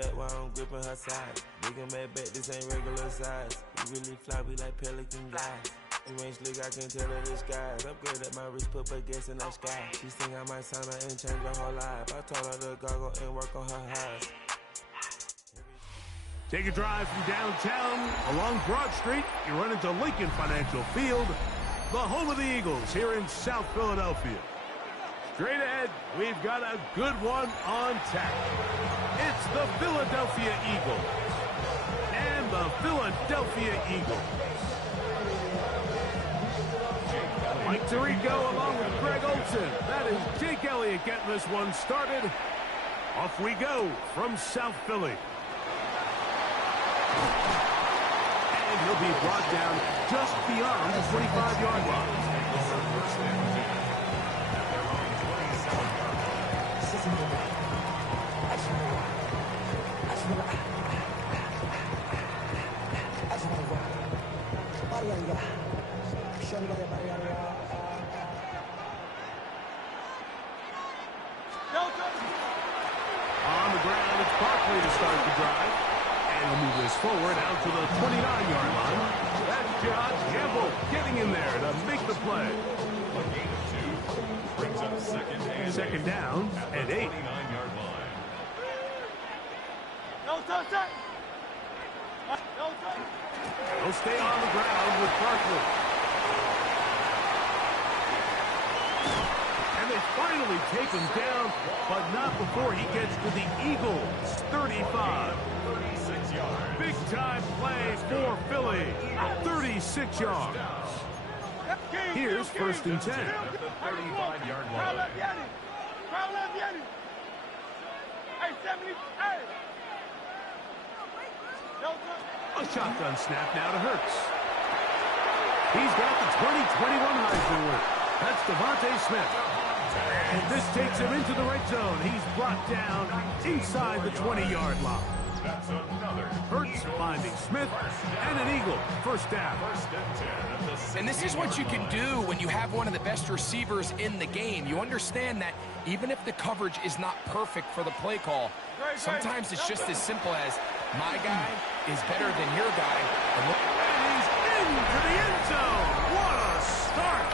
back while I'm gripping her side. Nigga mad back, this ain't regular size. We really fly, we like pelican guys. You ain't slick, I can tell her disguise. Upgrade at my wrist, put her gas in the sky. She think I might sign her and change her whole life. I told her to goggle and work on her eyes. Take a drive from downtown along Broad Street. You run into Lincoln Financial Field, the home of the Eagles here in South Philadelphia. Straight ahead, we've got a good one on tap. It's the Philadelphia Eagles and the Philadelphia Eagles. Mike Tirico along with Greg Olson. That is Jake Elliott getting this one started. Off we go from South Philly. And he'll be brought down just beyond the 25-yard line. On the ground, it's Barkley to start the drive. And he'll move this forward out to the 29-yard line. That's Josh Campbell getting in there to make the play. A gain of 2 brings up second down and 8. 29-yard line. He'll stay on the ground with Barkley. And they finally take him down, but not before he gets to the Eagles' 35. 36 yards. Big-time play for Philly. 36 yards. Here's 1st and 10. At the 35-yard line. A shotgun snap now to Hurts. He's got the 2021 Heisman winner. That's Devontae Smith. And this takes him into the red zone. He's brought down inside the 20-yard line. That's another Hurts finding Smith and an Eagle. First down. 1st and 10 at the And this is what you can do when you have one of the best receivers in the game. You understand that even if the coverage is not perfect for the play call, sometimes it's just as simple as my guy is better than your guy. And he's into the end zone. What a start.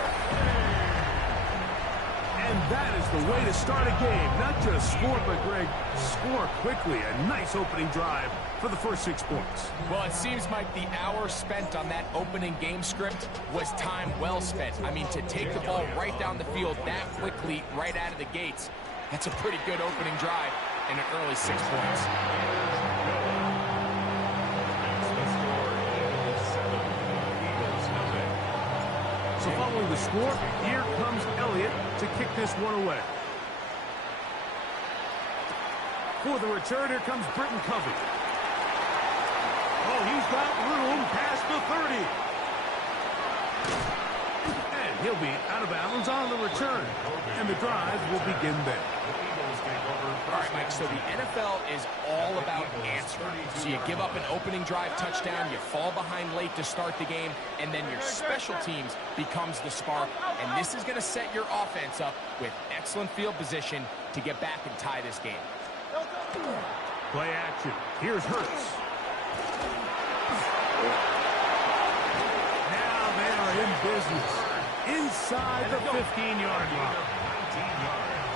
And that is the way to start a game. Not just score, but, Greg, score quickly. A nice opening drive for the first 6 points. Well, it seems like the hour spent on that opening game script was time well spent. I mean, to take the ball right down the field that quickly right out of the gates, that's a pretty good opening drive and an early 6 points. So following the score, here comes Elliott to kick this one away. For the return, here comes Britton Covey. Oh, he's got room past the 30. And he'll be out of bounds on the return. And the drive will begin there. All right, Mike, so the NFL is all about answering. So you give up an opening drive touchdown, you fall behind late to start the game, and then your special teams becomes the spark. And this is going to set your offense up with excellent field position to get back and tie this game. Play action. Here's Hurts. Now they are in business. Inside the 15-yard line.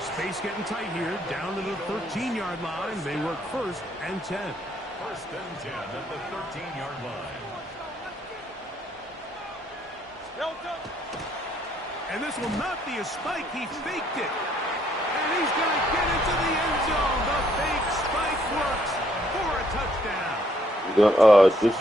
Space getting tight here. Down to the 13-yard line. They work 1st and 10. 1st and 10 at the 13-yard line. And this will not be a spike. He faked it. And he's going to get into the end zone. The fake spike works for a touchdown. Just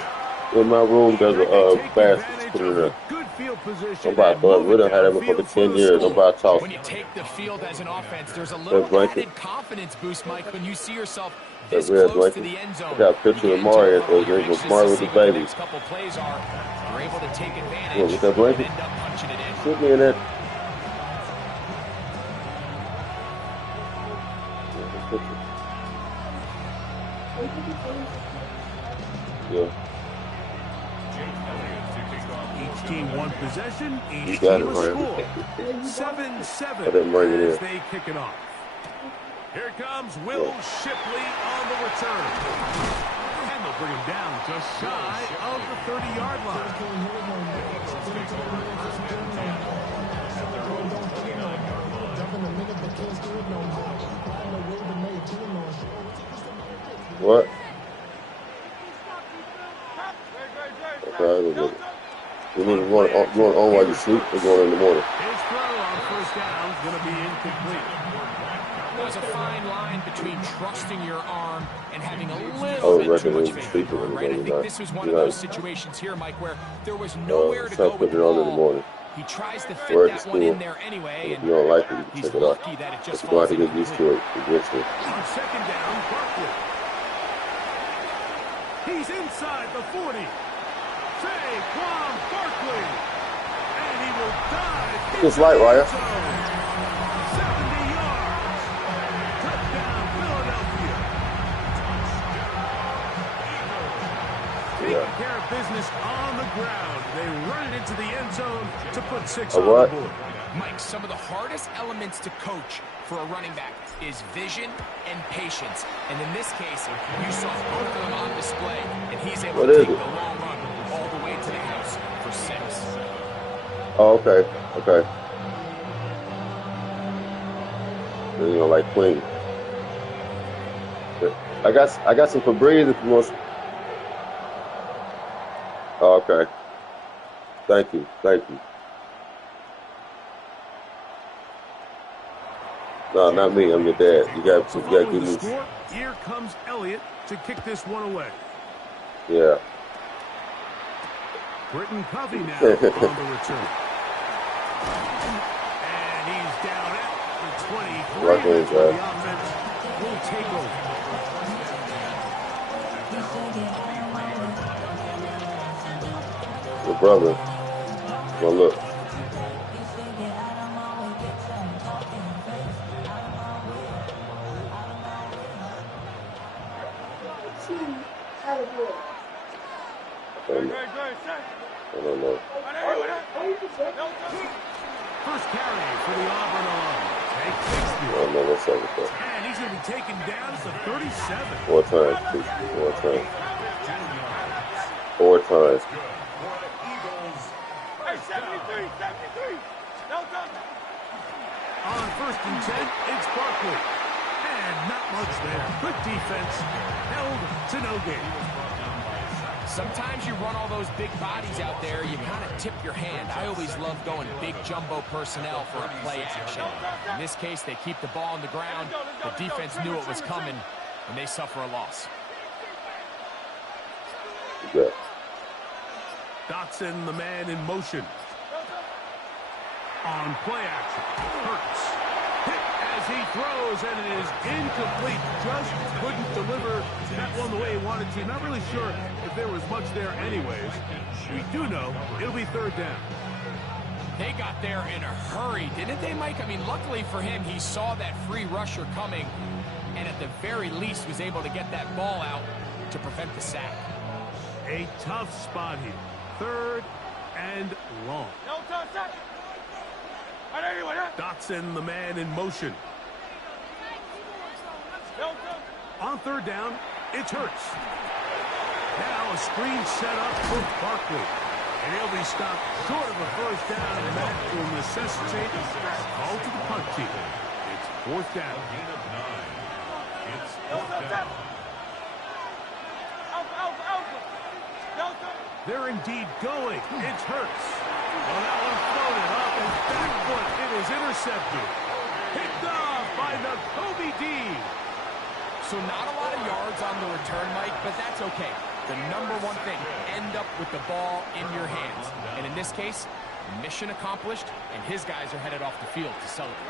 in my room, there's a basket put in there. I'm about to we done had that for 10 years. I'm about to talk. When you take the field as an offense, there's a little added confidence boost, Mike, when you see yourself this close to the end zone. I got a picture of Mario. It was Mario with the baby. Next couple plays are you're able to take advantage yeah, with that blanket. and end up punching it in. Put me in that. Yeah. Each team one possession, each got team it, a Ryan. score. 7-7 I didn't bring it as in. they kick it off. Here comes Will Shipley on the return. And they'll bring him down just shy of the 30-yard line. What? Okay, you mean you want on while you sleep or going in the morning? His throw on first down is going to be incomplete. There's a fine line between trusting your arm and having a little bit too much faith in your arm, right? I think this was one of those situations here, Mike, where there was nowhere to go with the ball. He tries to fit that one in there anyway, and you don't like it, you he's take it off. lucky that it just You're going falls to have to get used to it eventually. On second down, Barkley. He's inside the 40. Saquon Barkley. And he will dive. It's light, Ryan. 70 yards. Touchdown, Philadelphia. Taking care of business on the ground. They run it into the end zone to put 6 on the board. Mike, some of the hardest elements to coach for a running back is vision and patience. And in this case, you saw both of them on display, and he's able to take the long run all the way to the house for 6. Oh, okay. Okay. You know, like clean. I got some Febreze if you want. Oh, okay. Thank you. Thank you. No, not me. I'm your dad. You got to give me. Score. Here comes Elliott to kick this one away. Yeah. Britton Covey now on the return. And he's down at the 23. Right there, the offense will take over. Your brother. Well, look. I don't know. First carry for the Auburn alum. I don't know what's up with that. And he's going to be taken down to 37. 4 times, please. 4 times. 4 times. Hey, 73. On first and 10, it's Barkley. And not much there. Good defense. Held to no gain. Sometimes you run all those big bodies out there, you kind of tip your hand. I always love going big jumbo personnel for a play action. In this case, they keep the ball on the ground. The defense knew it was coming, and they suffer a loss. Yeah. Dotson, the man in motion. On play action. Hurts. Hit as he throws, and it is incomplete. Just couldn't deliver that one the way he wanted to. Not really sure if there was much there anyways. We do know it'll be 3rd down. They got there in a hurry, didn't they, Mike? I mean, luckily for him, he saw that free rusher coming, and at the very least was able to get that ball out to prevent the sack. A tough spot here. 3rd and long. Dotson, the man in motion. On 3rd down, it's Hurts. Now a screen set up for Barkley. And he'll be stopped short of a first down, and that will necessitate a call to the punt team. It's 4th down. They're indeed going. It's Hurts. Well, that one floated off his back foot. It is intercepted. Picked off by Nakobe Dean. So not a lot of yards on the return, Mike, but that's okay. The number one thing, end up with the ball in your hands. And in this case, mission accomplished, and his guys are headed off the field to celebrate.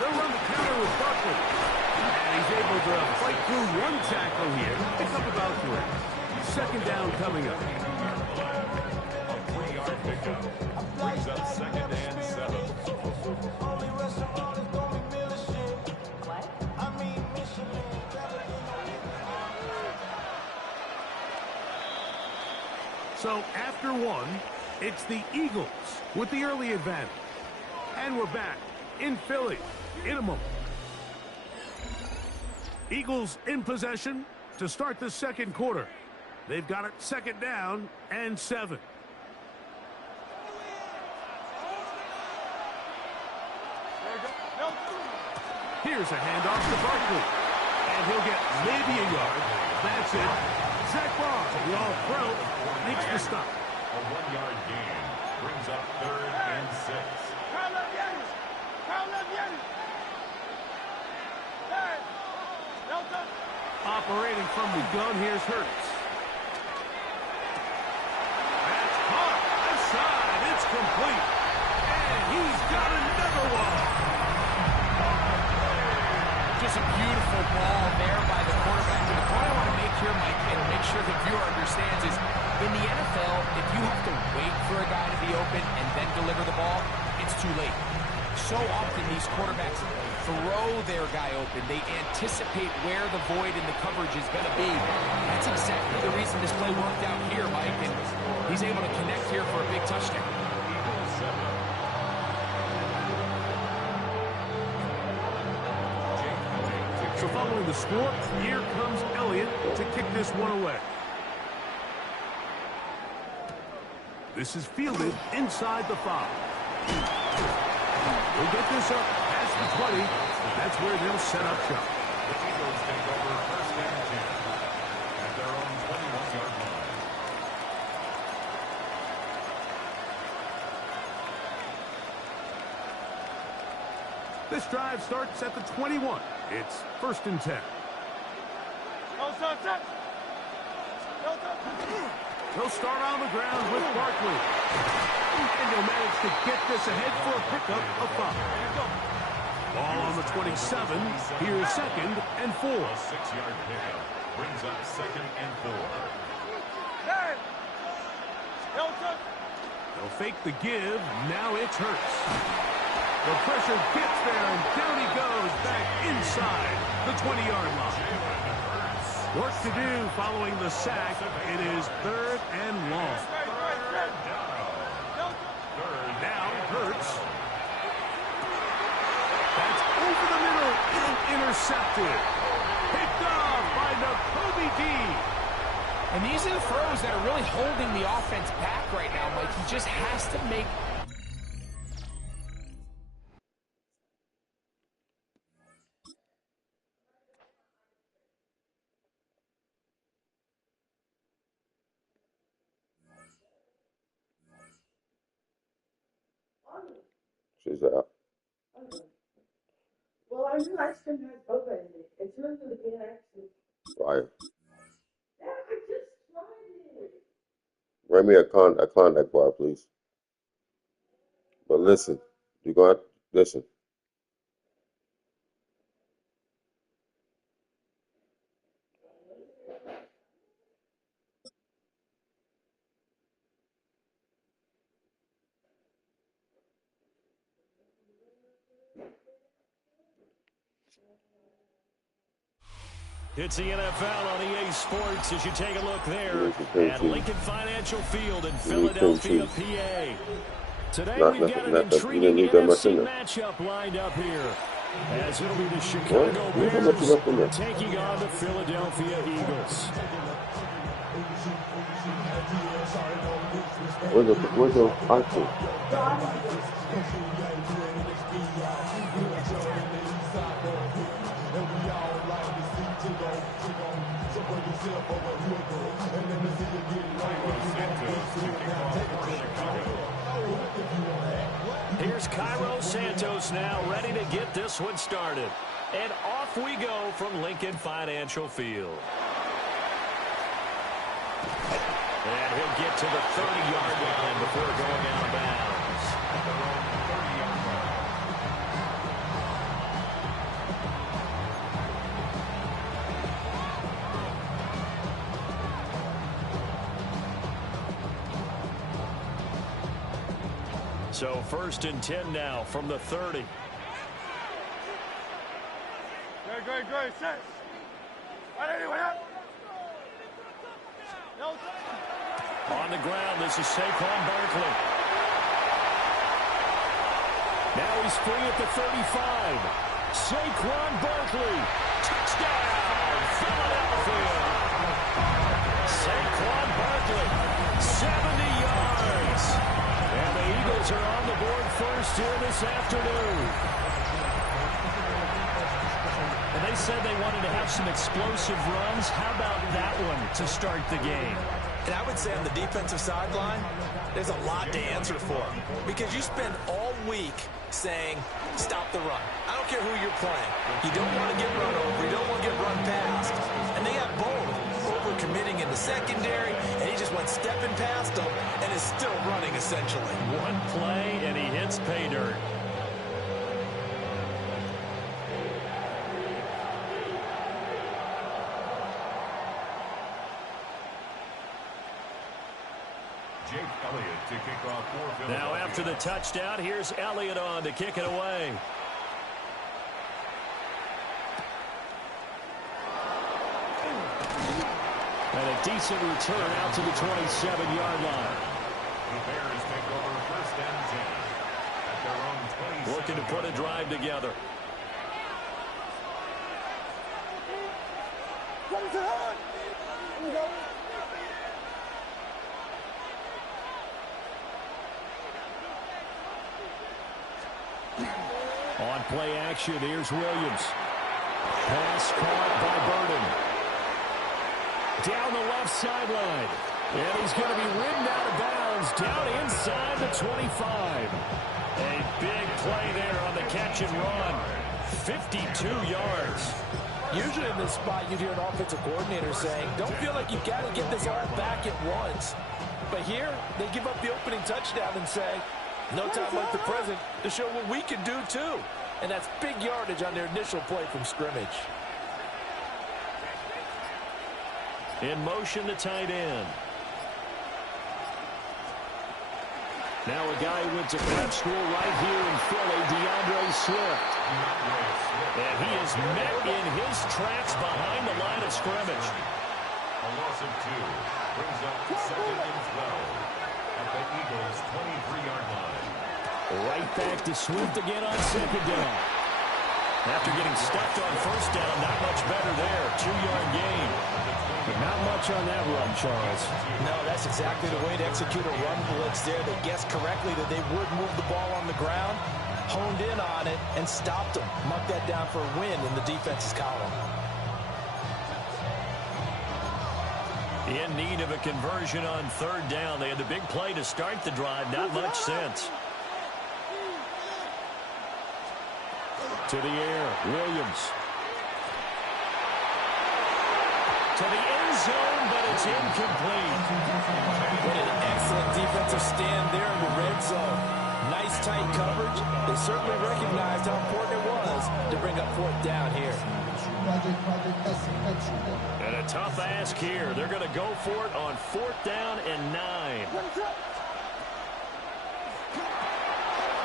They'll run the counter with Barkley. And he's able to fight through one tackle here. Pick up about 3. 2nd down coming up. A 3-yard pickup brings up 2nd and 7. So after 1, it's the Eagles with the early advantage. And we're back in Philly in a moment. Eagles in possession to start the second quarter. They've got it 2nd down and 7. Here's a handoff to Barkley. And he'll get maybe a yard. That's it. Zach Barr, the all-pro, makes the stop. A 1-yard gain brings up 3rd and 6. Operating from the gun, here's Hurts. That's caught. Inside, it's complete. And he's got another one. Just a beautiful ball there by the quarterback. And the point I want to make here, Mike, and make sure the viewer understands is, in the NFL, if you have to wait for a guy to be open and then deliver the ball, it's too late. So often these quarterbacks throw their guy open. They anticipate where the void in the coverage is going to be. That's exactly the reason this play worked out here, Mike, and he's able to connect here for a big touchdown. So following the score, here comes Elliott to kick this one away. This is fielded inside the 5. We'll get this up past the 20. That's where they'll set up shop. The Eagles take over 1st and 10 at their own 21-yard line. This drive starts at the 21. It's 1st and 10. They'll start on the ground with Barkley. And they'll manage to get this ahead for a pickup of 5. Ball on the 27. Here's 2nd and 4. A 6-yard pickup brings up 2nd and 4. They'll fake the give. Now it's Hurts. The pressure gets there, and down he goes back inside the 20-yard line. Work to do following the sack. It is 3rd and long. Now Hurts. That's over the middle and intercepted. Picked off by Nakobe Dean. And these are the throws that are really holding the offense back right now, Mike. He just has to make... She's out. Well, I knew ice cream had boba in it. It turns into being actually. Right. Yeah, I just tried it. Bring me a Klondike bar, please. But listen, you're going to listen. It's the NFL on EA Sports as you take a look there at Lincoln Financial Field in Philadelphia, PA. Today we've got an intriguing NFC matchup lined up here, as it'll be the Chicago Bears taking on the Philadelphia Eagles. Where's the iPhone? Here's Cairo Santos now ready to get this one started. And off we go from Lincoln Financial Field. And he'll get to the 30-yard line before going out of bounds. At their own 30-yard line. So 1st and 10 now from the 30. Great, set. On the ground, this is Saquon Barkley. Now he's free at the 35. Saquon Barkley, touchdown! first here this afternoon. And they said they wanted to have some explosive runs. How about that one to start the game? And I would say on the defensive sideline, there's a lot to answer for. Because you spend all week saying, stop the run. I don't care who you're playing. You don't want to get run over. You don't want to get run past. And they got bold, over-committing in the secondary, and he just went stepping past them and is still running, essentially. One play, and he hits pay dirt. To kick off for now after the touchdown, here's Elliott on to kick it away. And a decent return out to the 27-yard line. The Bears take over first and 10 at their own 27. Looking to put a drive together. On play action, here's Williams. Pass caught by Burden. Down the left sideline. And he's going to be ridden out of bounds down inside the 25. A big play there on the catch and run. 52 yards. Usually in this spot, you'd hear an offensive coordinator saying, don't feel like you've got to get this all back at once. But here, they give up the opening touchdown and say, no time like the present to show what we can do, too. And that's big yardage on their initial play from scrimmage. In motion, the tight end. Now a guy who went to prep school right here in Philly, DeAndre Swift. And he is met in his tracks behind the line of scrimmage. A loss of 2 brings up 2nd and 12 at the Eagles' 23-yard line. Right back to Swift again on second down. After getting stuffed on first down, not much better there. 2-yard gain. But not much on that run, Charles. No, that's exactly the way to execute a run blitz there. They guessed correctly that they would move the ball on the ground, honed in on it, and stopped them. Mark that down for a win in the defense's column. In need of a conversion on third down. They had the big play to start the drive. Not much sense. To the air, Williams. To the end zone, but it's incomplete. What an excellent defensive stand there in the red zone. Nice tight coverage. They certainly recognized how important it was to bring up fourth down here. And a tough ask here. They're going to go for it on fourth down and 9.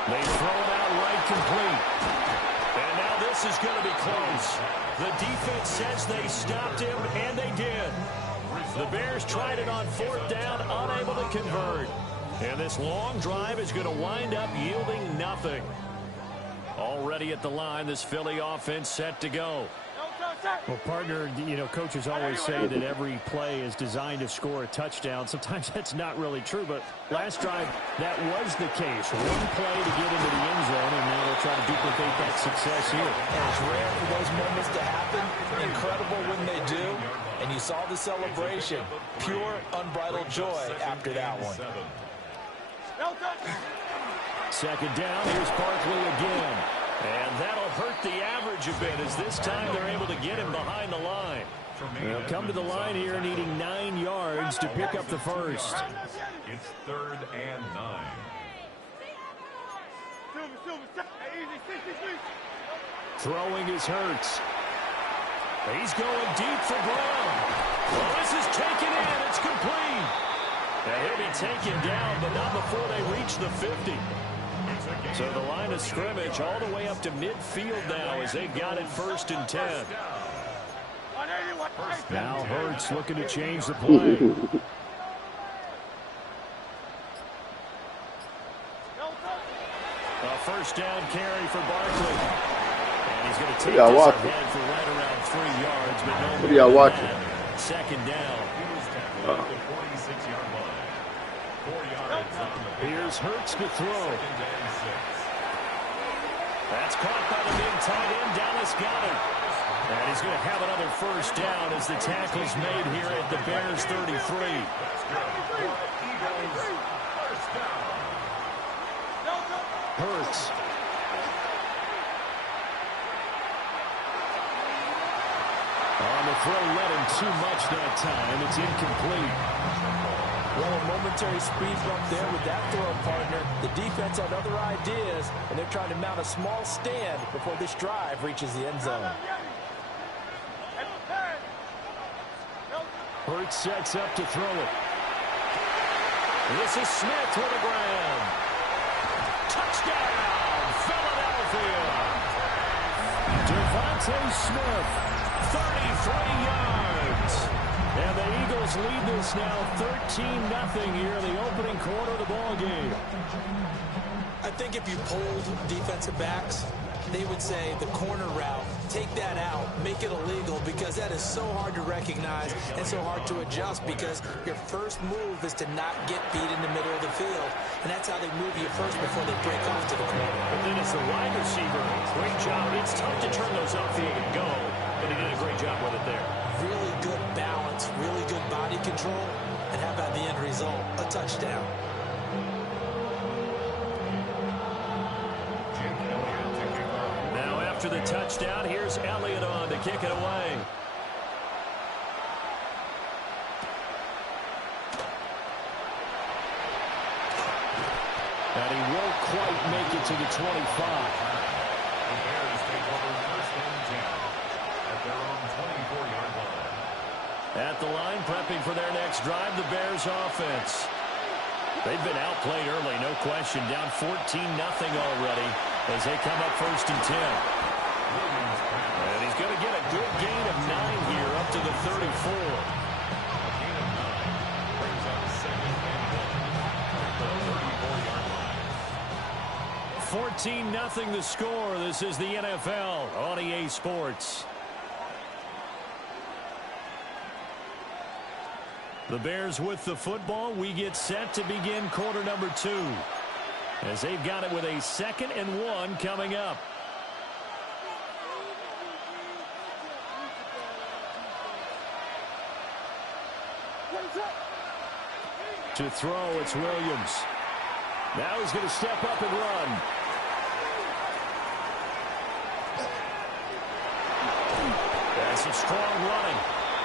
They throw it out right complete. And now this is going to be close. The defense says they stopped him, and they did. The Bears tried it on fourth down, unable to convert. And this long drive is going to wind up yielding nothing. Already at the line, this Philly offense set to go. Well, partner, coaches always say that every play is designed to score a touchdown. Sometimes that's not really true, but last drive, that was the case. One play to get into the end zone, and now they'll try to duplicate that success here. And it's rare for those moments to happen. Incredible when they do. And you saw the celebration. Pure, unbridled joy after that one. Second down, here's Barkley again. And that'll hurt the average a bit as this time they're able to get him behind the line. They'll come to the line here needing 9 yards to pick up the first. It's 3rd and 9. Throwing is Hurts. He's going deep for Brown. Well, this is taken in. It's complete. And he'll be taken down, but not before they reach the 50. So the line of scrimmage all the way up to midfield now as they've got it 1st and 10. Now Hurts looking to change the play. A first down carry for Barkley. And he's going to take y'all this watching? ahead for right around 3 yards, but no What are y'all more than watching? that. Second down. The 46-yard line. 4 yards on the Here's Hurts to throw. 2nd and 6. That's caught by the big tight end. Dallas got it. And he's going to have another first down as the tackle's made here at the Bears 33. Hurts. On the throw, led him too much that time. It's incomplete. Well, a momentary speed bump there with that throw partner. The defense had other ideas, and they're trying to mount a small stand before this drive reaches the end zone. Hurts sets up to throw it. This is Smith with a grab. Touchdown, Philadelphia. Devontae Smith, 33 yards. And the Eagles lead this now 13-0 here in the opening quarter of the ball game. I think if you polled defensive backs, they would say the corner route, take that out, make it illegal, because that is so hard to recognize and so hard to adjust, because your first move is to not get beat in the middle of the field, and that's how they move you first before they break off to the corner. But then as the wide receiver, great job. It's tough to turn those upfield and go, but he did a great job with it there. Really good balance, really good body control, and how about the end result? A touchdown. After the touchdown, here's Elliott on to kick it away. And he won't quite make it to the 25. The Bears take over first and 10 at their own 24-yard line. At the line, prepping for their next drive, the Bears offense. They've been outplayed early, no question. Down 14-0 already as they come up first and 10. And he's going to get a good gain of 9 here up to the 34. A gain of 9 brings up second and 1 at the 34-yard line. 14-0 the score. This is the NFL on EA Sports. The Bears with the football. We get set to begin quarter number 2. As they've got it with a 2nd and 1 coming up. To throw, it's Williams. Now he's going to step up and run. That's some strong running.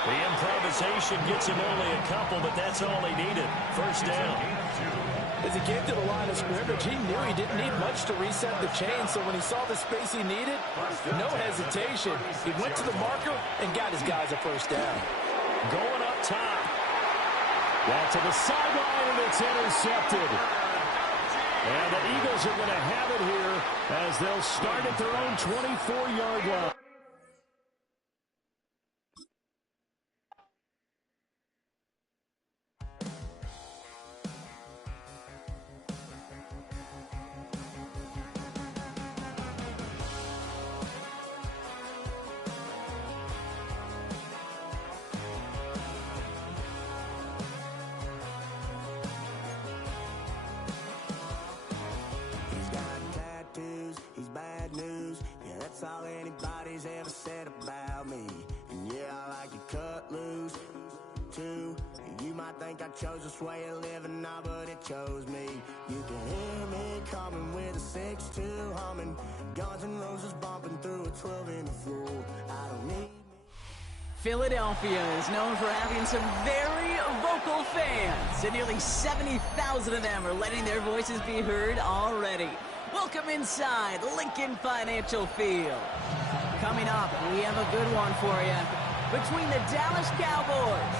The improvisation gets him only a couple, but that's all he needed. First down. As he came to the line of scrimmage, he knew he didn't need much to reset the chain, so when he saw the space he needed, no hesitation. He went to the marker and got his guys a first down. Going up top. Back to the sideline, and it's intercepted. And the Eagles are going to have it here as they'll start at their own 24-yard line. All anybody's ever said about me. And yeah, I like to cut loose too. You might think I chose this way of living now, but it chose me. You can hear me coming with a 6-2 humming, Guns N' Roses bumping through a 12 in the floor. I don't need. Philadelphia is known for having some very vocal fans, and nearly 70,000 of them are letting their voices be heard already. Welcome inside Lincoln Financial Field. Coming up, we have a good one for you between the Dallas Cowboys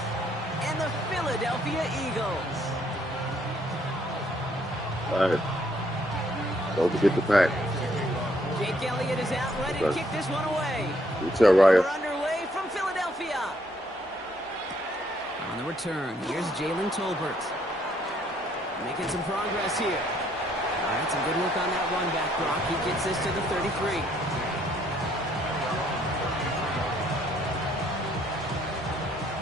and the Philadelphia Eagles. All right. Don't forget the pack. Jake Elliott is out ready to kick this one away. You tell Ryan. We're underway from Philadelphia. On the return, here's Jalen Tolbert. Making some progress here. All right, some good work on that run back, Brock. He gets this to the 33.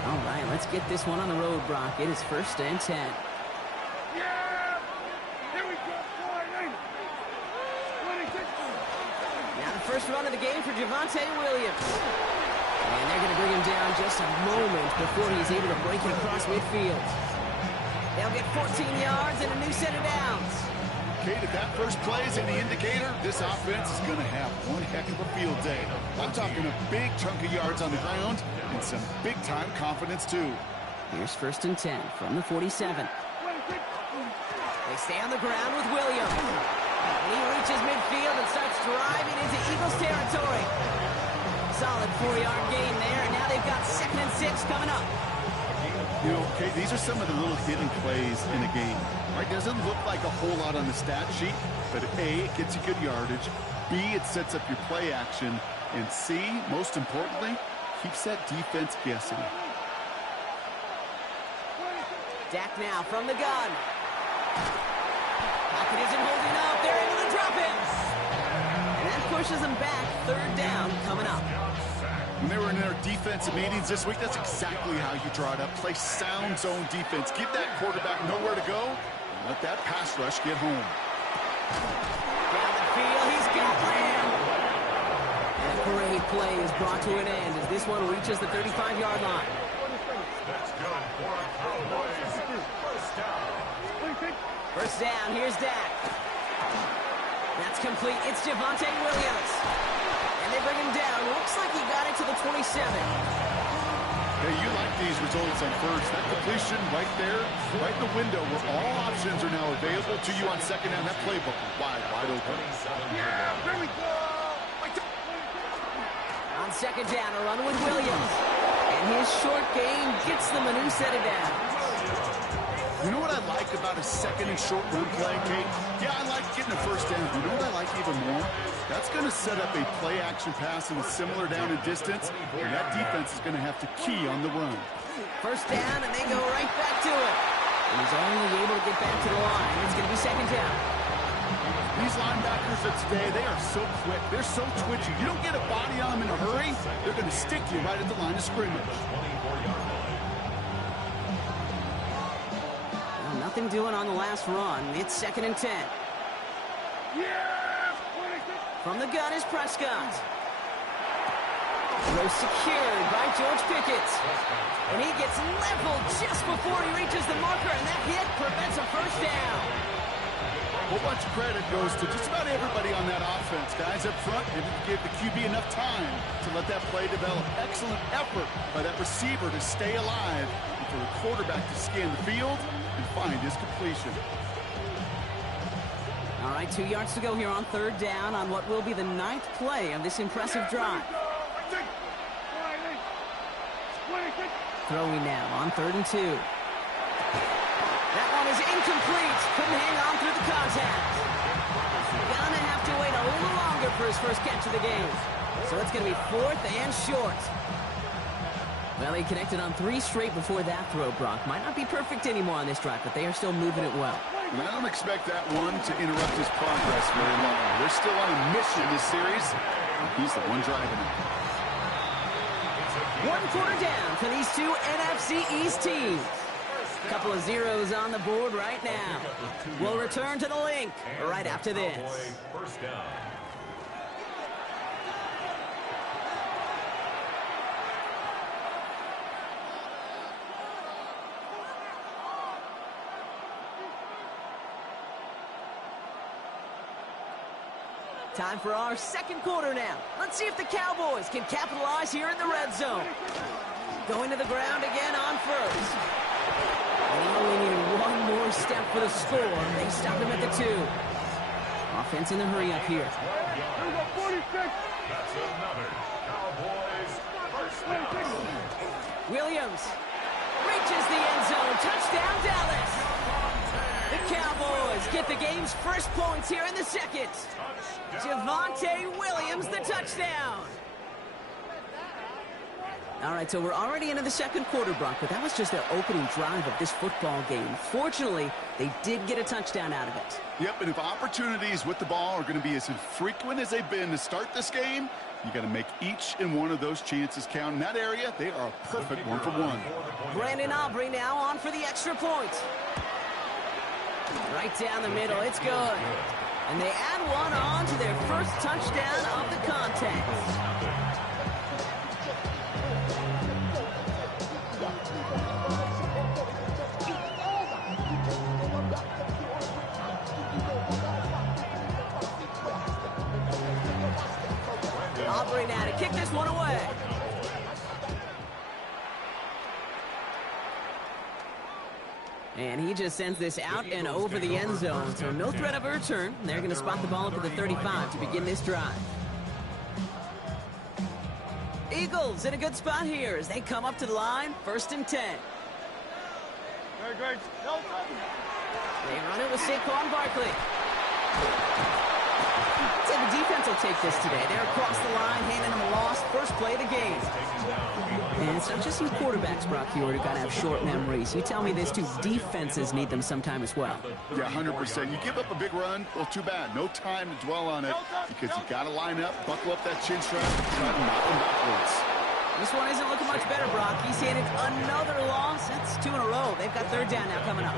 All right, let's get this one on the road, Brock. It is first and 10. Yeah! Here we go, 40. 26. first run of the game for Javonte Williams. And they're going to bring him down just a moment before he's able to break it across midfield. They'll get 14 yards and a new set of downs. Kate, if that first play is any indicator, this offense is going to have one heck of a field day. I'm talking a big chunk of yards on the ground and some big-time confidence, too. Here's 1st and 10 from the 47. They stay on the ground with Williams. And he reaches midfield and starts driving into Eagles territory. Solid 4-yard gain there, and now they've got 2nd and 6 coming up. You know, Kate, these are some of the little hidden plays in a game. Right? Doesn't look like a whole lot on the stat sheet, but A, it gets you good yardage. B, it sets up your play action. And C, most importantly, keeps that defense guessing. Dak now from the gun. Pocket isn't holding up. They're able to drop it. And that pushes them back. 3rd down coming up. When they were in their defensive meetings this week, that's exactly how you draw it up. Play sound zone defense. Give that quarterback nowhere to go, and let that pass rush get home. Down the field, he's got Lamb. And a great play is brought to an end as this one reaches the 35-yard line. That's good for Cowboys. First down, here's Dak. That's complete. It's Javonte Williams. And they bring him down. Looks like he got it to the 27. Hey, you like these results on first. That completion right there, right in the window where all options are now available to you on 2nd down. That playbook wide open. Yeah, there we go. On 2nd down, a run with Williams. And his short gain gets them a new set of downs. You know what I like about a 2nd and short run play, Kate? Yeah, I like getting a first down. You know what I like even more? That's going to set up a play-action pass in a similar down and distance, and that defense is going to have to key on the run. First down, and they go right back to it. And he's only able to get back to the line. It's going to be 2nd down. These linebackers of today, they are so quick. They're so twitchy. You don't get a body on them in a hurry, they're going to stick you right at the line of scrimmage. Nothing doing on the last run. It's 2nd and 10. From the gun is Prescott. Throw secured by George Pickett. And he gets leveled just before he reaches the marker, and that hit prevents a first down. A whole bunch of credit goes to just about everybody on that offense. Guys up front didn't give the QB enough time to let that play develop. Excellent effort by that receiver to stay alive and for the quarterback to scan the field and find his completion. All right, 2 yards to go here on 3rd down on what will be the 9th play of this impressive drive. Throwing now on 3rd and 2. That one is incomplete. Couldn't hang on through the contact. Gonna have to wait a little longer for his first catch of the game. So it's going to be 4th and short. Well, he connected on 3 straight before that throw, Brock. Might not be perfect anymore on this drive, but they are still moving it well. And I don't expect that one to interrupt his progress very long. They're still on a mission this series. He's the one driving it. 1 quarter down for these two NFC East teams. A couple of zeros on the board right now. We'll return to the link right after this. First down. Time for our 2nd quarter now. Let's see if the Cowboys can capitalize here in the red zone. Going to the ground again on 1st. They only need one more step for the score. They stop him at the 2. Offense in the hurry up here. That's another Cowboys first down. Williams reaches the end zone. Touchdown, Dallas. The Cowboys get the game's first points here in the 2nd. Javonte Williams, the touchdown. All right, so we're already into the 2nd quarter, Brock, but that was just their opening drive of this football game. Fortunately, they did get a touchdown out of it. Yep, and if opportunities with the ball are going to be as infrequent as they've been to start this game, you got to make each and one of those chances count. In that area, they are a perfect 1-for-1. Brandon Aubrey now on for the extra point. Right down the middle, it's good. And they add one on to their first touchdown of the contest. Aubrey now to kick this one away. And he just sends this out and over the end zone, so no threat of a return. They're going to spot the ball up at the 35 to begin this drive. Eagles in a good spot here as they come up to the line, 1st and 10. They run it with Saquon Barkley. I'd say the defense will take this today. They're across the line, handing them a loss, first play of the game. And it's not just you quarterbacks, Brock, who got to have short memories. You tell me this too. Defenses need them sometime as well. Yeah, 100%. You give up a big run, well, too bad. No time to dwell on it because you got to line up, buckle up that chin strap, and try to knock them backwards. This one isn't looking much better, Brock. He's handed another loss. That's 2 in a row. They've got 3rd down now coming up.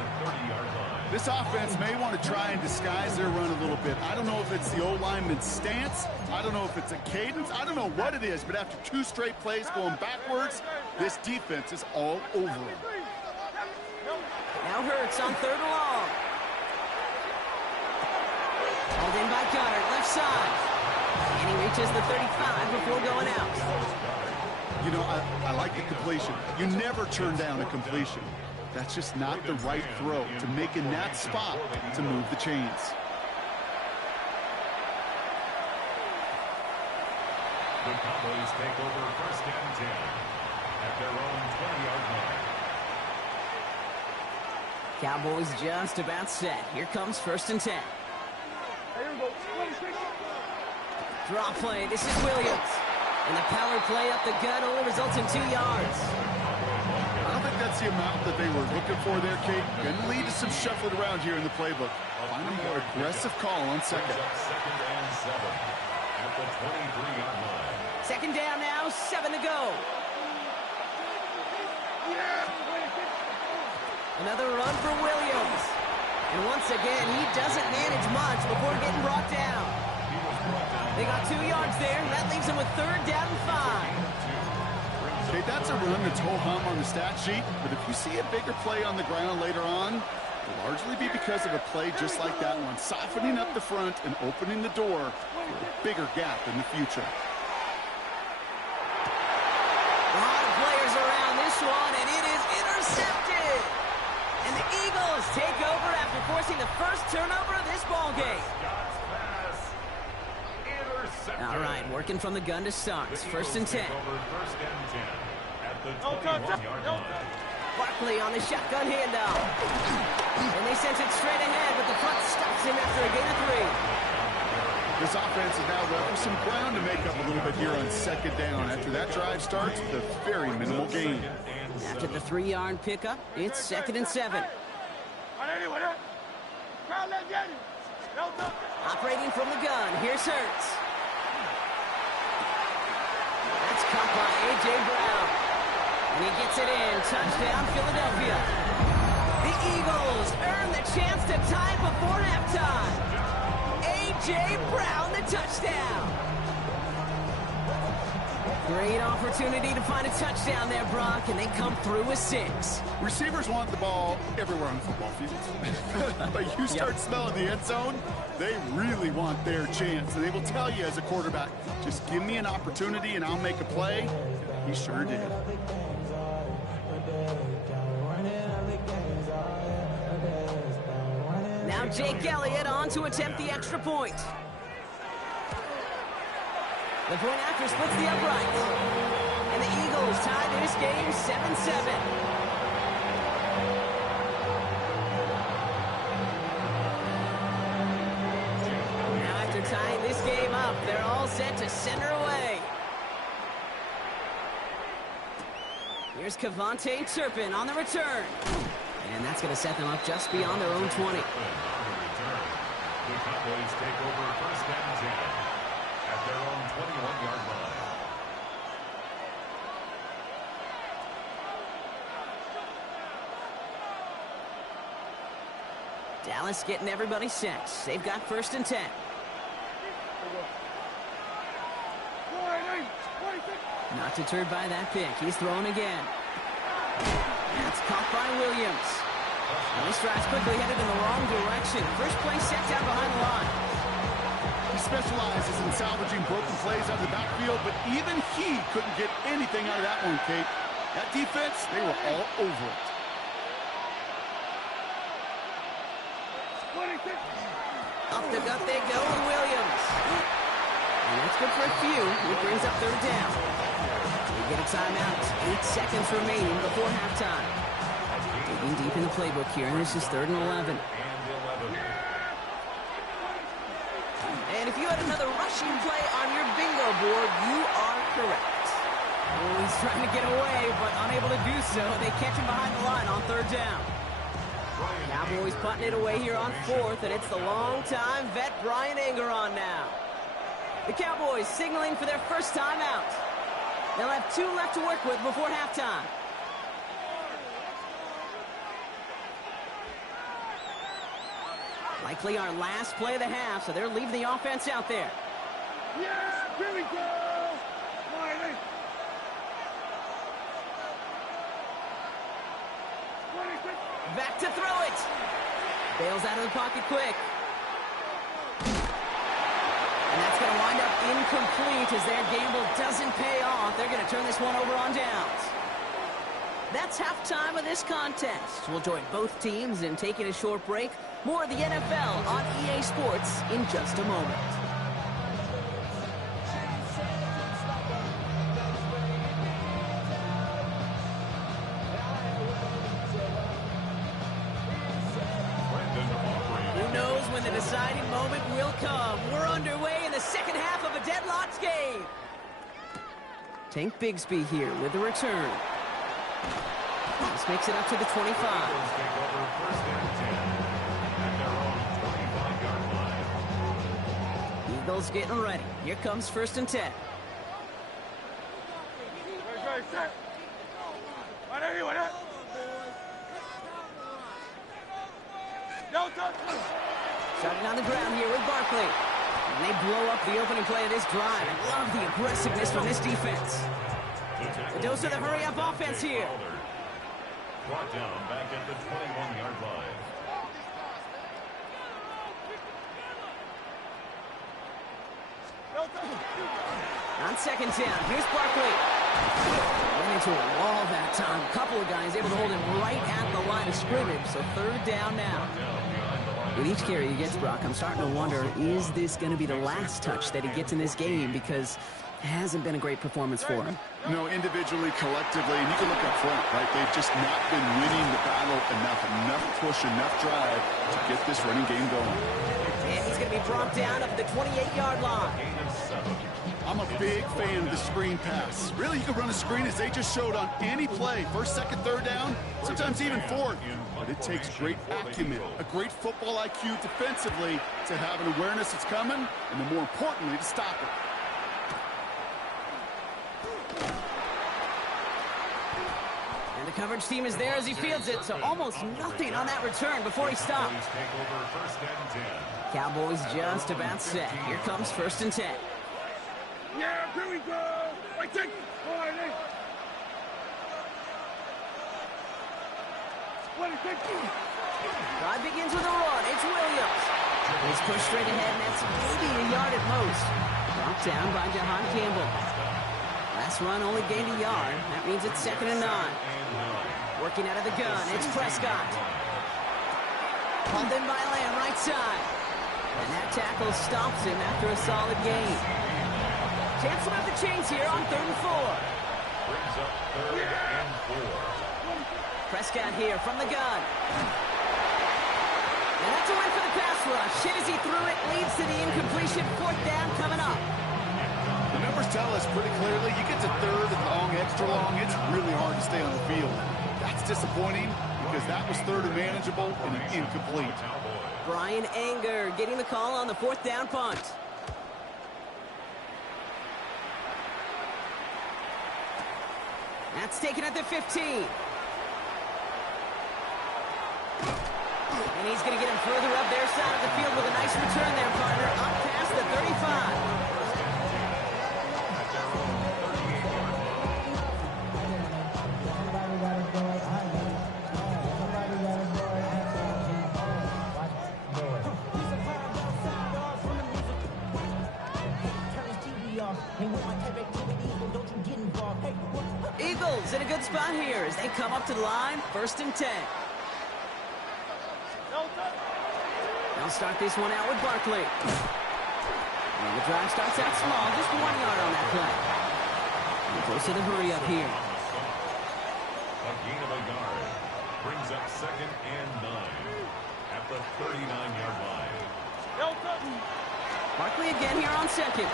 This offense may want to try and disguise their run a little bit. I don't know if it's the O-lineman's stance. I don't know if it's a cadence. I don't know what it is, but after 2 straight plays going backwards, this defense is all over them. Now Hurts on 3rd and long. Hauled in by Goddard, left side. And he reaches the 35 before going out. You know, I like the completion. You never turn down a completion. That's just not the right throw to make in that spot to move the chains. The Cowboys take over 1st and 10 at their own 20-yard line. Cowboys just about set. Here comes 1st and 10. Draw play. This is Williams. And the power play up the gut only results in 2 yards. I don't think that's the amount that they were looking for there, Kate. Going to lead to some shuffling around here in the playbook. Find a more aggressive call on 2nd. 2nd and 7 at the 23-yard line. 2nd down now, 7 to go. Another run for Williams. And once again, he doesn't manage much before getting brought down. They got 2 yards there. That leaves them with 3rd down and 5. Okay, that's a run that's ho-hum on the stat sheet, but if you see a bigger play on the ground later on, it'll largely be because of a play just like that one, softening up the front and opening the door for a bigger gap in the future. A lot of players around this one, and it is intercepted. And the Eagles take over after forcing the first turnover of this ball game. All right, working from the gun to start. 1st and 10. Barkley on the shotgun handoff. And they sent it straight ahead, but the front stops him after a gain of 3. This offense is now left with some ground to make up a little bit here on 2nd down. After that drive starts with a very minimal gain. After the 3-yard pickup, it's 2nd and 7. Operating from the gun, here's Hurts. That's caught by A.J. Brown. And he gets it in. Touchdown, Philadelphia. The Eagles earn the chance to tie before halftime. A.J. Brown, the touchdown. Great opportunity to find a touchdown there, Brock, and they come through with 6. Receivers want the ball everywhere on the football field. But you start smelling the end zone, they really want their chance. And they will tell you as a quarterback, just give me an opportunity and I'll make a play. He sure did. Now Jake Elliott on to attempt the extra point. The point after splits the uprights. And the Eagles tie this game 7-7. Now after tying this game up, they're all set to center away. Here's Kevontae Turpin on the return. And that's going to set them up just beyond their own 20. The Cowboys take over 1st and 10 at their own 21-yard line. Dallas getting everybody set. They've got 1st and 10. Not deterred by that pick. He's throwing again. That's caught by Williams. And he strides quickly, headed in the wrong direction. First play set down behind the line. He specializes in salvaging broken plays out of the backfield, but even he couldn't get anything out of that one, Kate. That defense, they were all over it. Up the gut they go with Williams. And that's good for a few. He brings up third down. We get a timeout. 8 seconds remaining before halftime. Digging deep in the playbook here, and this is 3rd and 11. And if you had another rushing play on your bingo board, you are correct. Oh, he's trying to get away, but unable to do so. They catch him behind the line on 3rd down. Cowboys punting it away here on 4th, and it's the long-time vet Bryan Anger on now. The Cowboys signaling for their first time out. They'll have 2 left to work with before halftime. Likely our last play of the half, so they're leaving the offense out there. Yeah, here we go! Miley. Back to throw it. Bails out of the pocket quick. And that's going to wind up incomplete as their gamble doesn't pay off. They're going to turn this one over on downs. That's halftime of this contest. We'll join both teams in taking a short break. More of the NFL on EA Sports in just a moment. Who knows when the deciding moment will come? We're underway in the second half of a deadlocked game. Tank Bigsby here with the return. This makes it up to the 25. Eagles getting ready. Here comes 1st and 10. Starting on the ground here with Barkley. And they blow up the opening play of this drive. I love the aggressiveness from this defense. A dose of the hurry-up offense here. Brought down back at the 21-yard line. On 2nd down, here's Barkley. Went into a wall that time. A couple of guys able to hold him right at the line of scrimmage, so 3rd down now. With each carry he gets, Brock, I'm starting to wonder, is this going to be the last touch that he gets in this game? Because it hasn't been a great performance for him. No, individually, collectively, and you can look up front, right? They've just not been winning the battle enough push, enough drive to get this running game going. And he's going to be brought down up at the 28-yard line. I'm a big fan of the screen pass. Really, you can run a screen as they just showed on any play. 1st, 2nd, 3rd down, sometimes even 4th. But it takes great acumen, a great football IQ defensively to have an awareness that's coming, and then more importantly, to stop it. And the coverage team is there as he fields it, so almost nothing on that return before he stops. Cowboys just about set. Here comes 1st and 10. Yeah, here we go! Right there! Drive begins with a run. It's Williams. He's pushed straight ahead, and that's maybe a yard at most. Brought down by Jahan Campbell. Last run only gained a yard. That means it's 2nd and 9. Working out of the gun, it's Prescott. Pulled in by Lamb, right side. And that tackle stops him after a solid gain. Chance to have the chains here on 3rd and 4. Brings up 3rd and 4. Prescott here from the gun. And that's a win for the pass rush. Hit as he threw it, leads to the incompletion. 4th down coming up. The numbers tell us pretty clearly, you get to 3rd and long, extra long, it's really hard to stay on the field. That's disappointing because that was 3rd and manageable and an incomplete. Bryan Anger getting the call on the 4th down punt. That's taken at the 15. And he's going to get him further up their side of the field with a nice return there, partner, up past the 35. Eagles in a good spot here as they come up to the line, 1st and 10. They'll start this one out with Barkley. Well, the drive starts out small, just 1 yard on that play. Close to the hurry up here. A gain of a yard brings up 2nd and 9 at the 39-yard line. Barkley again here on 2nd.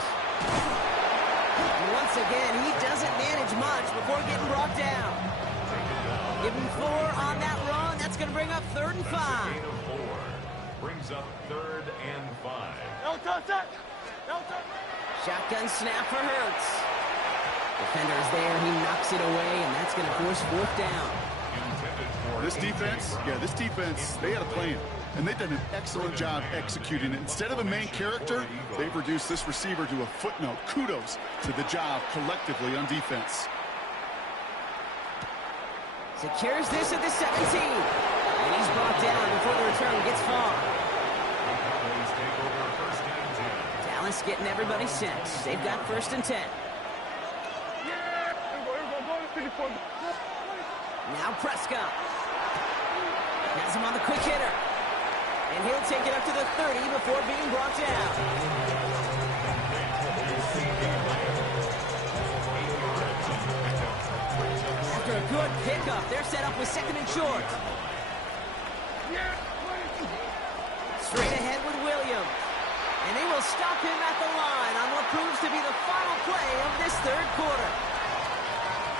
And once again, he doesn't manage much before getting brought down. Give him 4 on that run. That's going to bring up 3rd and 5. Gain of 4 brings up 3rd and 5. Shotgun snap for Hurts. Defender is there. He knocks it away, and that's going to force 4th down. This defense, they had a plan, and they've done an excellent job executing it. Instead of a main character, they've reduced this receiver to a footnote. Kudos to the job collectively on defense. Secures this at the 17. And he's brought down before the return gets far. Dallas getting everybody set. They've got 1st and 10. Now Prescott. Has him on the quick hitter. And he'll take it up to the 30 before being brought down. After a good pickup, they're set up with 2nd and short. Straight ahead with Williams. And they will stop him at the line on what proves to be the final play of this 3rd quarter.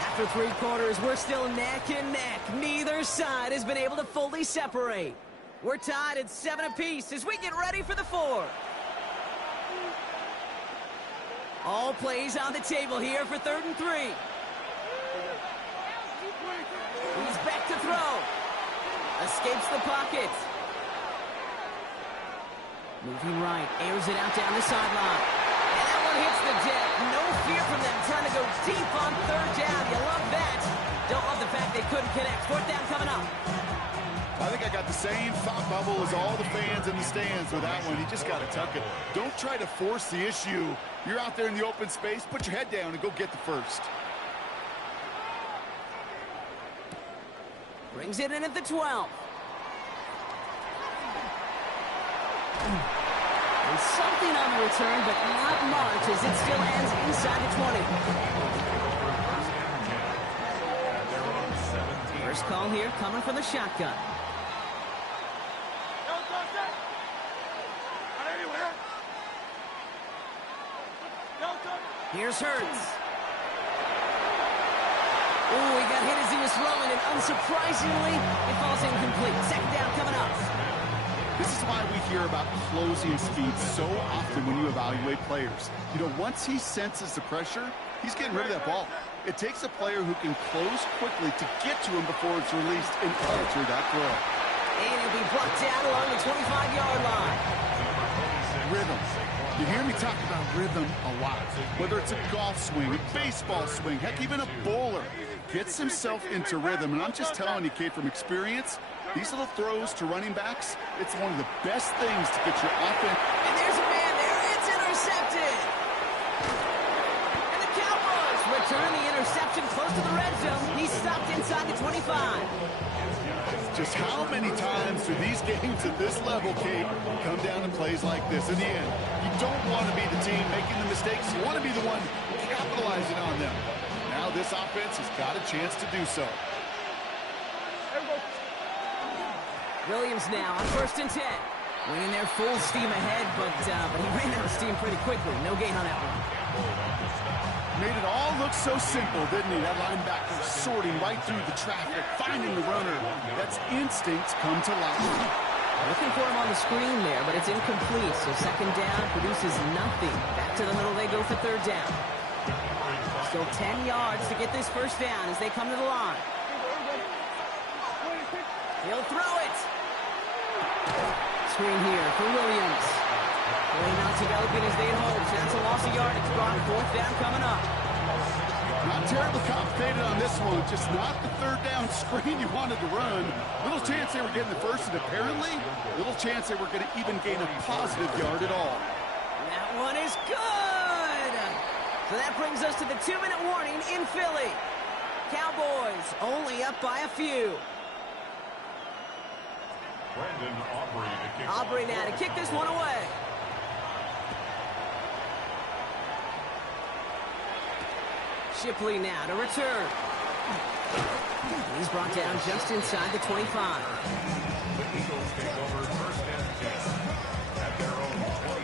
After 3 quarters, we're still neck and neck. Neither side has been able to fully separate. We're tied at 7 apiece as we get ready for the 4th. All plays on the table here for 3rd and 3. He's back to throw. Escapes the pocket. Moving right, airs it out down the sideline. And that one hits the deck. No fear from them trying to go deep on 3rd down. You love that. Don't love the fact they couldn't connect. 4th down coming up. I think I got the same thought bubble as all the fans in the stands with that one. You just got to tuck it. Don't try to force the issue. You're out there in the open space. Put your head down and go get the 1st. Brings it in at the 12. And something on the return, but not much as it still ends inside the 20. First call here coming from the shotgun. Here's Hurts. Ooh, he got hit as he was throwing, and unsurprisingly, it falls incomplete. 2nd down coming up. This is why we hear about closing speed so often when you evaluate players. You know, once he senses the pressure, he's getting rid of that ball. It takes a player who can close quickly to get to him before it's released and alter that throw. And he'll be brought down along the 25-yard line. Rhythm. You hear me talk about rhythm a lot. Whether it's a golf swing, a baseball swing, heck, even a bowler gets himself into rhythm. And I'm just telling you, Kate, from experience, these little throws to running backs, it's one of the best things to get your offense. And there's a man there. It's intercepted. And the Cowboys return the interception close to the red zone. He's stopped inside the 25. Just how many times do these games at this level, Kate, come down to plays like this? In the end, you don't want to be the team making the mistakes. You want to be the one capitalizing on them. Now this offense has got a chance to do so. Williams now on 1st and 10. Winning their full steam ahead, but he ran out of steam pretty quickly. No gain on that one. Made it all look so simple, didn't he? That linebacker sorting right through the traffic, finding the runner. That's instinct come to life. Looking for him on the screen there, but it's incomplete. So 2nd down produces nothing. Back to the middle they go for 3rd down. Still 10 yards to get this 1st down as they come to the line. He'll throw it. Screen here for Williams. Play not developing as they'd hoped. That's a loss of yardage. Brought 4th down coming up. Not terribly complicated on this one. Just not the 3rd down screen you wanted to run. Little chance they were getting the 1st, and apparently, little chance they were going to even gain a positive yard at all. That one is good. So that brings us to the 2-minute warning in Philly. Cowboys only up by a few. Aubrey now to kick this one away. Shipley now to return. He's brought down just inside the 25. The Eagles take over first and 10 at their own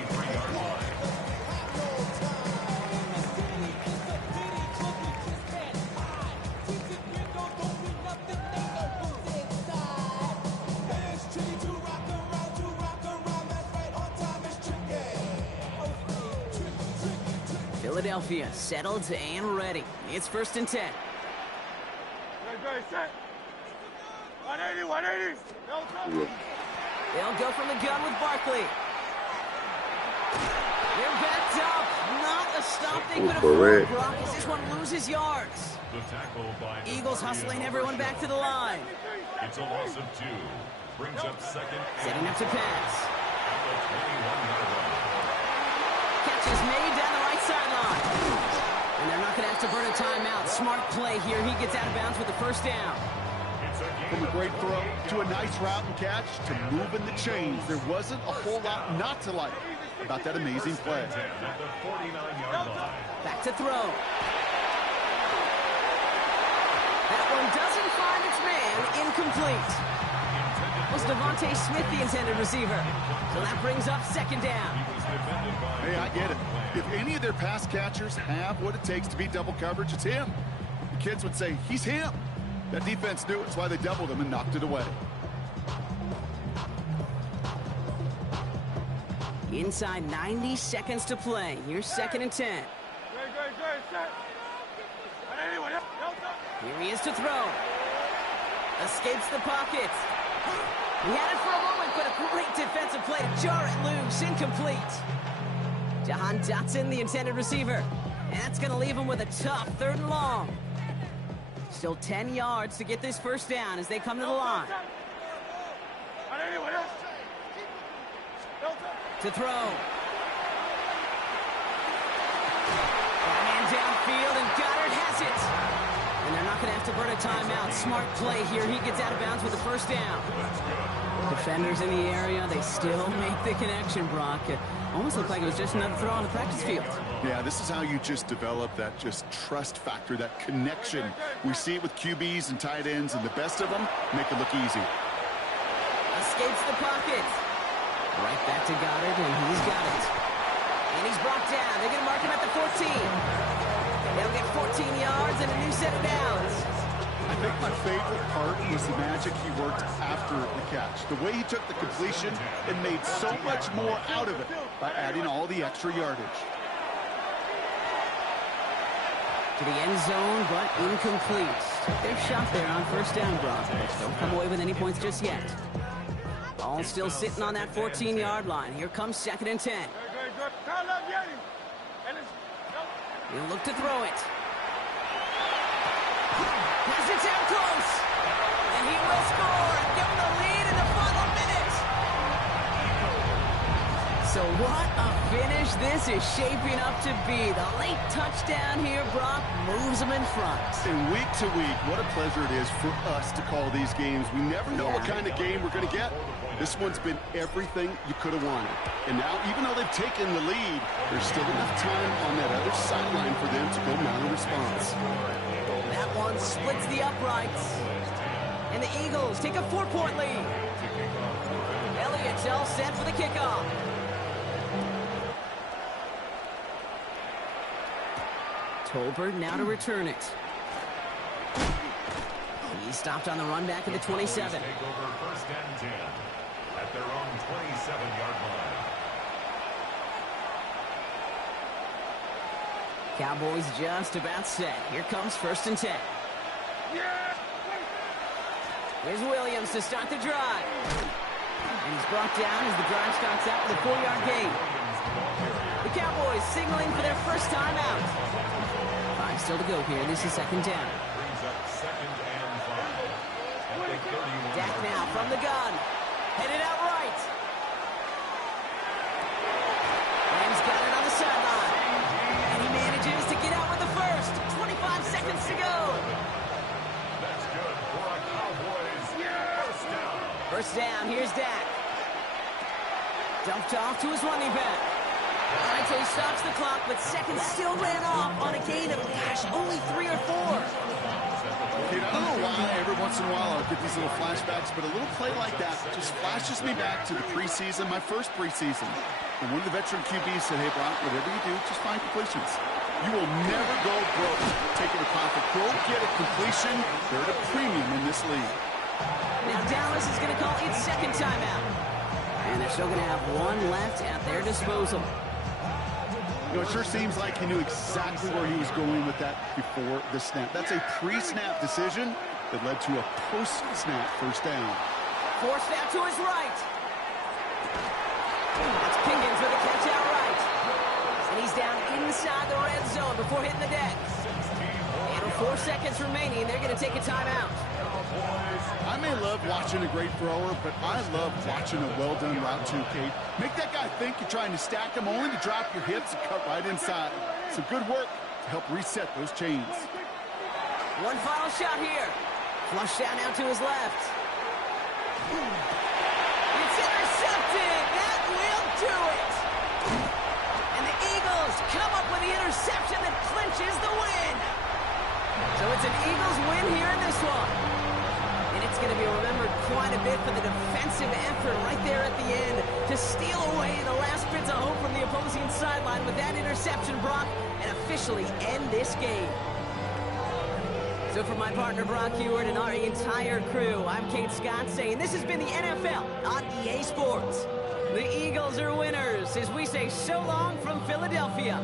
23-yard line. Philadelphia settled and ready. It's first and 10. They'll go from the gun with Barkley. They're backed up. Not a stop they could afford, Brock, as this one loses yards. Eagles hustling everyone back to the line. It's a loss of 2. Brings up second. Setting up to pass. Catch is made down the right sideline. And they're not going to have to burn a timeout. Smart play here. He gets out of bounds with the first down. From a great throw to a nice route and catch to moving the chains. There wasn't a whole lot not to like about that amazing play. Back to throw. That one doesn't find its man. Incomplete. Was Devontae Smith the intended receiver? So that brings up second down. Hey, I get it. If any of their pass catchers have what it takes to beat double coverage, it's him. The kids would say, he's him. That defense knew it. That's why they doubled him and knocked it away. Inside 90 seconds to play. Here's second and 10. Here he is to throw. Escapes the pocket. He had it for a moment, but a great defensive play to jar it loose. Incomplete. Jahan Dotson, the intended receiver. And that's going to leave him with a tough third and long. Still 10 yards to get this first down as they come to the line. To throw. Man downfield, and Goddard has it. And they're not going to have to burn a timeout. Smart play here. He gets out of bounds with the first down. Defenders in the area, they still make the connection, Brock. It almost looked like it was just another throw on the practice field. Yeah, this is how you just develop that just trust factor, that connection. We see it with QBs and tight ends, and the best of them make it look easy. Escapes the pocket. Right back to Goddard, and he's got it. And he's brought down. They're going to mark him at the 14. They'll get 14 yards and a new set of downs. I think my favorite part was the magic he worked after the catch. The way he took the completion and made so much more out of it by adding all the extra yardage. To the end zone, but incomplete. Their shot there on first down, Brock. Don't come away with any points just yet. Ball still sitting on that 14-yard line. Here comes second and 10. He'll look to throw it. Has it down close. And he will score and give him the lead in the final minute. So what a finish this is shaping up to be. The late touchdown here, Brock, moves them in front. And week to week, what a pleasure it is for us to call these games. We never know what kind of game we're going to get. This one's been everything you could have wanted. And now, even though they've taken the lead, there's still enough time on that other sideline for them to go mount a response. That one splits the uprights. And the Eagles take a 4-point lead. Elliott's all set for the kickoff. Tolbert now to return it. He stopped on the run back at the 27. Take over first and 10 at their own 27-yard line. Cowboys just about set. Here comes first and 10. Here's Williams to start the drive. And he's brought down as the drive starts out with a 4-yard gain. The Cowboys signaling for their first time out. 5 still to go here. This is second down. Dak now from the gun. Headed out right. And he's got it on the sideline. And he manages to get out with the first. 25 seconds to go. first down. Here's Dak. Dumped off to his running back. All right, so he stops the clock, but seconds still ran off on a gain of, gosh, only 3 or 4. Dude, I don't know why every once in a while I'll get these little flashbacks, but a little play like that just flashes me back to the preseason, my first preseason. And one of the veteran QBs said, hey, Brock, whatever you do, just find completions. You will never go broke taking a profit. Go get a completion. They're at a premium in this league. Now Dallas is going to call its second timeout. And they're still going to have one left at their disposal. You know, it sure seems like he knew exactly where he was going with that before the snap. That's a pre-snap decision that led to a post-snap first down. Forced out to his right. That's Pinkins with a catch out right. And he's down inside the red zone before hitting the deck. And with 4 seconds remaining, they're going to take a timeout. I may love watching a great thrower, but I love watching a well-done route too, Kate. Make that guy think you're trying to stack him, only to drop your hips and cut right inside. So good work to help reset those chains. One final shot here. Flush down out to his left. It's intercepted. That will do it. And the Eagles come up with the interception that clinches the win. So it's an Eagles win here in this one. And it's going to be remembered quite a bit for the defensive effort right there at the end to steal away the last bits of hope from the opposing sideline with that interception, Brock, and officially end this game. So for my partner, Brock Heward, and our entire crew, I'm Kate Scott saying this has been the NFL on EA Sports. The Eagles are winners as we say so long from Philadelphia.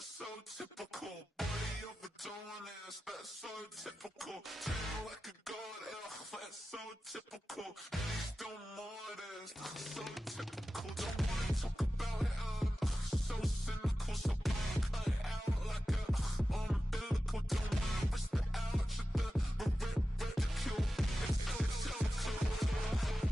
So typical, body of a donut, that's so typical. Treat like a god, that's so typical. Please don't modest, so typical. Don't wanna talk about it, so cynical. So cut it out like a umbilical. Don't wanna risk the ouch of the ridicule. It's so typical.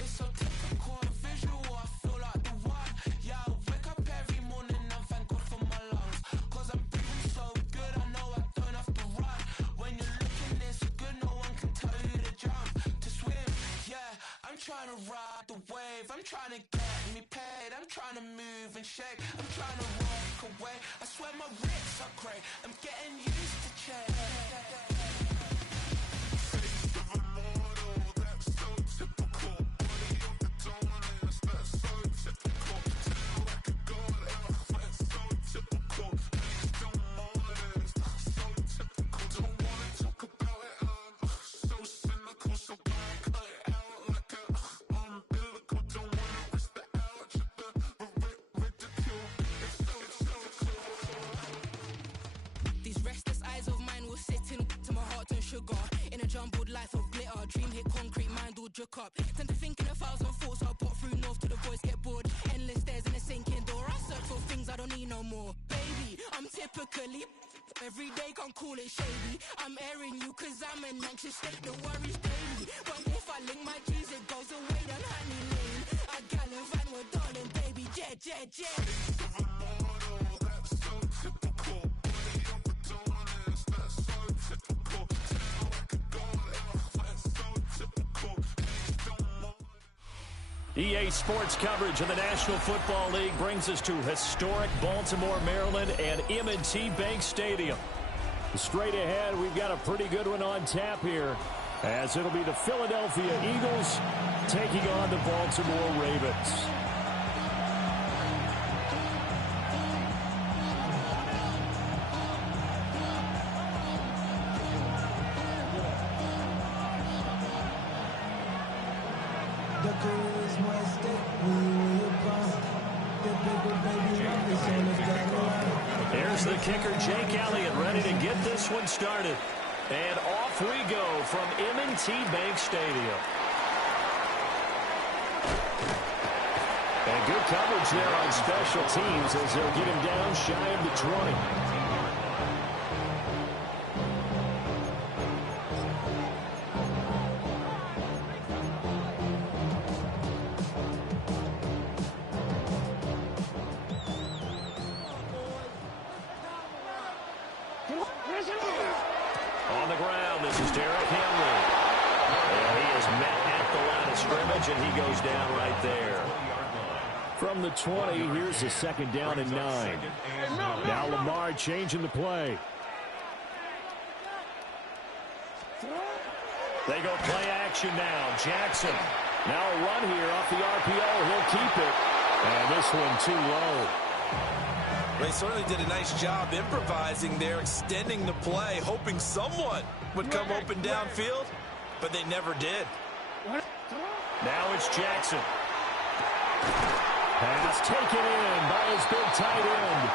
It's so typical, visual. I feel like the one. Yeah, I wake up every morning and thank God for my lungs. Cause I'm breathing so good, I know I don't have to run. When you're looking this good, no one can tell you to jump, to swim. Yeah, I'm trying to ride the wave, I'm trying to get me paid, I'm trying to move and shake, I'm trying to walk away. I swear my wrists are great, I'm getting used to change. Face of a mortal, that's so typical. Body of the dominance, that's so typical. Tell like a god, that's so typical. Please don't modest, so typical. Don't wanna talk about it, so cynical. So cut it out like a umbilical. Don't wanna risk the ouch of the ridicule. It's so typical. These restless eyes of mine will sit in to my heart and sugar. In a jumbled life of glitter, dream hit concrete, mind all jook up. Tend to think in 1,000 thoughts, I'll pop through north to the voice, get bored. Endless stairs in a sinking door, I search for things I don't need no more. Baby, I'm typically every day, can't call it shady. I'm airing you cause I'm an anxious state, the worries daily. But if I link my G's, it goes away down honey lane. I gallivant with darling, baby, jet, jet, jet. Face of a mortal, that's so typical. Body of a donut, that's so typical. Tell like a god, that's so typical. Please don't modest. EA Sports coverage of the National Football League brings us to historic Baltimore, Maryland and M&T Bank Stadium. Straight ahead, we've got a pretty good one on tap here, as it'll be the Philadelphia Eagles taking on the Baltimore Ravens. There's Here's the kicker, Jake Elliott, ready to get this one started. And off we go from M&T Bank Stadium. And good coverage there on special teams as they'll get him down shy of the 20. On the ground, this is Derrick Henry. And he is met at the line of scrimmage, and he goes down right there. From the 20, here's a second down and 9. Now Lamar changing the play. They go play action now. Jackson. Now a run here off the RPO. He'll keep it. And this one too low. They certainly did a nice job improvising there, extending the play, hoping someone would come open downfield, but they never did. Now it's Jackson. Pass taken in by his big tight end.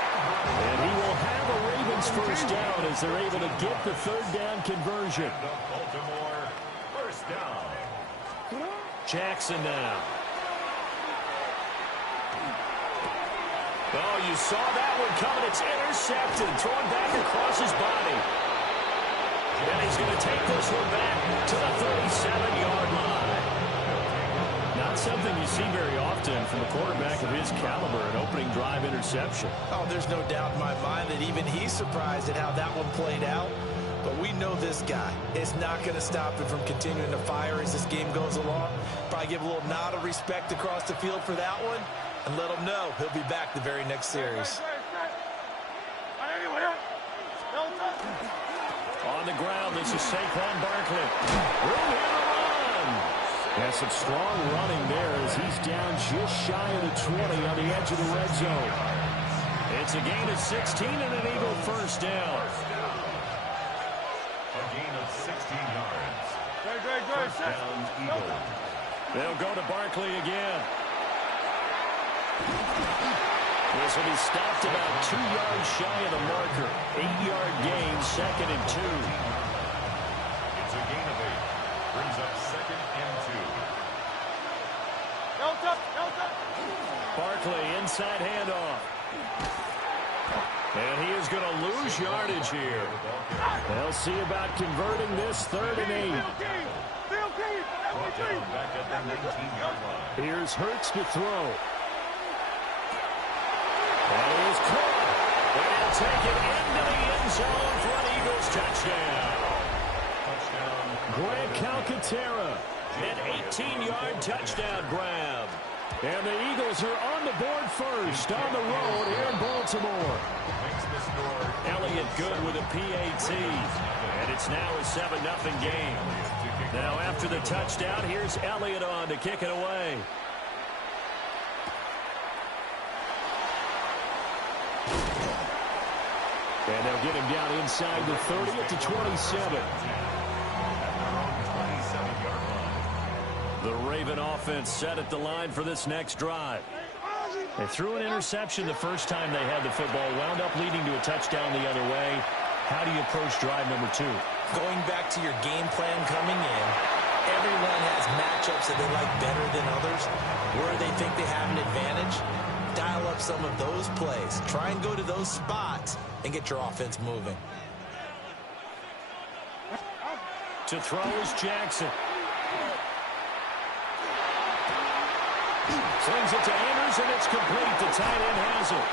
And he will have a Ravens first down as they're able to get the third down conversion. Baltimore first down. Jackson now. Oh, you saw that one coming. It's intercepted. Thrown back across his body. And he's going to take this one back to the 37-yard line. Not something you see very often from a quarterback of his caliber, an opening drive interception. Oh, there's no doubt in my mind that even he's surprised at how that one played out. But we know this guy is not going to stop him from continuing to fire as this game goes along. Probably give a little nod of respect across the field for that one. And let him know he'll be back the very next series. On the ground, this is Saquon Barkley. Room here to run. Yeah, some strong running there as he's down just shy of the 20 on the edge of the red zone. It's a gain of 16 and an Eagle first down. A gain of 16 yards. First down, Eagles. They'll go to Barkley again. This will be stopped about 2 yards shy of the marker. 8-yard gain, 2nd and 2. It's a gain of 8. Brings up 2nd and 2. Barkley inside handoff. And he is going to lose yardage here. They'll see about converting this 3rd and 8. Back at the 19-yard line. Here's Hurts to throw. And he is caught. And he'll take it into the end zone for an Eagles touchdown. Greg Calcaterra, an 18-yard touchdown grab. And the Eagles are on the board first on the road here in Baltimore. Elliott good with a PAT. And it's now a 7-0 game. Now after the touchdown, here's Elliott on to kick it away. And they'll get him down inside the 30 at the 27. The Raven offense set at the line for this next drive. They threw an interception the first time they had the football, wound up leading to a touchdown the other way. How do you approach drive number 2? Going back to your game plan coming in, everyone has matchups that they like better than others. Where they think they have an advantage, dial up some of those plays. Try and go to those spots and get your offense moving. To throw is Jackson. Slings it to Andrews, and it's complete. The tight end has it.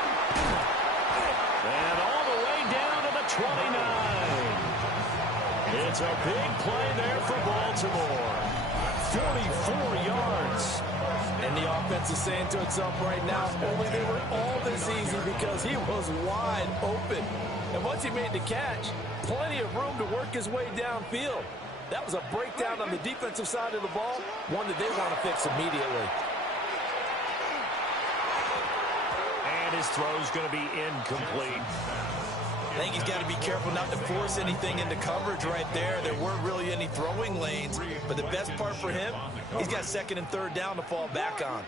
And all the way down to the 29. It's a big play there for Baltimore. 44 yards. And the offense is saying to itself right now, only they were all this easy because he was wide open. And once he made the catch, plenty of room to work his way downfield. That was a breakdown on the defensive side of the ball, one that they want to fix immediately. And his throw's going to be incomplete. I think he's got to be careful not to force anything into coverage right there. There weren't really any throwing lanes, but the best part for him, he's got 2nd and 3rd down to fall back on.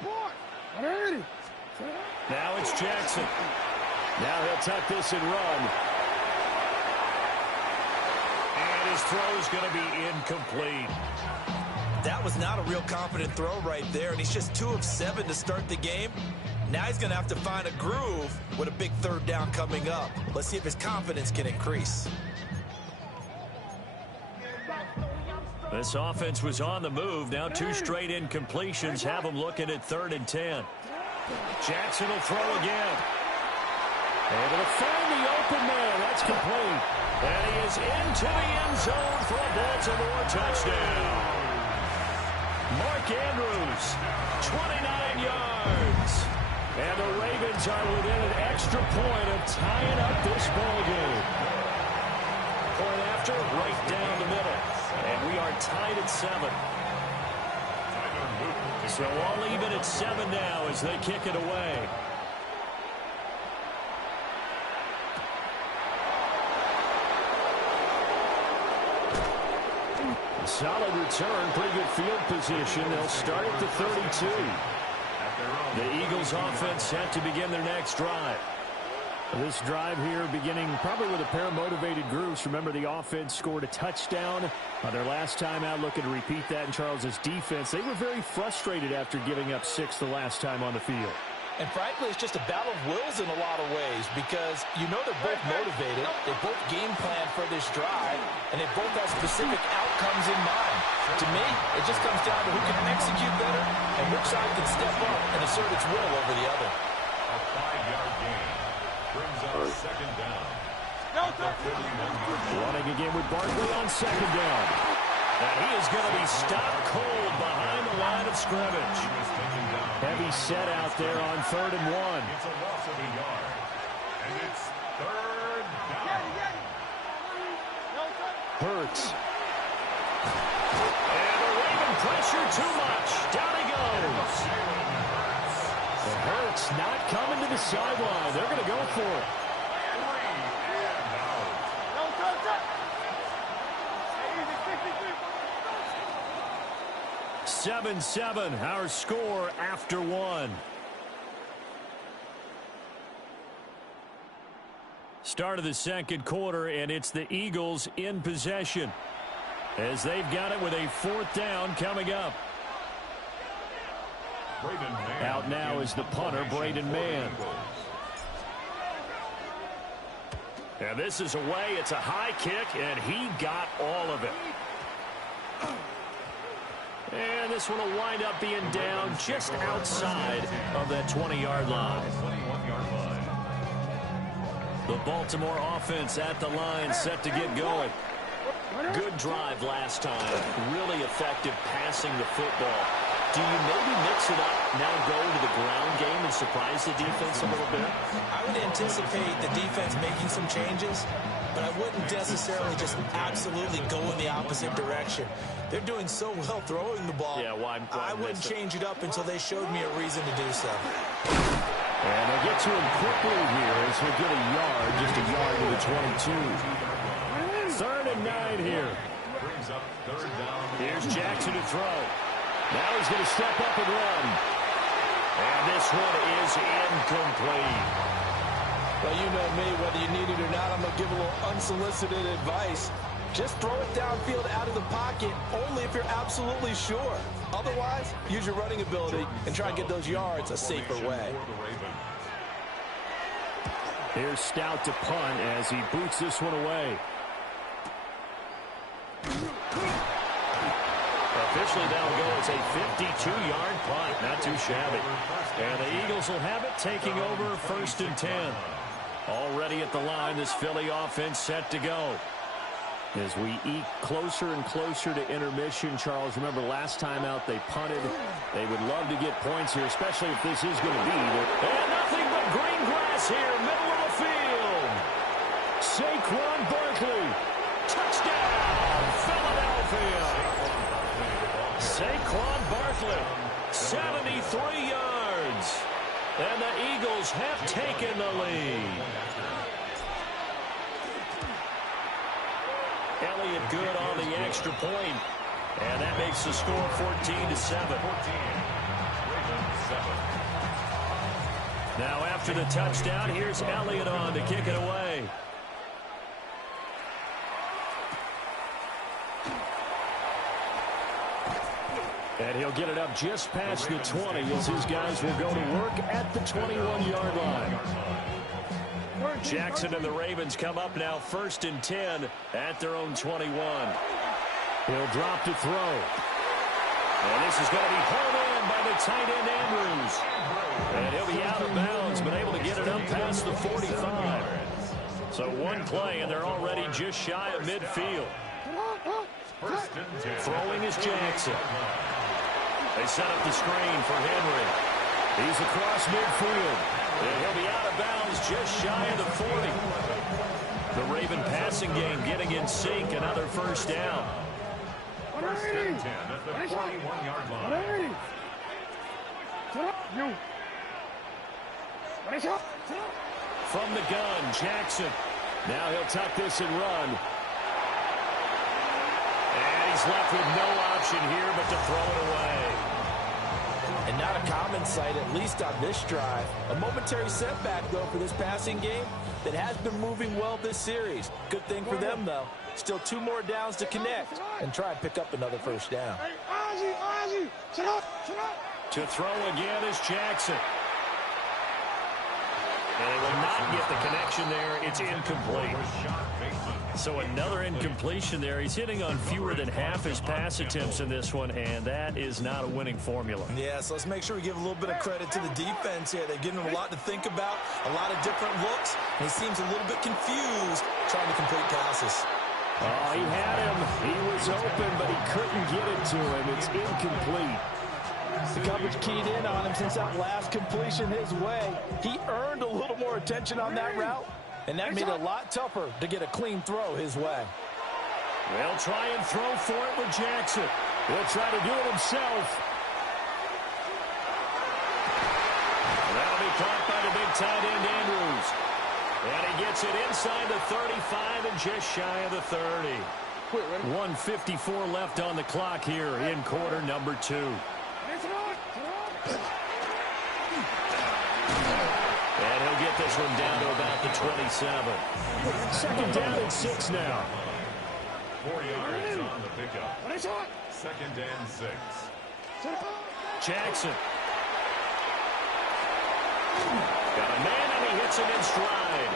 Now it's Jackson. Now he'll tuck this and run. And his throw is going to be incomplete. That was not a real confident throw right there, and he's just 2 of 7 to start the game. Now he's going to have to find a groove with a big third down coming up. Let's see if his confidence can increase. This offense was on the move. Now 2 straight incompletions have them looking at 3rd and 10. Jackson will throw again. Able to find the open man. That's complete. And he is into the end zone for a Baltimore touchdown. Mark Andrews, 29 yards. And the Ravens are within an extra point of tying up this ball game. Point after, right down the middle. And we are tied at 7. So all even at 7 now as they kick it away. Solid return, pretty good field position. They'll start at the 32. The Eagles offense set to begin their next drive. This drive here beginning probably with a pair of motivated groups. Remember, the offense scored a touchdown on their last time out, looking to repeat that in Charles's defense. They were very frustrated after giving up 6 the last time on the field. And frankly, it's just a battle of wills in a lot of ways because you know they're both motivated. They both game plan for this drive, and they both have specific outcomes in mind. To me, it just comes down to who can execute better and which side can step up and assert its will over the other. A 5-yard gain brings up 2nd down. Running again with Barkley on 2nd down. And he is going to be stopped cold behind the line of scrimmage. Heavy set out there on 3rd and 1. It's a loss of a yard. And it's 3rd down. Hurts. And the Raven pressure too much. Down he goes. And Hurts not coming to the sideline. They're going to go for it. 7-7, our score after 1. Start of the 2nd quarter, and it's the Eagles in possession as they've got it with a 4th down coming up. Out now is the punter, Braden Mann. And this is away. It's a high kick, and he got all of it. And this one will wind up being down just outside of that 20-yard line. The Baltimore offense at the line, set to get going. Good drive last time. Really effective passing the football. Do you maybe mix it up, now go to the ground game and surprise the defense a little bit? I would anticipate the defense making some changes, but I wouldn't necessarily just absolutely go in the opposite direction. They're doing so well throwing the ball. Yeah, why I wouldn't change it up until they showed me a reason to do so. And they'll get to him quickly here as he'll get a yard, just a yard to the 22. 3rd and 9 here. Brings up 3rd down. Here's Jackson to throw. Now he's going to step up and run. And this one is incomplete. Well, you know me, whether you need it or not, I'm going to give a little unsolicited advice. Just throw it downfield out of the pocket only if you're absolutely sure. Otherwise, use your running ability and try and get those yards a safer way. Here's Stout to punt as he boots this one away. Officially, that'll go as a 52-yard punt. Not too shabby. And the Eagles will have it, taking over 1st and 10. Already at the line, this Philly offense set to go. As we eke closer and closer to intermission, Charles, remember last time out they punted. They would love to get points here, especially if this is going to be. And nothing but green grass here, middle of the field. Saquon Barkley, touchdown, Philadelphia. Saquon Barkley, 73 yards. And the Eagles have taken the lead. Elliott good on the extra point. And that makes the score 14-7. Now after the touchdown, here's Elliott on to kick it away. And he'll get it up just past the 20 as his guys will go to work at the 21-yard line. Jackson and the Ravens come up now 1st and 10 at their own 21. He'll drop to throw. And this is going to be pulled in by the tight end Andrews. And he'll be out of bounds, but able to get it up past the 45. So one play, and they're already just shy of midfield. Throwing is Jackson. They set up the screen for Henry. He's across midfield. And he'll be out of bounds just shy of the 40. The Raven passing game getting in sync. Another first down. 1st and 10 at the 41-yard line. From the gun, Jackson. Now he'll tuck this and run. And he's left with no option here but to throw it away. And not a common sight, at least on this drive. A momentary setback, though, for this passing game that has been moving well this series. Good thing for them, though. Still 2 more downs to connect and try and pick up another first down. To throw again is Jackson. And they will not get the connection there. It's incomplete. So another incompletion there. He's hitting on fewer than half his pass attempts in this one, and that is not a winning formula. Yeah, so let's make sure we give a little bit of credit to the defense here. They've given him a lot to think about, a lot of different looks, and he seems a little bit confused trying to complete passes. Oh, he had him. He was open, but he couldn't get it to him. It's incomplete. The coverage keyed in on him since that last completion his way. He earned a little more attention on that route, and that made it a lot tougher to get a clean throw his way. They'll try and throw for it with Jackson. He'll try to do it himself. That'll be caught by the big tight end Andrews. And he gets it inside the 35 and just shy of the 30. 1:54 left on the clock here in quarter number 2. And he'll get this one down to about the 27. 2nd down and 6 now. 4 yards on the pickup. 2nd and 6. Jackson. Got a man, and he hits him in stride.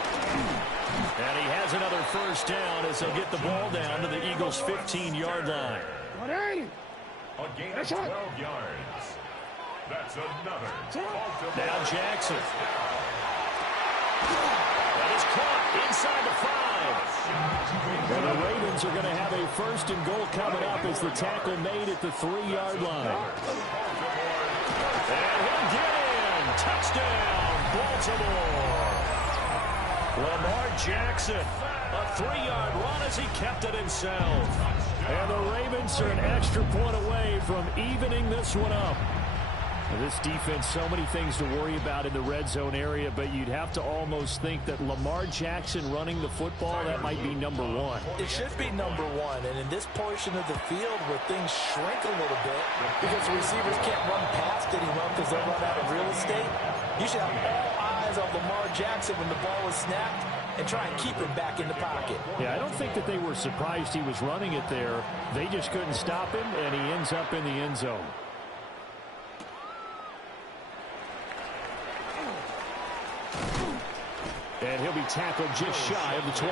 And he has another first down as he'll get the ball down to the Eagles' 15-yard line. A gain of 12 yards. That's another. Now Jackson. That is caught inside the 5. And the Ravens are going to have a 1st and goal coming up as the tackle made at the 3-yard line. And he'll get in. Touchdown, Baltimore. Lamar Jackson, a 3-yard run as he kept it himself. And the Ravens are an extra point away from evening this one up. This defense, so many things to worry about in the red zone area, but you'd have to almost think that Lamar Jackson running the football, that might be number 1. It should be number 1, and in this portion of the field where things shrink a little bit because the receivers can't run past anyone because they'll run out of real estate, you should have all eyes on Lamar Jackson when the ball is snapped and try and keep him back in the pocket. Yeah, I don't think that they were surprised he was running it there. They just couldn't stop him, and he ends up in the end zone. And he'll be tackled just shy of the 25.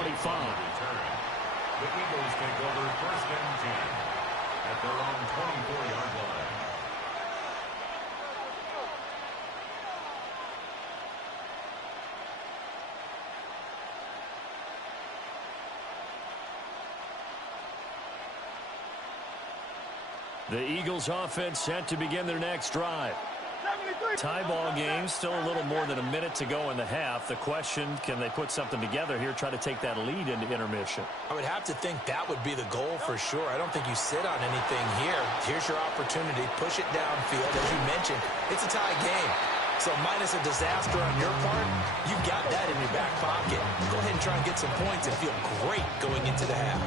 The Eagles take over 1st and 10 at their own 24-yard line. The Eagles offense set to begin their next drive. Tie ball game, still a little more than a minute to go in the half. The question, can they put something together here, try to take that lead into intermission? I would have to think that would be the goal for sure. I don't think you sit on anything here. Here's your opportunity. Push it downfield. As you mentioned, it's a tie game. So minus a disaster on your part, you've got that in your back pocket. Go ahead and try and get some points and feel great going into the half.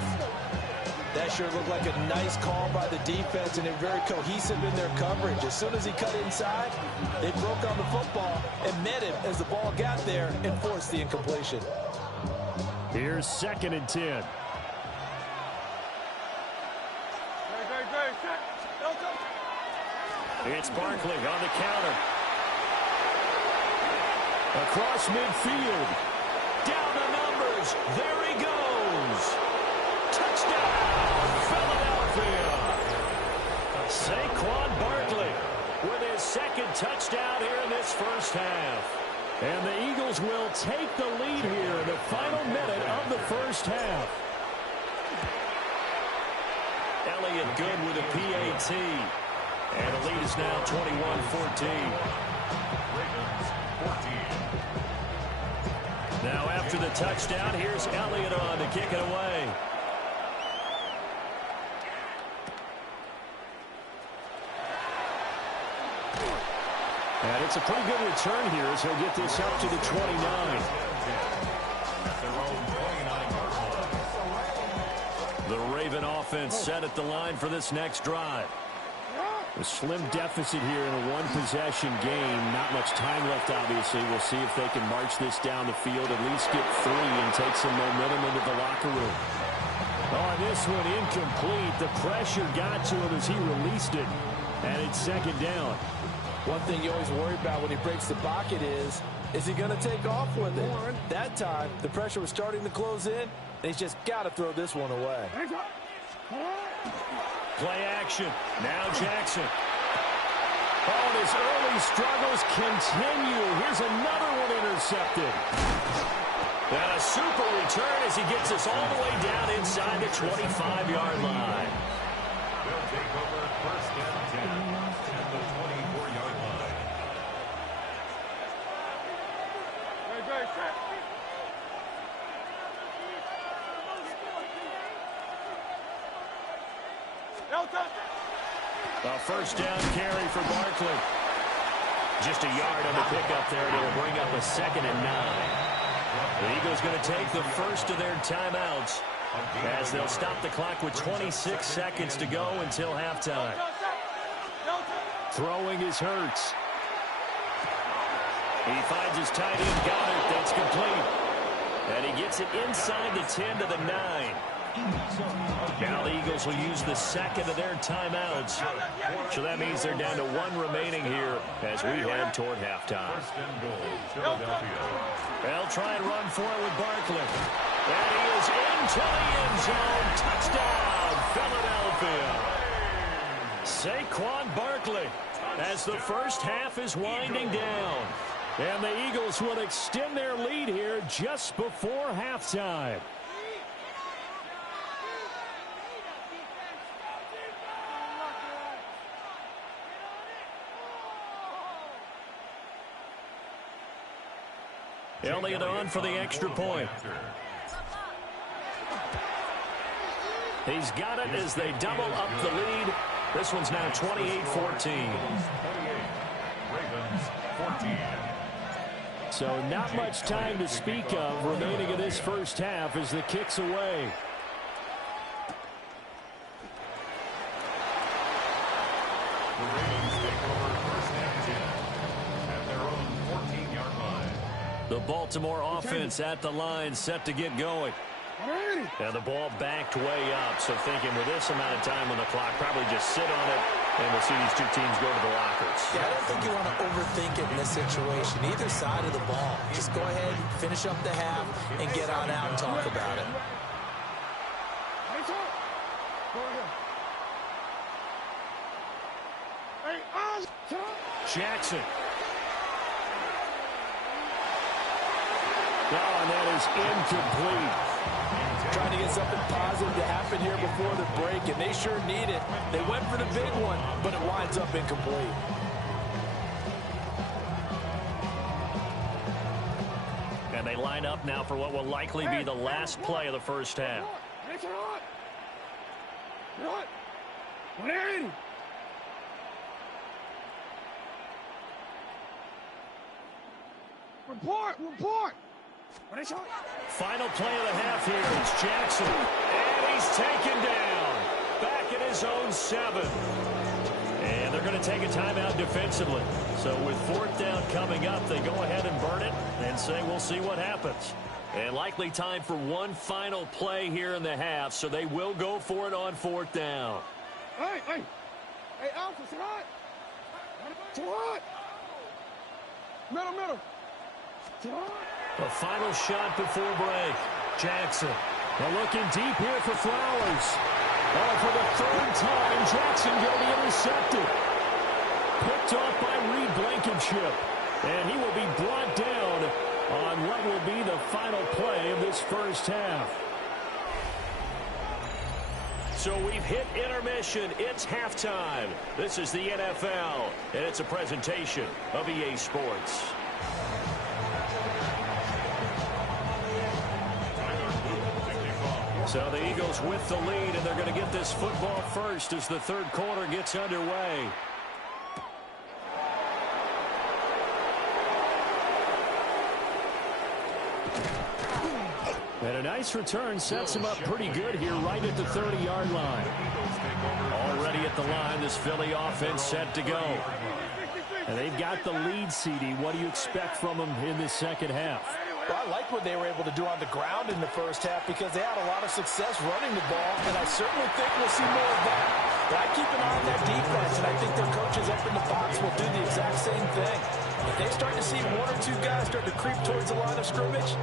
That sure looked like a nice call by the defense, and they're very cohesive in their coverage. As soon as he cut inside, they broke on the football and met him as the ball got there and forced the incompletion. Here's 2nd and 10. It's Barkley on the counter. Across midfield. Down the numbers. There he goes. Touchdown, Philadelphia. Saquon Barkley with his 2nd touchdown here in this first half. And the Eagles will take the lead here in the final minute of the first half. Elliott good with a PAT. And the lead is now 21-14. Now after the touchdown, here's Elliott on to kick it away. And it's a pretty good return here as he'll get this up to the 29. The Raven offense set at the line for this next drive. A slim deficit here in a one-possession game. Not much time left, obviously. We'll see if they can march this down the field, at least get 3 and take some momentum into the locker room. Oh, this one incomplete. The pressure got to him as he released it. And it's 2nd down. One thing you always worry about when he breaks the pocket is he going to take off with it? That time, the pressure was starting to close in, and he's just got to throw this one away. Play action. Now Jackson. Oh, and his early struggles continue. Here's another one intercepted. And a super return as he gets us all the way down inside the 25-yard line. They'll take over 1st and 10 at the 24-yard line. A 1st down carry for Barkley. Just a yard on the pickup there. They'll bring up a 2nd and 9. The Eagles going to take the first of their timeouts as they'll stop the clock with 26 seconds to go until halftime. Throwing is Hurts. He finds his tight end, Goddard. That's complete. And he gets it inside the 10 to the 9. Now the Eagles will use the 2nd of their timeouts. So that means they're down to 1 remaining here as we head toward halftime. They'll try and run for it with Barkley. And he is into the end zone. Touchdown, Philadelphia. Saquon Barkley as the first half is winding down. And the Eagles will extend their lead here just before halftime. Elliott on for the extra point. He's got it as they double up the lead. This one's now 28-14. Ravens 14. So not much time to speak of remaining in this first half as the kick's away. The Ravens take over 1st and 10 at their own 14-yard line. The Baltimore offense at the line, set to get going. And the ball backed way up, so thinking with this amount of time on the clock, probably just sit on it, and we'll see these two teams go to the lockers. Yeah, I don't think you want to overthink it in this situation, either side of the ball. Just go ahead, finish up the half, and get on out and talk about it. Jackson. Oh, and that is incomplete. Trying to get something positive to happen here before the break, and they sure need it. They went for the big one, but it winds up incomplete. And they line up now for what will likely be the last play of the first half. Report! Final play of the half here is Jackson. And he's taken down. back at his own 7. And they're going to take a timeout defensively. So with 4th down coming up, they go ahead and burn it and say we'll see what happens. And likely time for one final play here in the half, so they will go for it on 4th down. Hey, Alpha, it's hot. It's hot. Middle. It's hot. A final shot before break. Jackson. They're looking deep here for Flowers. Oh, for the 3rd time, Jackson going to be intercepted. Picked off by Reed Blankenship. And he will be brought down on what will be the final play of this first half. So we've hit intermission. It's halftime. This is the NFL, and it's a presentation of EA Sports. So the Eagles with the lead, and they're going to get this football first as the 3rd quarter gets underway. And a nice return sets him up pretty good here right at the 30-yard line. Already at the line, this Philly offense set to go. And they've got the lead, CD. What do you expect from them in this second half? Well, I like what they were able to do on the ground in the first half because they had a lot of success running the ball, and I certainly think we'll see more of that. But I keep an eye on that defense, and I think their coaches up in the box will do the exact same thing. If they start to see 1 or 2 guys start to creep towards the line of scrimmage,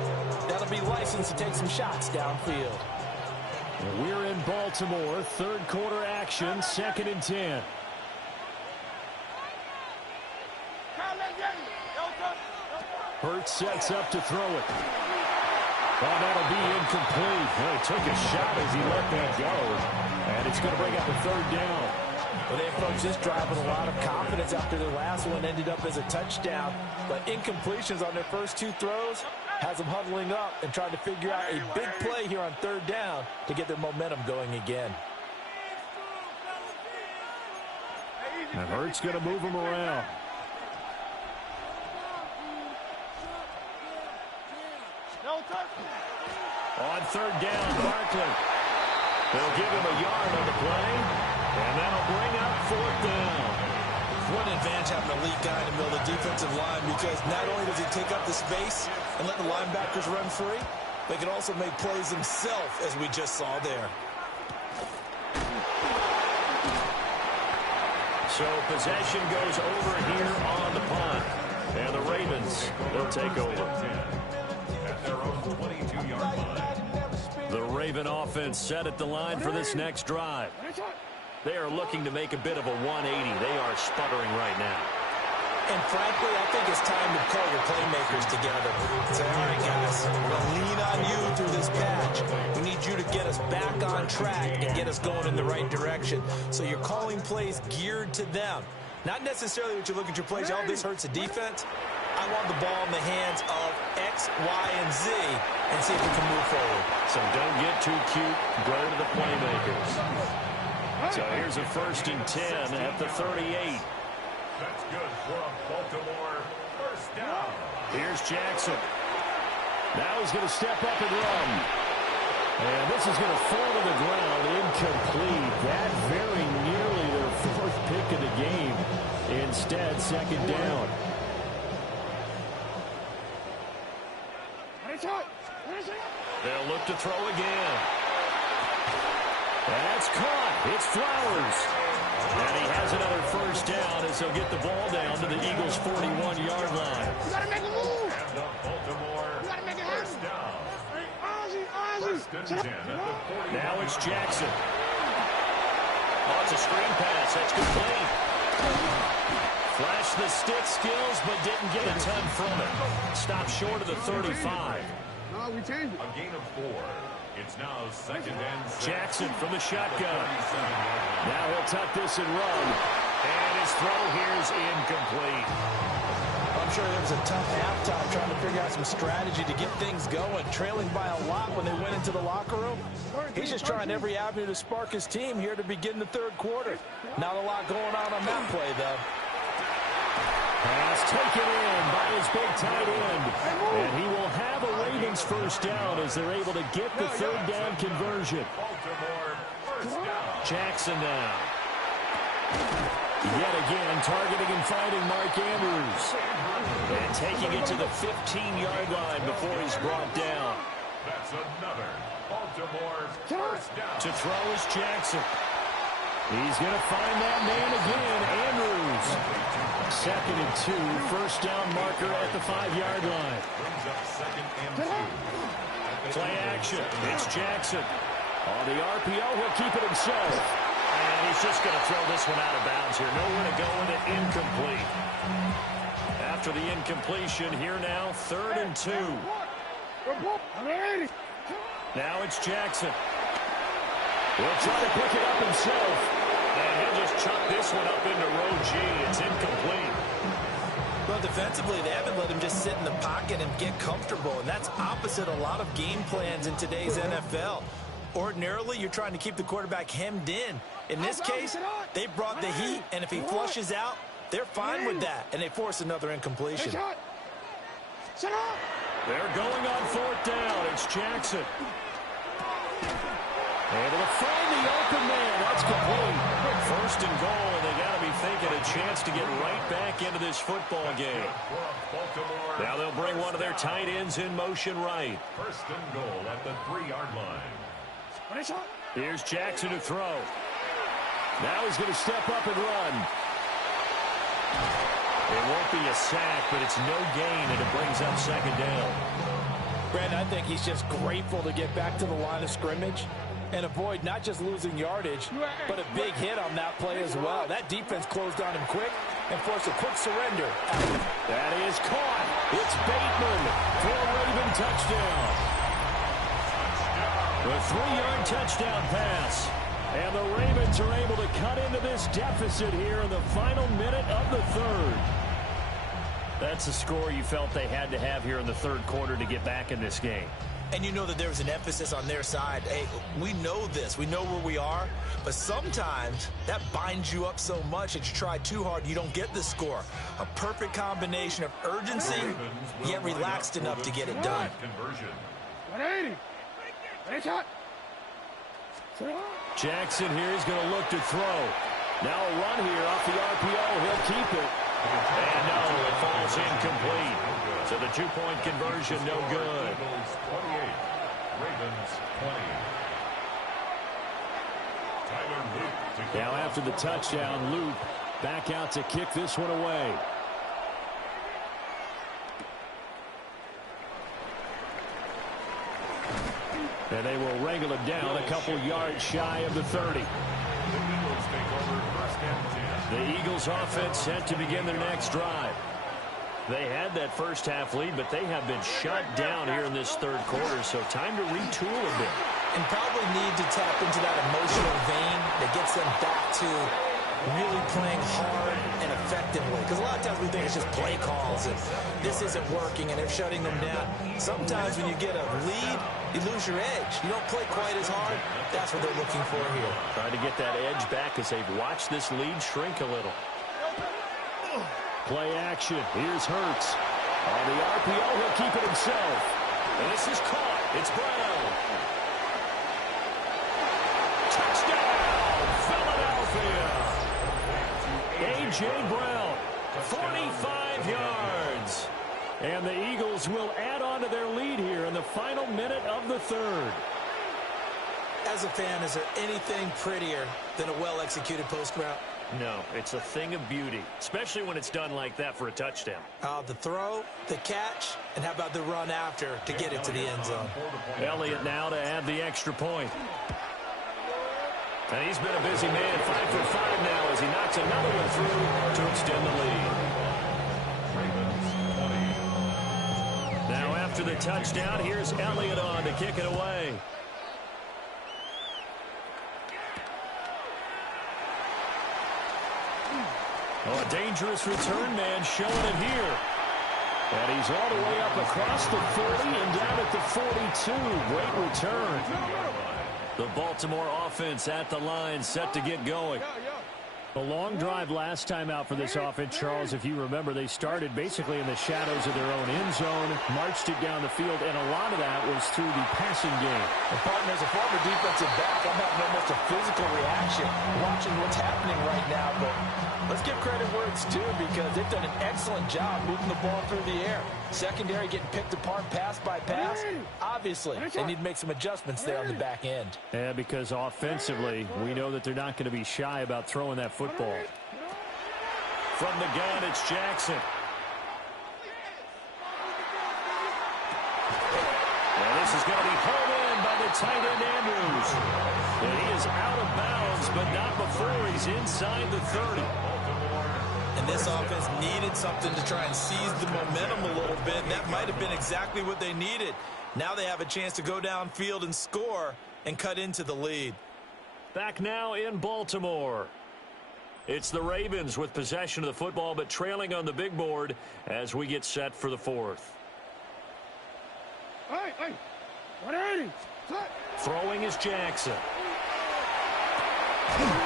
that'll be licensed to take some shots downfield. We're in Baltimore, 3rd quarter action, 2nd and 10. Hurts sets up to throw it. Oh, that'll be incomplete. Well, he took a shot as he let that go. And it's going to bring up a 3rd down. Well, they approached this drive with a lot of confidence after their last one ended up as a touchdown. But incompletions on their first 2 throws has them huddling up and trying to figure out a big play here on 3rd down to get their momentum going again. And Hurts going to move him around. On 3rd down, Barkley. They'll give him a yard on the play, and that'll bring up 4th down. One advantage having a lead guy in the middle of the defensive line because not only does he take up the space and let the linebackers run free, but he can also make plays himself, as we just saw there. So possession goes over here on the punt, and the Ravens will take over. The Raven offense set at the line for this next drive. They are looking to make a bit of a 180. They are sputtering right now. And frankly, I think it's time to call your playmakers together. Say, all right, guys, we're going to lean on you through this patch. We need you to get us back on track and get us going in the right direction. So you're calling plays geared to them. Not necessarily what you look at your plays, oh, this hurts the defense. I want the ball in the hands of X, Y, and Z and see if we can move forward. So don't get too cute. Go to the playmakers. So here's a 1st and 10 at the 38. That's good for a Baltimore 1st down. Here's Jackson. Now he's going to step up and run. And this is going to fall to the ground incomplete. That very nearly their 4th pick of the game. Instead, 2nd down. They'll look to throw again. That's caught. It's Flowers. And he has another 1st down as he'll get the ball down to the Eagles' 41-yard line. You gotta make a move. And the Baltimore You gotta make it 1st down. Now it's Jackson. Oh, it's a screen pass. That's complete. Flashed the stick skills, but didn't get a ton from it. Stopped short of the 35. No, we changed it. A gain of 4. It's now 2nd and 6. Jackson from the shotgun. Now he'll tuck this and run. And his throw here is incomplete. I'm sure there was a tough halftime trying to figure out some strategy to get things going. Trailing by a lot when they went into the locker room. He's just trying every avenue to spark his team here to begin the 3rd quarter. Not a lot going on that play, though. Pass taken in by his big tight end. And he will have a Ravens 1st down as they're able to get the 3rd down conversion. Baltimore 1st down. Jackson now. Yet again, targeting and finding Mark Andrews. And taking it to the 15-yard line before he's brought down. That's another Baltimore first down. To throw is Jackson. He's going to find that man again, Andrews. 2nd and 2, first down marker at the 5-yard line. Brings up 2nd and 2. Play action. It's Jackson. On the RPO, he'll keep it himself. And he's just going to throw this one out of bounds here. Nowhere to go with it. Incomplete. After the incompletion, here now, 3rd and 2. Now it's Jackson. He'll try to pick it up himself. And he'll just chuck this one up into row G. It's incomplete. Well, defensively, they haven't let him just sit in the pocket and get comfortable. And that's opposite a lot of game plans in today's NFL. Ordinarily, you're trying to keep the quarterback hemmed in. In this case, they brought the heat, and if he flushes out, they're fine with that, and they force another incompletion. They're going on 4th down. It's Jackson. Able to find the open man. That's complete. 1st and goal, and they got to be thinking a chance to get right back into this football game. Now they'll bring one of their tight ends in motion right. 1st and goal at the 3-yard line. Here's Jackson to throw. Now he's going to step up and run. It won't be a sack, but it's no gain, and it brings up 2nd down. Brandon, I think he's just grateful to get back to the line of scrimmage and avoid not just losing yardage, but a big hit on that play as well. That defense closed on him quick and forced a quick surrender. That is caught. It's Bateman for a Raven touchdown. The 3-yard touchdown pass. And the Ravens are able to cut into this deficit here in the final minute of the 3rd. That's a score you felt they had to have here in the 3rd quarter to get back in this game. And you know that there's an emphasis on their side. Hey, we know this. We know where we are. But sometimes that binds you up so much that you try too hard, you don't get the score. A perfect combination of urgency, yet relaxed enough to get it done. 180. Jackson here is going to look to throw. Now a run here off the RPO. He'll keep it. And no, it falls incomplete. So the 2-point conversion, no good. 28, Ravens 20. Now after the touchdown, Loop back out to kick this one away. And they will wrangle it down a couple yards shy of the 30. The Eagles offense set to begin their next drive. They had that first half lead, but they have been shut down here in this 3rd quarter, so time to retool a bit. And probably need to tap into that emotional vein that gets them back to really playing hard and effectively. Because a lot of times we think it's just play calls and this isn't working and they're shutting them down. Sometimes when you get a lead, you lose your edge. You don't play quite as hard. That's what they're looking for here. Trying to get that edge back as they've watched this lead shrink a little. Play action. Here's Hurts. On the RPO, he'll keep it himself. And this is caught. It's Brown. Touchdown, Philadelphia. A.J. Brown, 45 yards. And the Eagles will add on to their lead here in the final minute of the 3rd. As a fan, is there anything prettier than a well-executed post route? No, it's a thing of beauty, especially when it's done like that for a touchdown. The throw, the catch, and how about the run after to get it to the end zone? Elliott now to add the extra point. And he's been a busy man, 5 for 5 now as he knocks another one through to extend the lead. Now after the touchdown, here's Elliott on to kick it away. Oh, a dangerous return man showing it here. And he's all the way up across the 40 and down at the 42. Great return. The Baltimore offense at the line set to get going. A long drive last time out for this offense, Charles. If you remember, they started basically in the shadows of their own end zone, marched it down the field, and a lot of that was through the passing game. And partner, as a former defensive back, I'm having almost a physical reaction watching what's happening right now. But let's give credit where it's due, because they've done an excellent job moving the ball through the air. Secondary getting picked apart pass by pass. Obviously, they need to make some adjustments there on the back end. Yeah, because offensively, we know that they're not going to be shy about throwing that football. From the gun, it's Jackson. And this is going to be home in by the tight end, Andrews. And he is out of bounds, but not before he's inside the 30. And this offense needed something to try and seize the momentum a little bit. That might have been exactly what they needed. Now they have a chance to go downfield and score and cut into the lead. Back now in Baltimore. It's the Ravens with possession of the football, but trailing on the big board as we get set for the fourth. Hey, 180. Throwing is Jackson.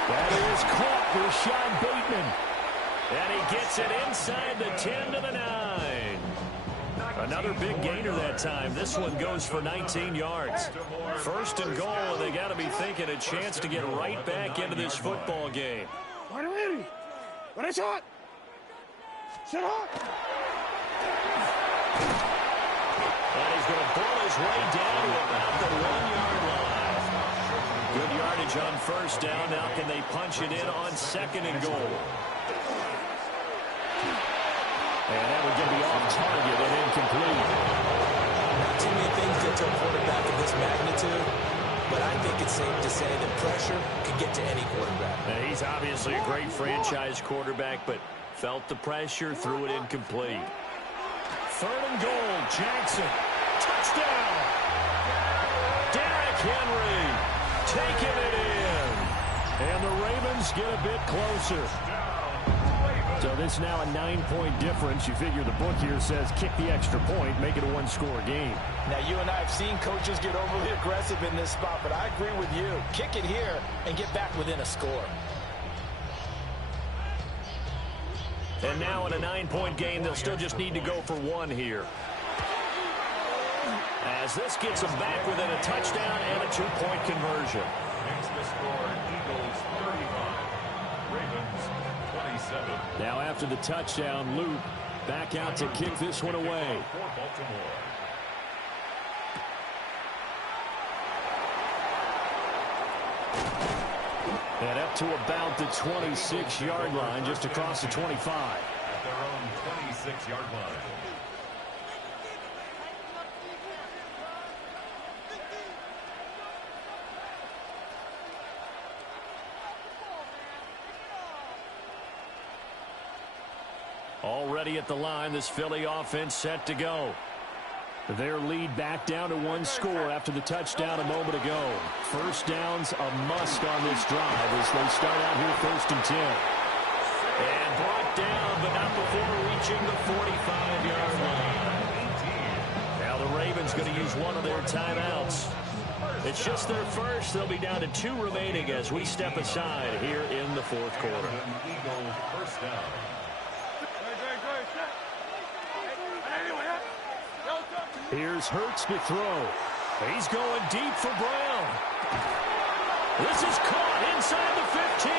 That is caught for Rashad Bateman. And he gets it inside the 10 to the 9. Another big gainer that time. This one goes for 19 yards. First and goal, and they got to be thinking a chance to get right back into this football game. 180. What is hot? Sit hot. And he's going to pull his way down to about the 1-yard line. Good yardage on first down. Now can they punch it in on second and goal? And that would get me off target and incomplete. Not too many things get to a quarterback of this magnitude, but I think it's safe to say that pressure can get to any quarterback. Now, he's obviously a great franchise quarterback, but felt the pressure, threw it incomplete. Third and goal, Jackson. Touchdown! Derrick Henry taking it in. And the Ravens get a bit closer. So this is now a 9-point difference. You figure the book here says kick the extra point, make it a one-score game. Now, you and I have seen coaches get overly aggressive in this spot, but I agree with you. Kick it here and get back within a score. And now in a 9-point game, they'll still just need to go for one here. As this gets them back within a touchdown and a 2-point conversion. Makes the score Eagles 35, Ravens 27. Now after the touchdown, Luke back out to kick this one away. For Baltimore. And up to about the 26-yard line, just across the 25. At their own 26-yard line. Already at the line, this Philly offense set to go. Their lead back down to one score after the touchdown a moment ago. First down's a must on this drive as they start out here first and 10. And brought down, but not before reaching the 45-yard line. Now the Ravens going to use one of their timeouts. It's just their first. They'll be down to 2 remaining as we step aside here in the fourth quarter. Eagles first down. Here's Hurts to throw. He's going deep for Brown. This is caught inside the 15.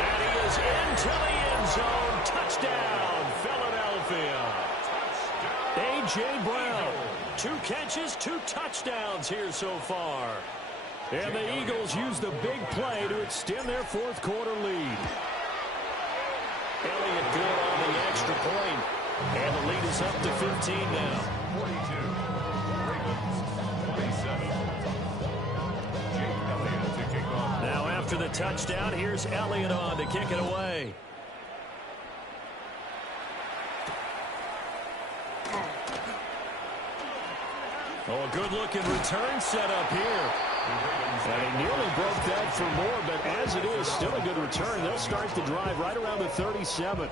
And he is into the end zone. Touchdown, Philadelphia. A.J. Brown. 2 catches, 2 touchdowns here so far. And the Eagles use the big play to extend their fourth quarter lead. Elliott good on the extra point. And the lead is up to 15 now. 42, Ravens 27. Jake Elliott to kick off. Now after the touchdown, here's Elliott on to kick it away. Oh, a good-looking return set up here. And he nearly broke that for more, but as it is, still a good return. They'll start the drive right around the 37.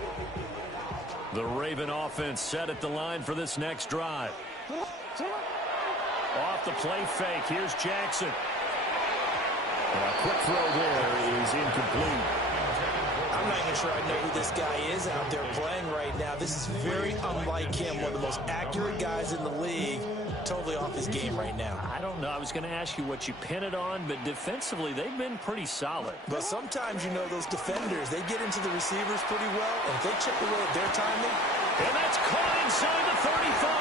The Raven offense set at the line for this next drive. Off the play fake, here's Jackson. And a quick throw there is incomplete. I'm not even sure I know who this guy is out there playing right now. This is very unlike him, one of the most accurate guys in the league. Totally off his game right now. I don't know. I was going to ask you what you pin it on, but defensively, they've been pretty solid. But sometimes, you know, those defenders, they get into the receivers pretty well, and if they chip away at their timing. And that's caught inside the 35.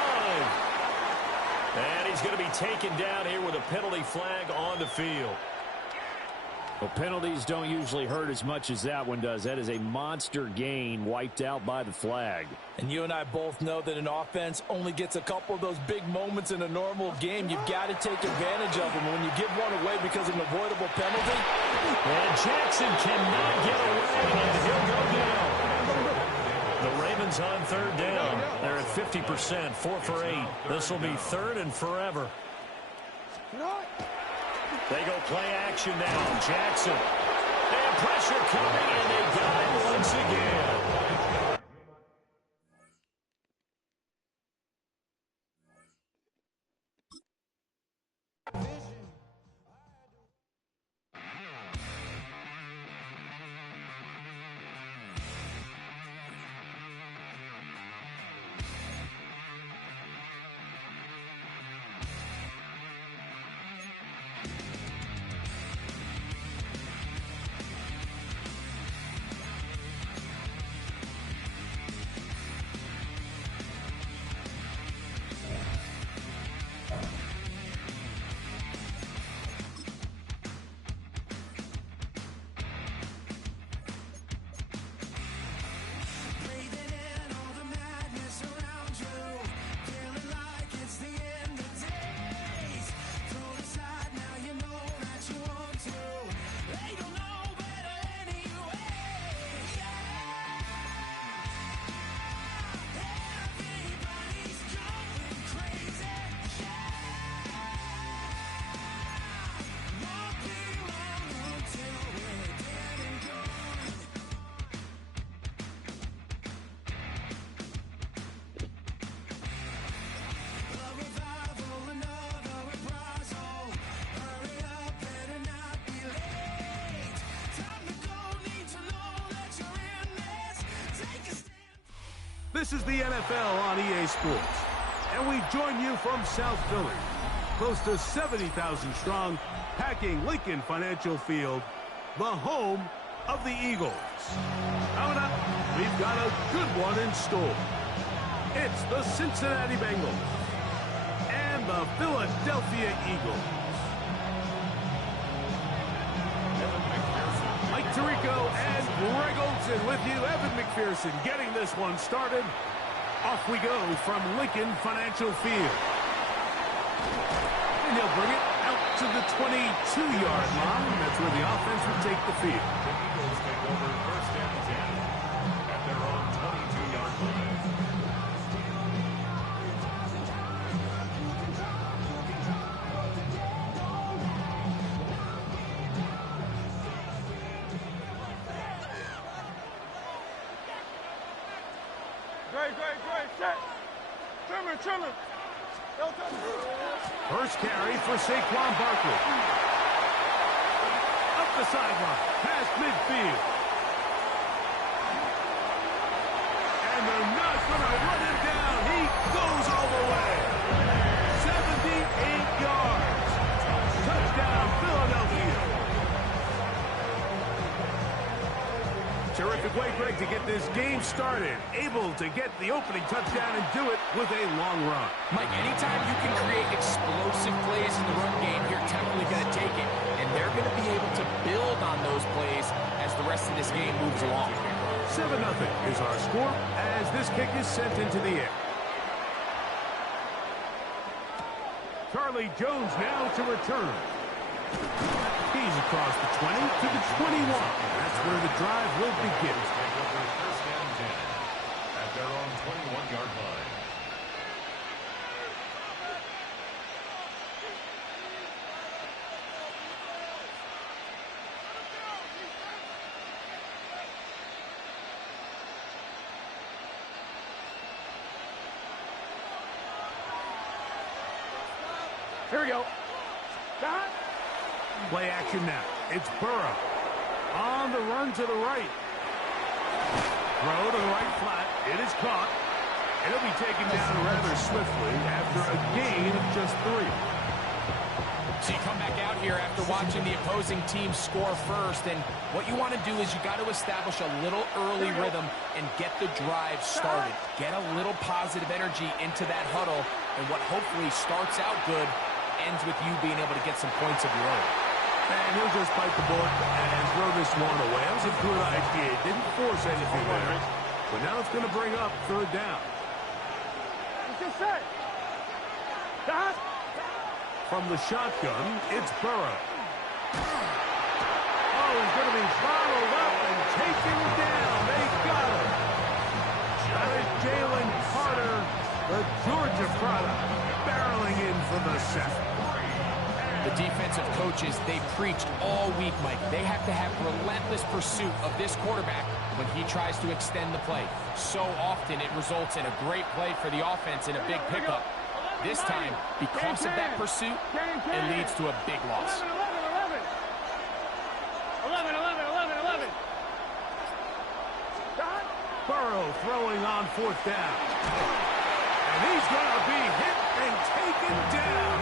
And he's going to be taken down here with a penalty flag on the field. Well, penalties don't usually hurt as much as that one does. That is a monster gain wiped out by the flag. And you and I both know that an offense only gets a couple of those big moments in a normal game. You've got to take advantage of them. When you give one away because of an avoidable penalty. And Jackson cannot get away, and he'll go down. The Ravens on third down. They're at 50%, 4 for 8. This will be third and forever. They go play action now. Jackson. And pressure coming, and they got him once again. This is the NFL on EA Sports, and we join you from South Philly, close to 70,000 strong, packing Lincoln Financial Field, the home of the Eagles. Coming up, we've got a good one in store. It's the Cincinnati Bengals and the Philadelphia Eagles. Mike Tirico and Greg Olsen with you. Evan McPherson getting this one started. Off we go from Lincoln Financial Field. And he'll bring it out to the 22-yard line. That's where the offense will take the field. The Eagles take over first and 10 at their own 22-yard line. First carry for Saquon Barkley. Up the sideline, past midfield. And they're not going to run him down. He goes all the way. 78 yards. Touchdown, Philadelphia. Terrific way, Greg, to get this game started. Able to get the opening touchdown and do it with a long run. Mike, anytime you can create explosive plays in the run game, you're definitely going to take it. And they're going to be able to build on those plays as the rest of this game moves along. 7-0 is our score as this kick is sent into the air. Charlie Jones now to return. He's across the 20 to the 21. That's where the drive will begin. First and 10 at their own 21-yard line. Here we go. Play action now. It's Burrow. On the run to the right. Throw to the right flat. It is caught. And it'll be taken down rather swiftly after a gain of just 3. So you come back out here after watching the opposing team score first, and what you want to do is you got to establish a little early rhythm and get the drive started. Get a little positive energy into that huddle, and what hopefully starts out good ends with you being able to get some points of your own. And he'll just bite the bullet and throw this one away. That was a good idea. Didn't force anything there. But now it's going to bring up 3rd down. From the shotgun, it's Burrow. Oh, he's going to be bottled up and taken down. They got him. That is Jalen Carter, the Georgia product, barreling in for the sack. The defensive coaches, they preached all week, Mike. They have to have relentless pursuit of this quarterback when he tries to extend the play. So often it results in a great play for the offense and a big pickup. This time, because of that pursuit, it leads to a big loss. 11. Burrow throwing on 4th down. And he's going to be hit and taken down.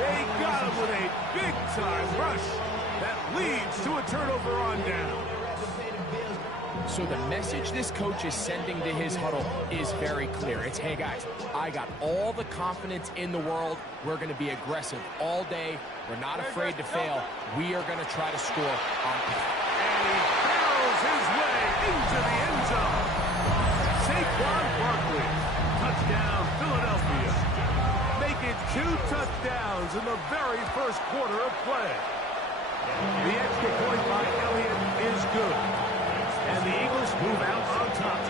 They got him with a big-time rush that leads to a turnover on down. So the message this coach is sending to his huddle is very clear. It's, hey, guys, I got all the confidence in the world. We're going to be aggressive all day. We're not afraid to fail. We are going to try to score on it. And he barrels his way into the end zone. Saquon Barkley, touchdown, Philadelphia. Make it 2 touchdowns in the very first quarter of play. The extra point by Elliott is good. And the Eagles move out on top,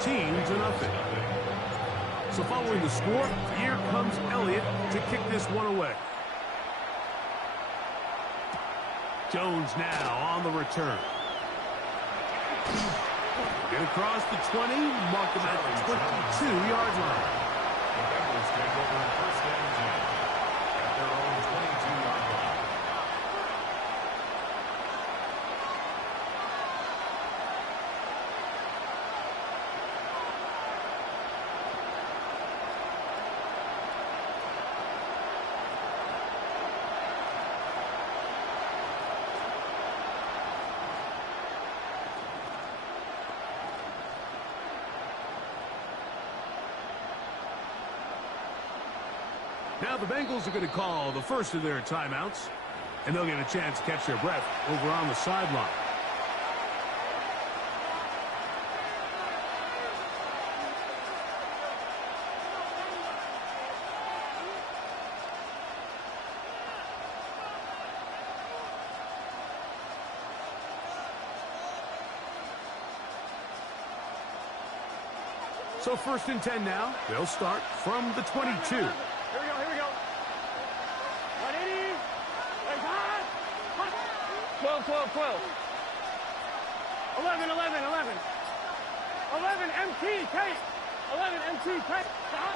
14-0. So following the score, here comes Elliott to kick this one away. Jones now on the return. Get across the 20, mark him at the 22-yard line. The Bengals take over 1st and 10 at their own 22-yard line. Now the Bengals are going to call the first of their timeouts, and they'll get a chance to catch their breath over on the sideline. So 1st and 10 now. They'll start from the 22. Here we go. 180. 12. 11. 11 MT, Kate. 11 MT, Kate. Stop.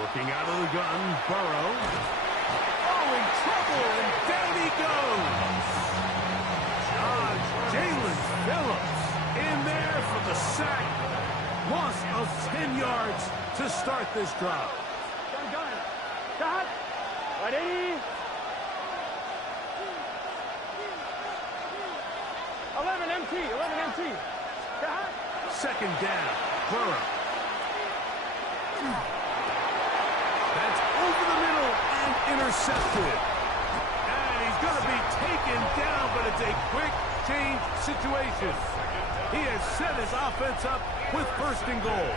Working out of the gun, Burrow. Oh, in trouble, and down he goes. Jalen Phillips in there for the sack. Loss of 10 yards to start this drive. Gun. Stop. 180. 11 MT. Stop. 2nd down, Burrow. That's over the middle and intercepted. And he's going to be taken down, but it's a quick change situation. He has set his offense up with 1st and goal.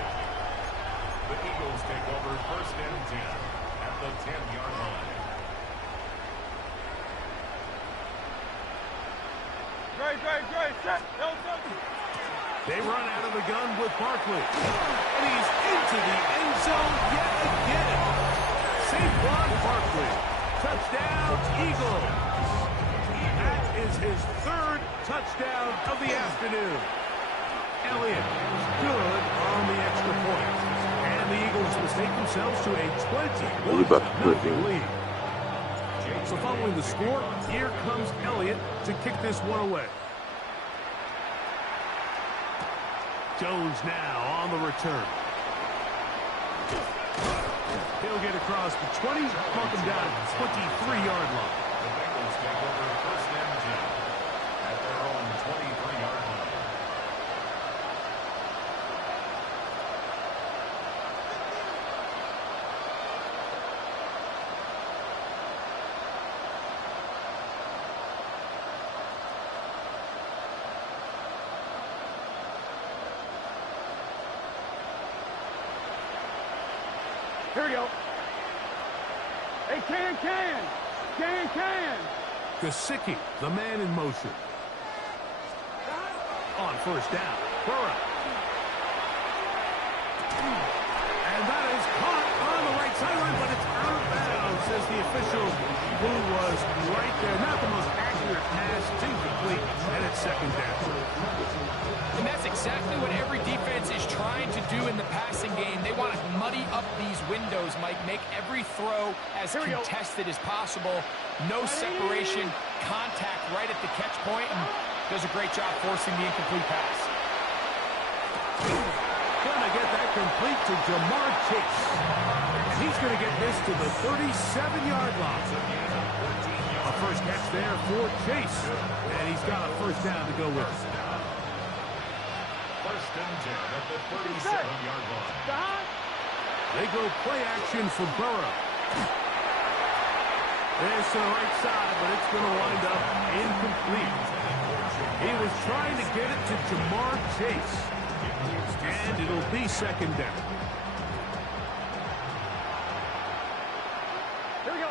The Eagles take over 1st and 10 at the 10-yard line. Great. Set. They run out of the gun with Barkley. And he's into the end zone yet again. Saquon Barkley. Touchdown, Eagles. That is his 3rd touchdown of the afternoon. Elliott good on the extra point. And the Eagles will take themselves to a 21-0 lead. So following the score, here comes Elliott to kick this one away. Jones now on the return. He'll get across the 20, mark him down at the 23-yard line. The Bengals take over first and 10 at their own 23-yard line. Here we go. Hey, can. Gesicki, the man in motion. On first down, Burrow. And that is caught on the right sideline, but it's out of bounds, says the official, who was right there. Not the most accurate pass, it's incomplete, and it's second down. And that's exactly what every defense is trying to do in the passing game. They want to muddy up these windows, Mike, make every throw as contested as possible. No separation, contact right at the catch point, and does a great job forcing the incomplete pass. Gonna get that complete to Jamar Chase. And he's gonna get this to the 37-yard line. A first catch there for Chase. And he's got a first down to go with it. First and 10 at the 37-yard line. They go play action for Burrow. There's to the right side, but it's going to wind up incomplete. He was trying to get it to Jamar Chase. And it'll be second down. Here we go.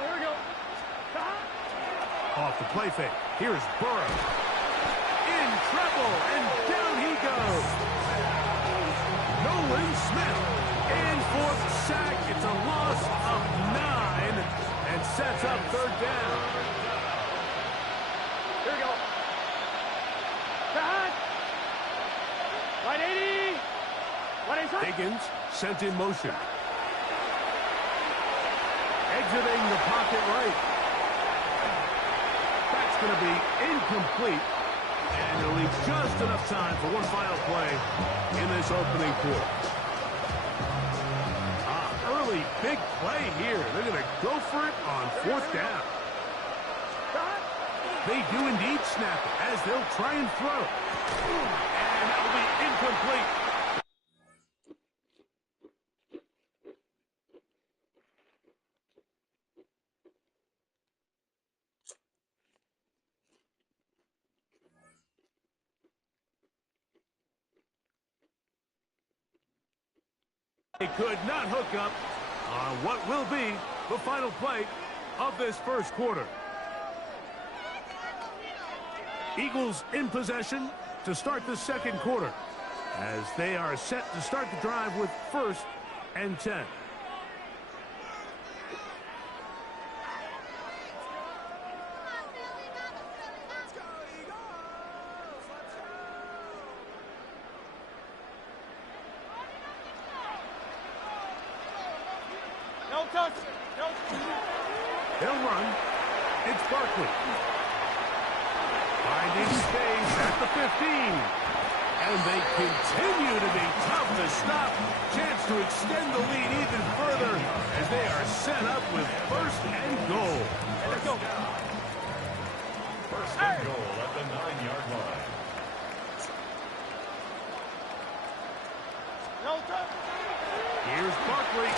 Off the play fake. Here's Burrow. In trouble, and down he goes. Nolan Smith. And fourth sack. It's a loss of 9 and sets up third down. Here we go. Right 80. Higgins sent in motion. Exiting the pocket right. That's going to be incomplete. And it'll leave just enough time for one final play in this opening quarter. Early big play here. They're going to go for it on fourth down. They do indeed snap it as they'll try and throw. And that'll be incomplete. They could not hook up on what will be the final play of this first quarter. Eagles in possession to start the second quarter as they are set to start the drive with first and 10. They'll run. It's Barkley. Finding space at the 15. And they continue to be tough to stop. Chance to extend the lead even further as they are set up with first and goal. Let's go. First and goal at the 9-yard line. Here's Barkley.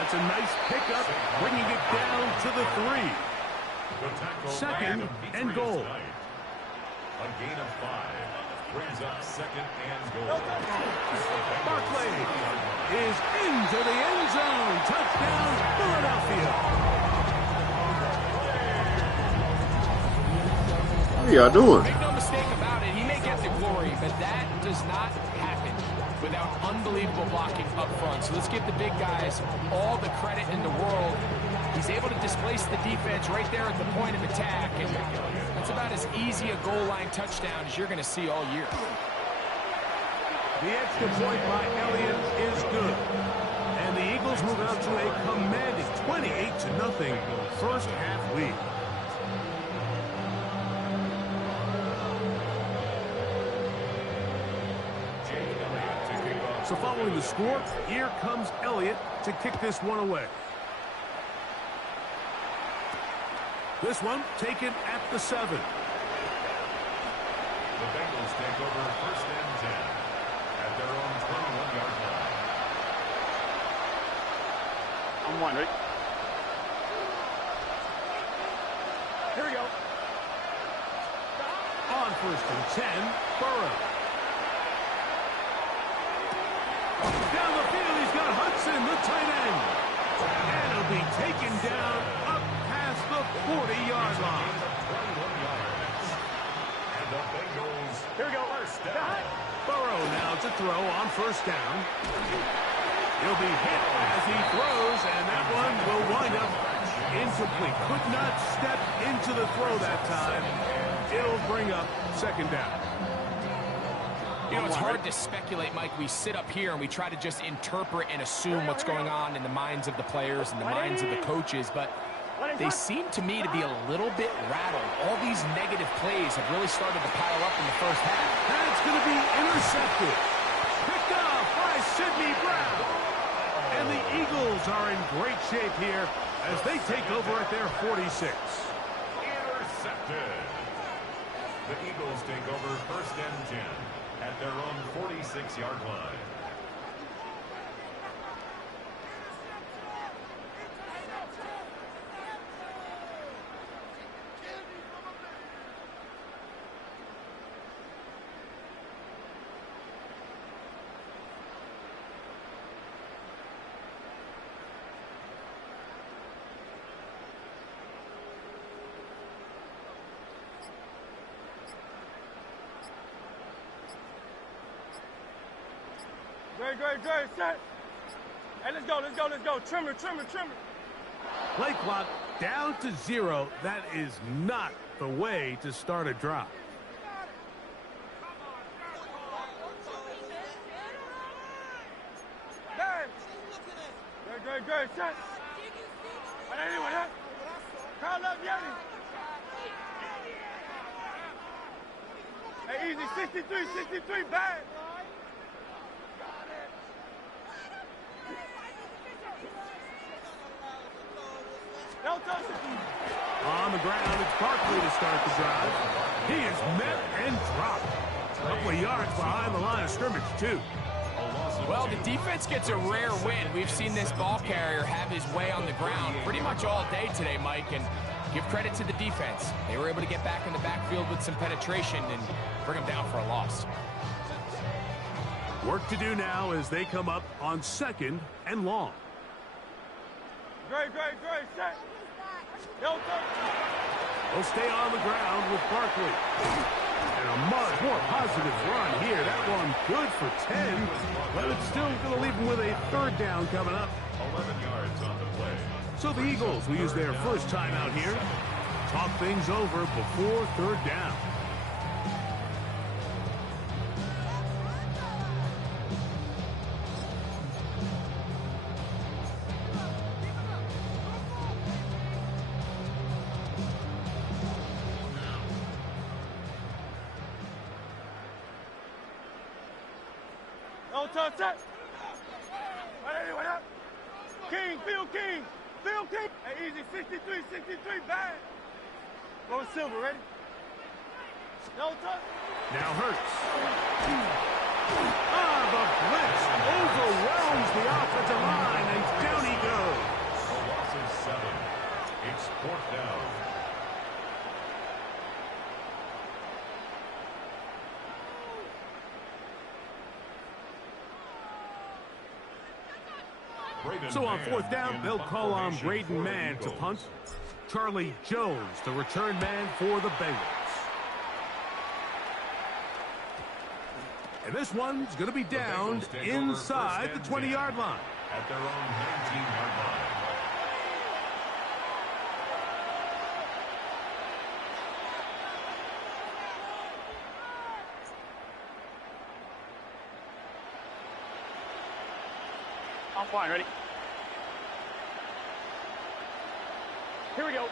That's a nice pickup, bringing it down to the 3. Second and goal. A gain of 5 brings up second and goal. Barkley is into the end zone. Touchdown, Philadelphia. What are y'all doing? Make no mistake about it, he may get the glory, but that does not happen without unbelievable blocking up front. So let's give the big guys all the credit in the world. He's able to displace the defense right there at the point of attack, and that's about as easy a goal line touchdown as you're going to see all year. The extra point by Elliott is good. And the Eagles move out to a commanding 28-0 first half lead. So following the score, here comes Elliott to kick this one away. This one taken at the 7. The Bengals take over 1st and 10 at their own 21-yard line. I'm one, ready? Here we go. On 1st and 10, Burrow. Down the field, he's got Hudson, the tight end. And he'll be taken down up past the 40-yard line. And the Bengals, here we go. First down. Burrow now to throw on 1st down. He'll be hit as he throws, and that one will wind up incomplete. Could not step into the throw that time. It'll bring up 2nd down. You know, it's hard to speculate, Mike. We sit up here and we try to just interpret and assume what's going on in the minds of the players and the minds of the coaches, but they seem to me to be a little bit rattled. All these negative plays have really started to pile up in the first half. That's going to be intercepted. Picked off by Sidney Brown. And the Eagles are in great shape here as they take over at their 46. Intercepted. The Eagles take over 1st and 10 at their own 46-yard line. Great, set. Hey, let's go. Trimmer. Play clock down to 0. That is not the way to start a drive. Great, set. Anyway, call up Yanni. Hey, easy, 63, bad. On the ground, it's Barkley to start the drive. He is met and dropped. A couple of yards behind the line of scrimmage, too. Well, the defense gets a rare win. We've seen this ball carrier have his way on the ground pretty much all day today, Mike, and give credit to the defense. They were able to get back in the backfield with some penetration and bring them down for a loss. Work to do now as they come up on 2nd and long. Great, set. They'll stay on the ground with Barkley. And a much more positive run here. That one good for 10. But it's still going to leave them with a 3rd down coming up. 11 yards on the play. So the Eagles will use their first time out here. Talk things over before 3rd down. Set. Anyway, Phil King. Hey, easy, 63, bad. Go Silver, ready? No touch. Now Hurts. The blitz overwhelms the offensive line, and down he goes. A loss of 7. It's 4th down. So on 4th down, they'll call on Braden Mann to punt. Charlie Jones, the return man for the Bengals. And this one's going to be downed inside the 20-yard line. At their own 19-yard line. I'm fine, ready? Here we go.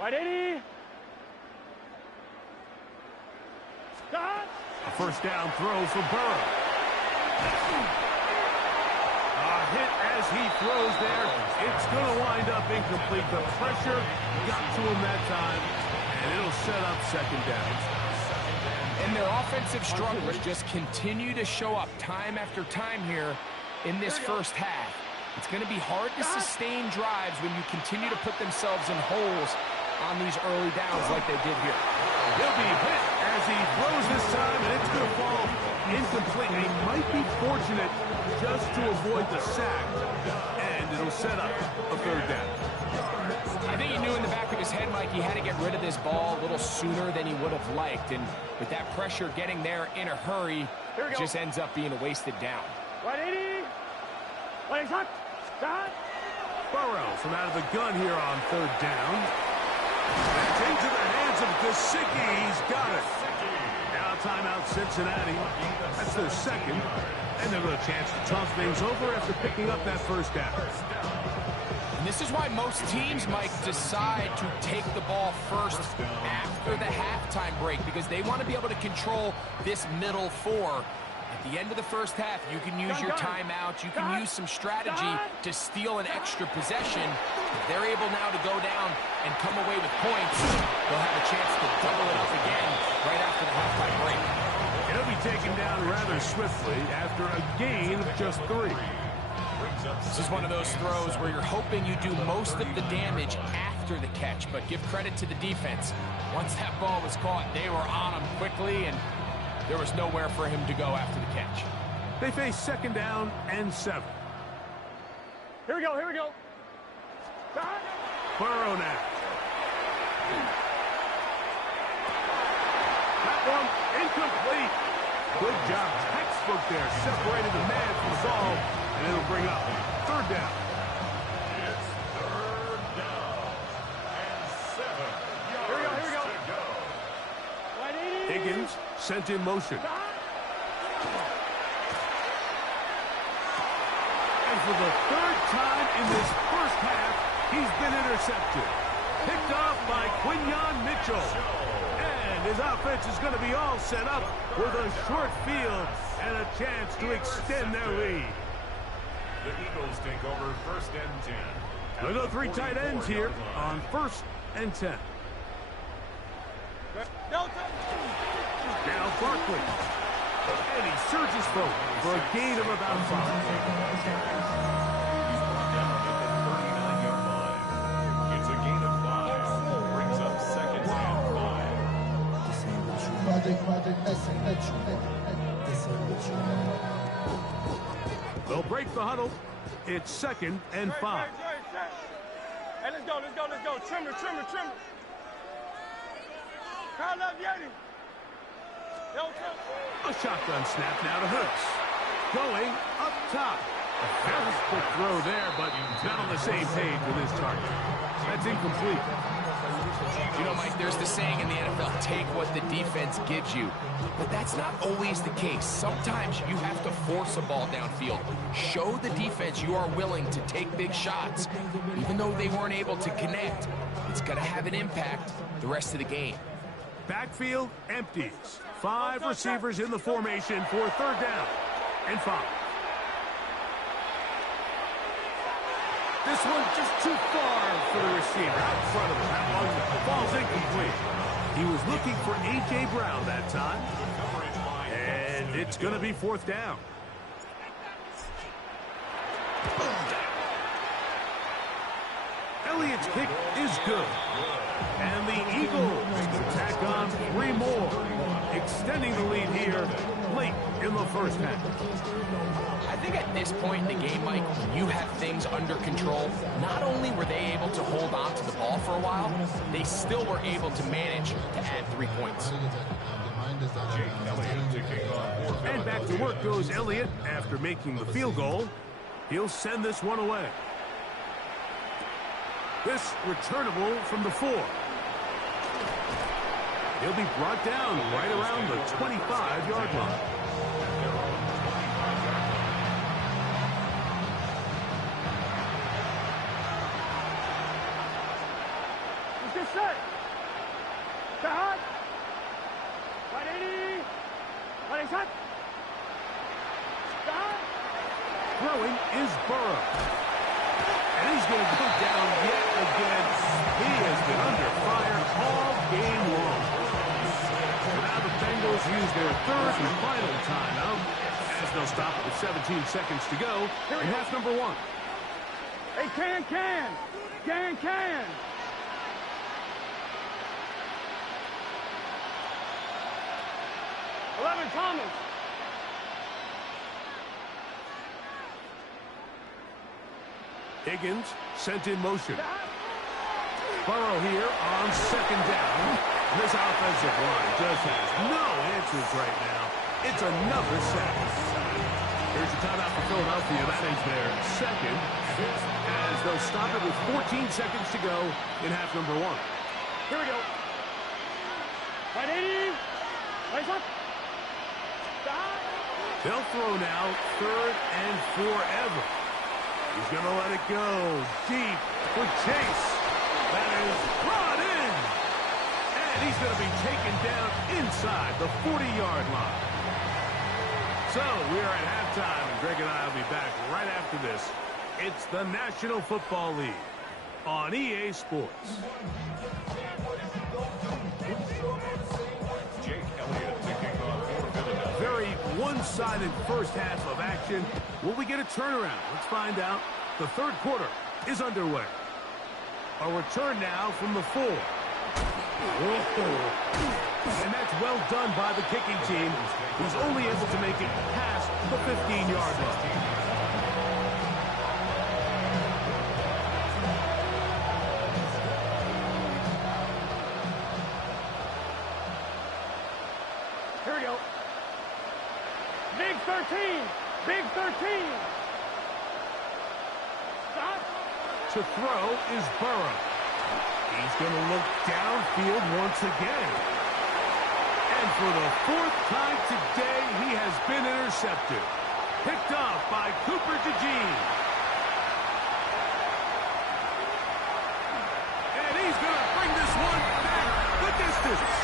Right 80. Stop. A 1st down throw for Burrow. Hit as he throws there. It's going to wind up incomplete. The pressure got to him that time, and it'll set up second down. And their offensive strugglers just continue to show up time after time here in this first half. It's going to be hard to sustain drives when you continue to put themselves in holes on these early downs like they did here. He'll be hit as he throws this time, and it's going to fall incomplete. He might be fortunate just to avoid the sack, and it'll set up a third down. I think he knew in the back of his head, Mike, he had to get rid of this ball a little sooner than he would have liked, and with that pressure getting there in a hurry, it just ends up being a wasted down. 180. What is hot? Burrow from out of the gun here on third down. That's into the hands of Gesicki. He's got it. Now timeout Cincinnati. That's their second. And they've got a chance to talk things over after picking up that first down. And this is why most teams, Mike, decide to take the ball first after the halftime break, because they want to be able to control this middle four. At the end of the first half, you can use your timeout. You can use some strategy to steal an extra possession. If they're able now to go down and come away with points, they'll have a chance to double it up again right after the halftime break. It'll be taken down rather swiftly after a gain of just 3. This is one of those throws where you're hoping you do most of the damage after the catch, but give credit to the defense. Once that ball was caught, they were on him quickly, and there was nowhere for him to go after the catch. They face second down and 7. Here we go, here we go. Burrow now. That one incomplete. Good job. Textbook there. Separated the man from the ball, and it'll bring up third down. It's third down and 7. Here we go, here we go. Higgins sent in motion. And for the third time in this first half, he's been intercepted. Picked off by Quinyon Mitchell. And his offense is going to be all set up with a short field and a chance to extend their lead. The Eagles take over first and 10. They'll go 3 tight ends here on first and 10. Now Barkley. And he surges forward for a gain of about 5. He's brought down at the 39-yard line. It's a gain of 5. Brings up second and 5. They'll break the huddle. It's second and 5. Hey, let's go, let's go, let's go. Trimmer, trimmer, trimmer. Call up Yeti. A shotgun snap now to Hurts. Going up top. A very quick throw there, but not on the same page with his target. That's incomplete. You know, Mike, there's the saying in the NFL, take what the defense gives you. But that's not always the case. Sometimes you have to force a ball downfield. Show the defense you are willing to take big shots. Even though they weren't able to connect, it's going to have an impact the rest of the game. Backfield empties. 5 receivers in the formation for third down and 5. This one just too far for the receiver out in front of him. That one falls incomplete. He was looking for A.J. Brown that time. And it's going to be fourth down. Elliott's kick is good. And the Eagles tack on 3 more, extending the lead here late in the first half. I think at this point in the game, Mike, when you have things under control, not only were they able to hold on to the ball for a while, they still were able to manage to add 3 points. And back to work goes Elliott after making the field goal. He'll send this one away. This returnable from the 4. He'll be brought down right around the 25-yard line. Let's get set. Hot. 180. 180 hot. Throwing is Burrow. And he's going to go down yet again. He has been under fire all game long. So now the Bengals use their third and final timeout as they'll stop it with 17 seconds to go in half number 1. Hey, can. 11, Thomas. Higgins sent in motion. Burrow here on second down. This offensive line just has no answers right now. It's another sack. Here's a timeout for Philadelphia. That is their second. As they'll stop it with 14 seconds to go in half number 1. Here we go. Right 80. Right up. They'll throw now, third and forever. He's going to let it go deep for Chase. That is brought in. And he's going to be taken down inside the 40-yard line. So we are at halftime, and Greg and I will be back right after this. It's the National Football League on EA Sports. Very one-sided first half of action. Will we get a turnaround? Let's find out. The third quarter is underway. A return now from the 4. And that's well done by the kicking team, who's only able to make it past the 15-yard line. Here we go. Big 13. Big 13. Stop. To throw is Burrow. He's going to look downfield once again. And for the 4th time today, he has been intercepted. Picked off by Cooper DeJean. And he's going to bring this one back the distance.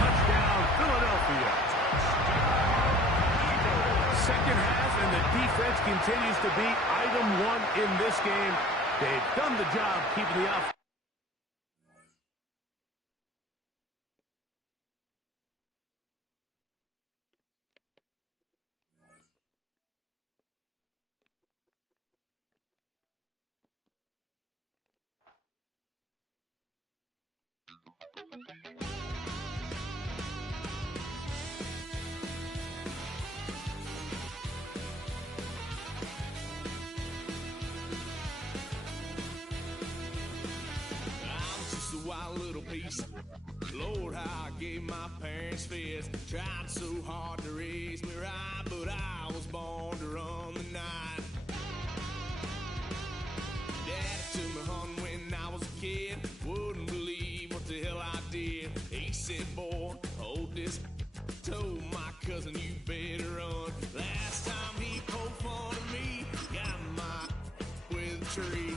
Touchdown, Philadelphia. Second half, and the defense continues to be item 1 in this game. They've done the job keeping the offense. Little piece. Lord, how I gave my parents fist. Tried so hard to raise me right, but I was born to run the night. Daddy took me hunting when I was a kid. Wouldn't believe what the hell I did. He said, boy, hold this. Told my cousin, you better run. Last time he poked fun of me, got my with a tree.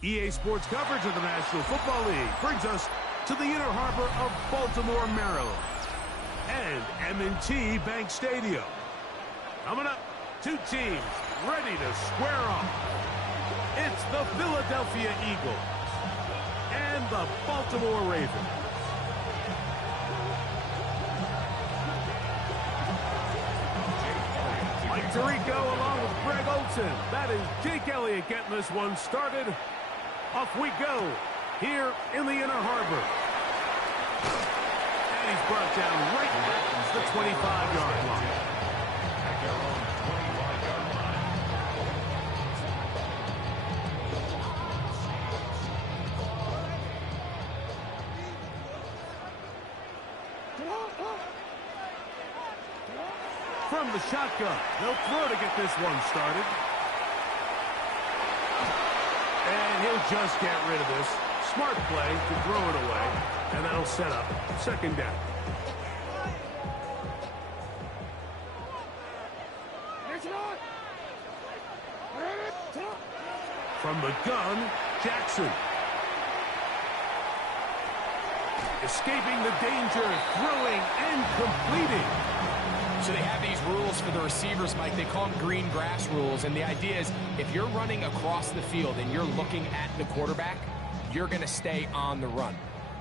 EA Sports coverage of the National Football League brings us to the inner harbor of Baltimore, Maryland, and M&T Bank Stadium. Coming up, 2 teams ready to square off. It's the Philadelphia Eagles and the Baltimore Ravens. Mike Tirico along with Greg Olson. That is Jake Elliott getting this one started. Off we go here in the inner harbor. And he's brought down right at the 25-yard line. From the shotgun, they'll throw to get this one started. And he'll just get rid of this. Smart play to throw it away. And that'll set up second down. From the gun, Jackson. Escaping the danger, throwing and completing. So they have these rules for the receivers, Mike. They call them green grass rules. And the idea is if you're running across the field and you're looking at the quarterback, you're going to stay on the run.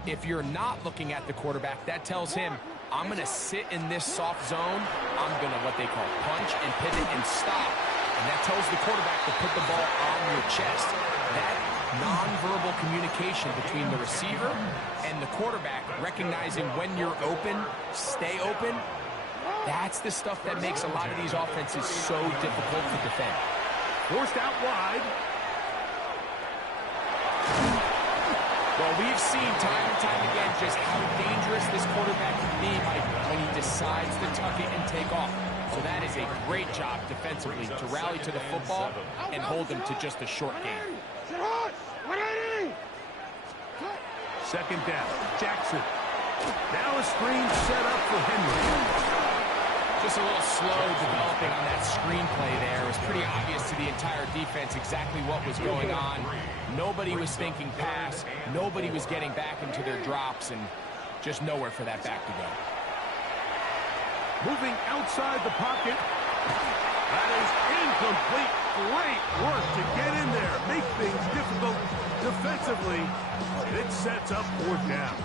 If you're not looking at the quarterback, that tells him, I'm going to sit in this soft zone. I'm going to what they call punch and pivot and stop. And that tells the quarterback to put the ball on your chest. That nonverbal communication between the receiver and the quarterback, recognizing when you're open, stay open, that's the stuff that makes a lot of these offenses so difficult to defend. Forced out wide. Well, we've seen time and time again just how dangerous this quarterback can be when he decides to tuck it and take off. So that is a great job defensively to rally to the football and hold them to just a short game. Second down, Jackson. Now a screen set up for Henry. Just a little slow developing on that screenplay there. It was pretty obvious to the entire defense exactly what was going on. Nobody was thinking pass. Nobody was getting back into their drops, and just nowhere for that back to go. Moving outside the pocket. That is incomplete. Great work to get in there. Make things difficult defensively. It sets up fourth down.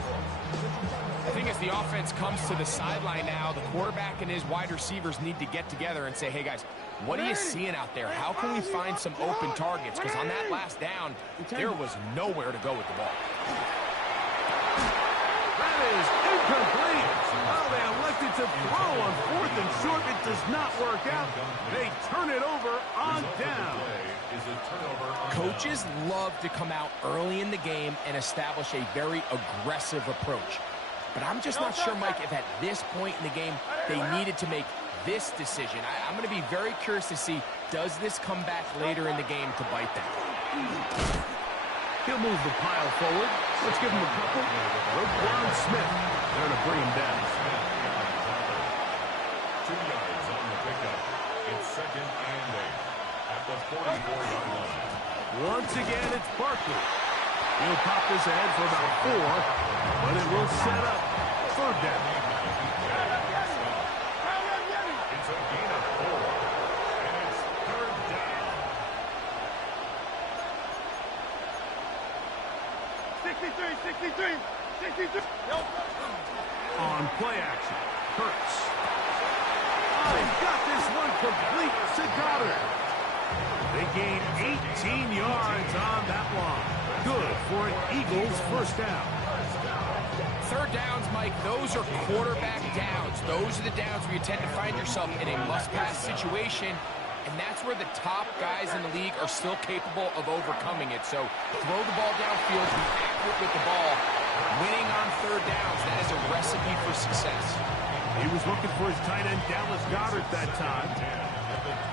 I think as the offense comes to the sideline now, the quarterback and his wide receivers need to get together and say, hey, guys, what are you seeing out there? How can we find some open targets? Because on that last down, there was nowhere to go with the ball. That is incomplete. Well, they elected to throw on fourth and short. It does not work out. They turn it over on down. Coaches love to come out early in the game and establish a very aggressive approach. But I'm just not sure, Mike, if at this point in the game they needed to make this decision. I'm going to be very curious to see, does this come back later in the game to bite them? He'll move the pile forward. Let's give him a couple. Roquan Smith there to bring him down. 2 yards on the pickup. It's 2nd and 8 at the 44-yard line. Once again, it's Barkley. He'll pop this ahead for about 4, but it will set up third down. It's a gain of 4, and it's third down. 63. On play action, Hurts. Oh, he's got this one complete to Goddard. They gain 18 yards on that line. Good for an Eagles first down. Third downs, Mike, those are quarterback downs. Those are the downs where you tend to find yourself in a must-pass situation, and that's where the top guys in the league are still capable of overcoming it. So throw the ball downfield, be accurate with the ball. Winning on third downs, that is a recipe for success. He was looking for his tight end, Dallas Goedert, that time.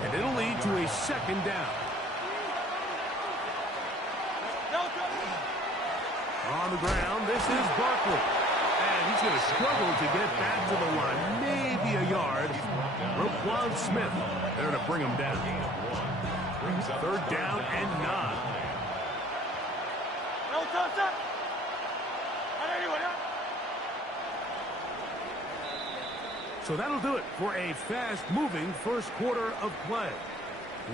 And it'll lead to a second down. On the ground, this is Barkley. And he's going to struggle to get back to the line. Maybe a yard. Roquan Smith there to bring him down. Third down and 9. So that'll do it for a fast-moving first quarter of play.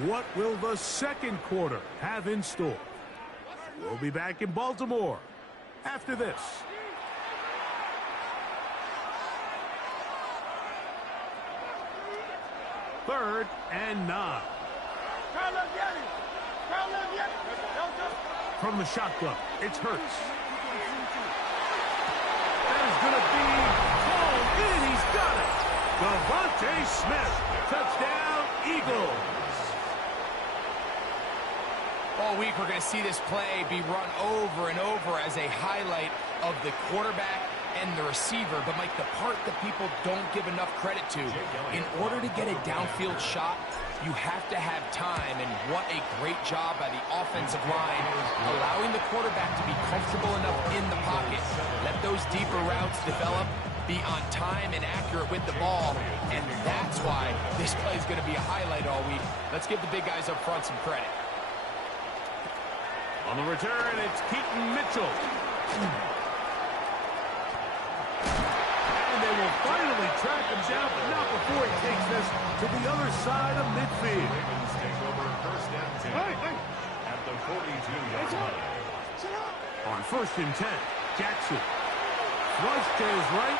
What will the second quarter have in store? We'll be back in Baltimore after this. Third and 9. From the shotgun, it's Hurts. That is going to be called in. He's got it. Devontae Smith, touchdown, Eagles. All week we're going to see this play be run over and over as a highlight of the quarterback and the receiver. But, Mike, the part that people don't give enough credit to, in order to get a downfield shot, you have to have time. And what a great job by the offensive line, allowing the quarterback to be comfortable enough in the pocket. Let those deeper routes develop, be on time and accurate with the ball. And that's why this play is going to be a highlight all week. Let's give the big guys up front some credit. On the return, it's Keaton Mitchell. And they will finally track him down, but not before he takes this to the other side of midfield. Ravens take over first and 10 at the 42-yard line. On 1st and 10, Jackson. Flush to his right.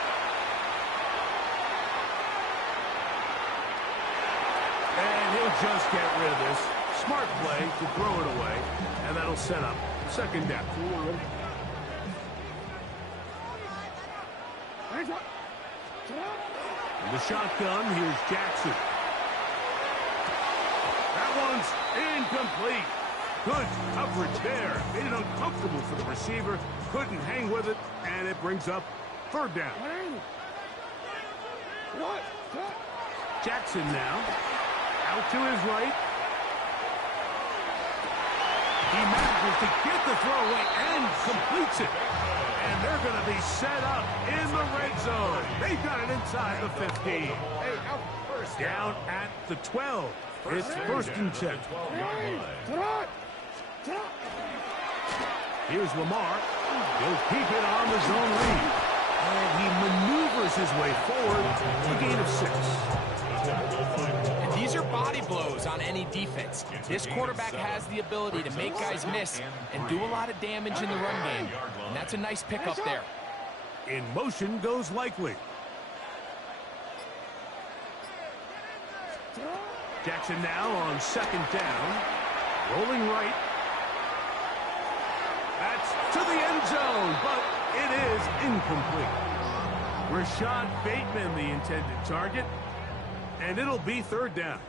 And he'll just get rid of this. Smart play to throw it away. And that'll set up 2nd down. In the shotgun, here's Jackson. That one's incomplete. Good coverage there. Made it uncomfortable for the receiver. Couldn't hang with it, and it brings up 3rd down. Jackson now. Out to his right. He manages to get the throw away and completes it. And they're going to be set up in the red zone. They've got it inside the 15. Down at the 12. It's 1st and 10. Here's Lamar. He'll keep it on the zone read. And he maneuvers his way forward to a gain of 6. And these are body blows on any defense. This quarterback has the ability to make guys miss and do a lot of damage in the run game. And that's a nice pickup there. In motion goes Likely. Jackson now on 2nd down. Rolling right. That's to the end zone, but it is incomplete. Rashad Bateman, the intended target, and it'll be 3rd down.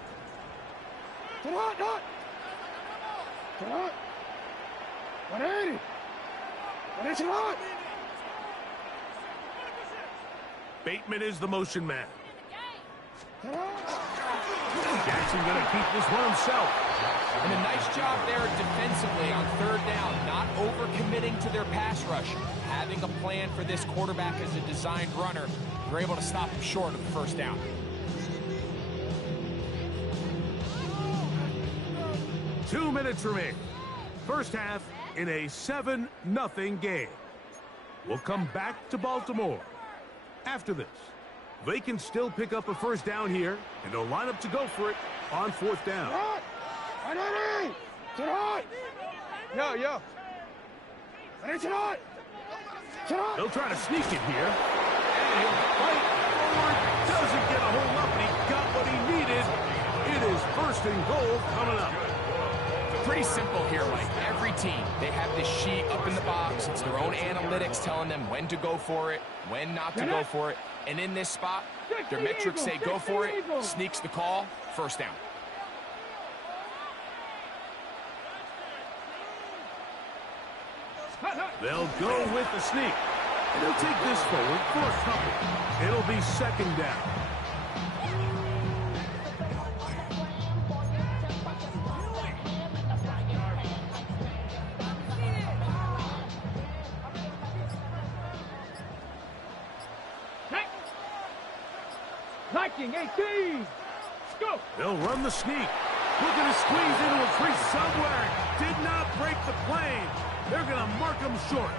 Bateman is the motion man. Jackson going to keep this one himself. And a nice job there defensively on 3rd down, not overcommitting to their pass rush. Having a plan for this quarterback as a designed runner, they're able to stop him short of the 1st down. Two minutes remain. First half in a 7-0 game. We'll come back to Baltimore after this. They can still pick up a 1st down here, and they'll line up to go for it on 4th down. They'll try to sneak it here, and he'll fight forward. Doesn't get a hold up, but he got what he needed. It is 1st and goal coming up. Pretty simple here, Mike. Every team, they have this sheet up in the box. It's their own analytics telling them when to go for it, when not to go for it. And in this spot, their metrics say go for it, sneaks the call, 1st down. They'll go with the sneak. And he'll take this forward for a couple. It'll be 2nd down. Liking 18. Go. They'll run the sneak. Looking to squeeze into a crease somewhere. Did not break the plane. They're going to mark him short.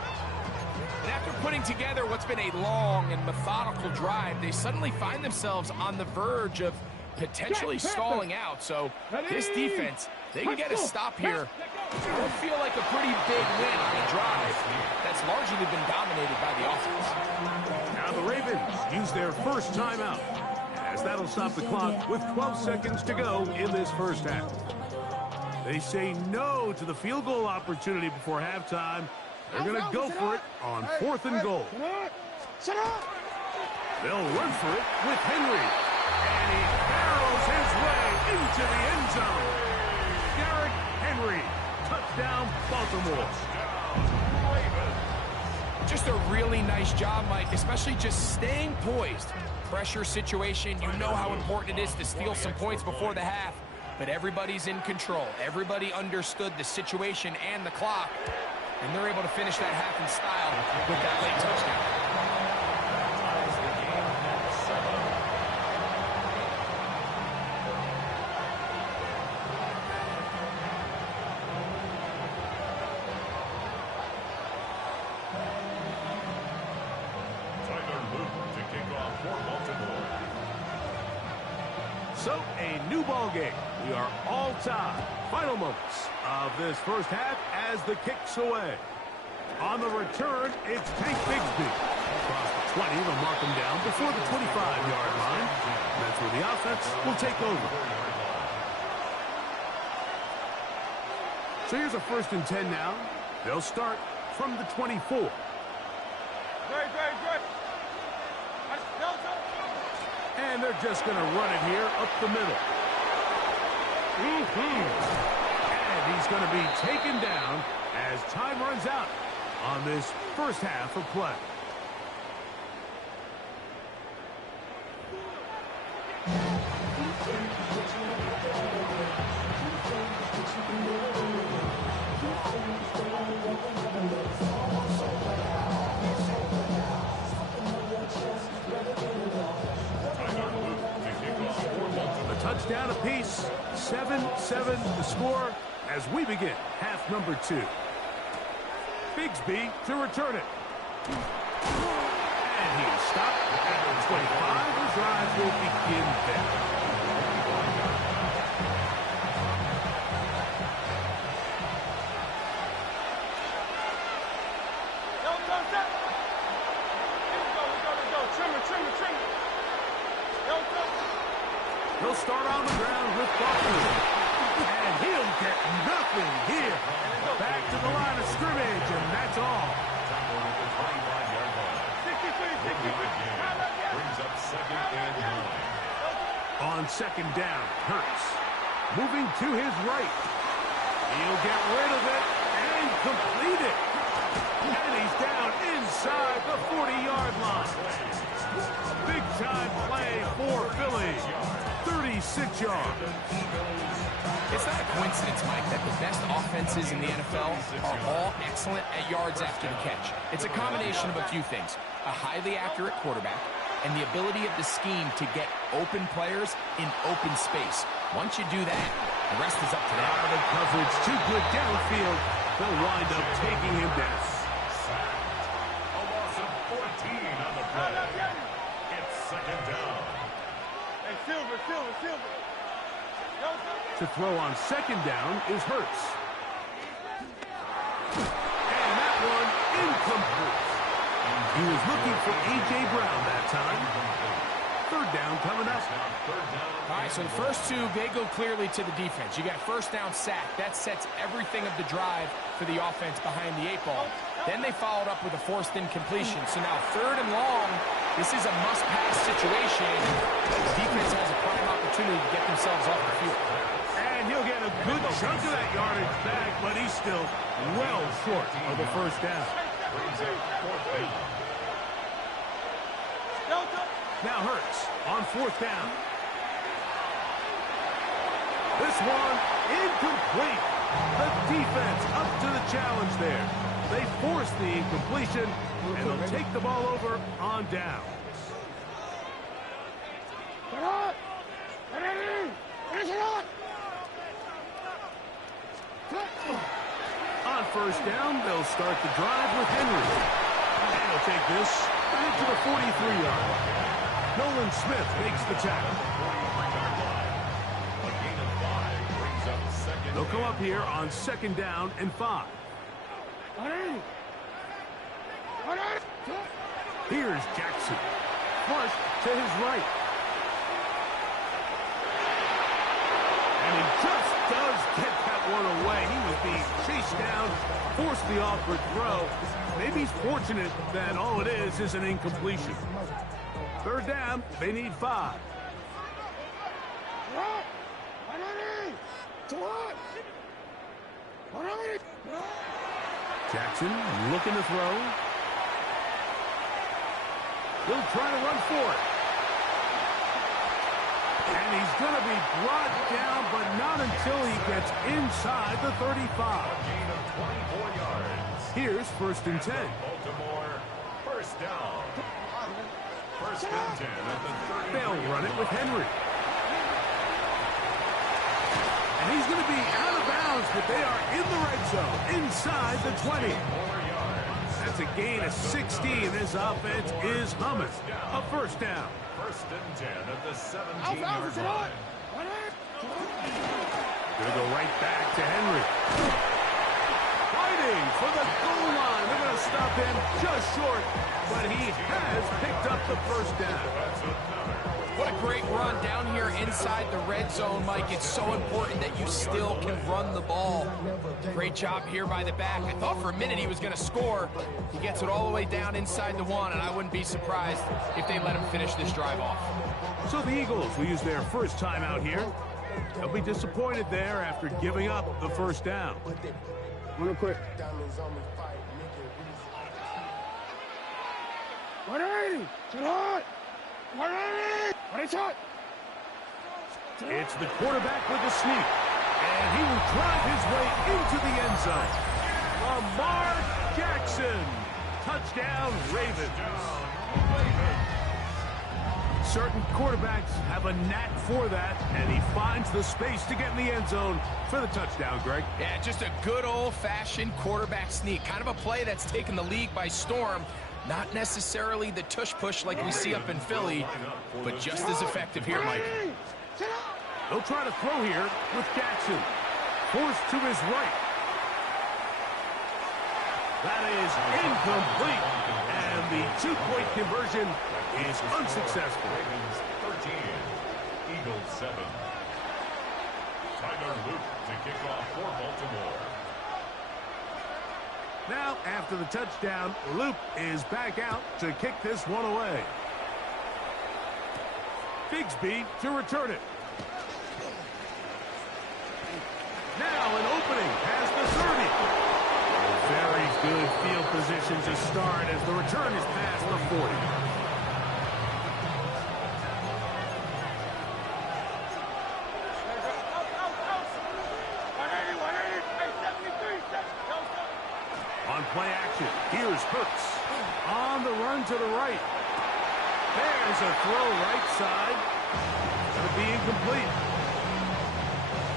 And after putting together what's been a long and methodical drive, they suddenly find themselves on the verge of potentially stalling out. So this defense, they can get a stop here. It'll feel like a pretty big win on a drive that's largely been dominated by the offense. Now the Ravens use their 1st timeout, as that'll stop the clock with 12 seconds to go in this 1st half. They say no to the field goal opportunity before halftime. They're going to go for it on 4th and goal. They'll run for it with Henry. And he barrels his way into the end zone. Derrick Henry. Touchdown, Baltimore. Just a really nice job, Mike, especially just staying poised. Pressure situation, you know how important it is to steal some points before the half. But everybody's in control. Everybody understood the situation and the clock. And they're able to finish that half in style with that late touchdown. So, a new ball game. We are all tied. Final moments of this first half as the kick's away. On the return, it's Tank Bigsby. Across the 20, they'll mark him down before the 25-yard line. That's where the offense will take over. So here's a 1st and 10 now. They'll start from the 24. And they're just going to run it here up the middle. And he's going to be taken down as time runs out on this first half of play. Touchdown apiece, 7-7 the score as we begin half number 2. Bigsby to return it. And he is stopped at the 25. The drive will begin there. He'll start on the ground with Buffalo. And he'll get nothing here. Back to the line of scrimmage, and that's all. Brings up 2nd and 9. On 2nd down, Hurts. Moving to his right. He'll get rid of it and complete it. And he's down inside the 40-yard line. Big time play for Philly. 36 yards. It's not a coincidence, Mike, that the best offenses in the NFL are all excellent at yards after the catch. It's a combination of a few things. A highly accurate quarterback and the ability of the scheme to get open players in open space. Once you do that, the rest is up to them. The coverage too good downfield. They'll wind up taking him down. A loss of 14 on the play. It's 2nd down. Silver. To throw on 2nd down is Hurts. And that one incomplete. He was looking for A.J. Brown that time. 3rd down coming up. All right, so the first 2, they go clearly to the defense. You got 1st down sack. That sets everything of the drive for the offense behind the 8 ball. Then they followed up with a forced incompletion. So now 3rd and long, this is a must-pass situation. The defense has a prime opportunity to get themselves off the field. And he'll get a good chunk of that yardage back, but he's still well short of the 1st down. Now Hurts on 4th down. This one incomplete. The defense up to the challenge there. They force the incompletion, and they'll take the ball over on down. On 1st down, they'll start the drive with Henry. And he'll take this back to the 43-yard line. Nolan Smith makes the tackle. A gain of 5 brings up 2nd. They'll come up here on 2nd down and 5. Here's Jackson. Flush to his right. And he just does get that one away. He was being chased down, forced the awkward throw. Maybe he's fortunate that all it is an incompletion. 3rd down, they need 5. Jackson looking to throw. He'll try to run for it. And he's going to be brought down, but not until he gets inside the 35. A gain of 24 yards. Here's 1st and 10. Baltimore, 1st down. 1st and 10 at the 30. They'll run it with Henry. And he's going to be out of bounds, but they are in the red zone, inside the 20. That's a gain of 16. This offense is humming. A 1st down. 1st and 10 at the 17-yard line. Going to go right back to Henry. Fighting for the goal line. They're going to stop him just short, but he has picked up the first down. What a great run down here inside the red zone, Mike. It's so important that you still can run the ball. Great job here by the back. I thought for a minute he was going to score. He gets it all the way down inside the one, and I wouldn't be surprised if they let him finish this drive off. So the Eagles will use their first time out here. They'll be disappointed there after giving up the first down. Real quick. 180! Sit hot! 180! It's the quarterback with the sneak, and he will drive his way into the end zone. Lamar Jackson, touchdown Ravens. Certain quarterbacks have a knack for that, and he finds the space to get in the end zone for the touchdown, Greg. Yeah, just a good old-fashioned quarterback sneak. Kind of a play that's taken the league by storm. Not necessarily the tush-push like we see up in Philly, but just as effective here, Mike. They'll try to throw here with Jackson. Forced to his right. That is incomplete. And the two-point conversion is unsuccessful. 13, Eagles 7. Tyler Luke to kick off for Baltimore. Now, after the touchdown, Luke is back out to kick this one away. Bigsby to return it. Now an opening past the 30. Very good field position to start as the return is past the 40. On play action, here's Hurts. On the run to the right. There's a throw right side. Going to be incomplete.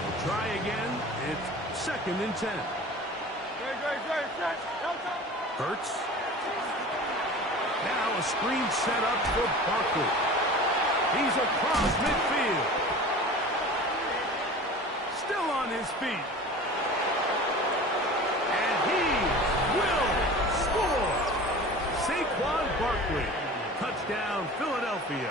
We'll try again. It's 2nd and 10. Hurts. Now a screen set up for Barkley. He's across midfield. Still on his feet. And he will score. Saquon Barkley. Touchdown, Philadelphia.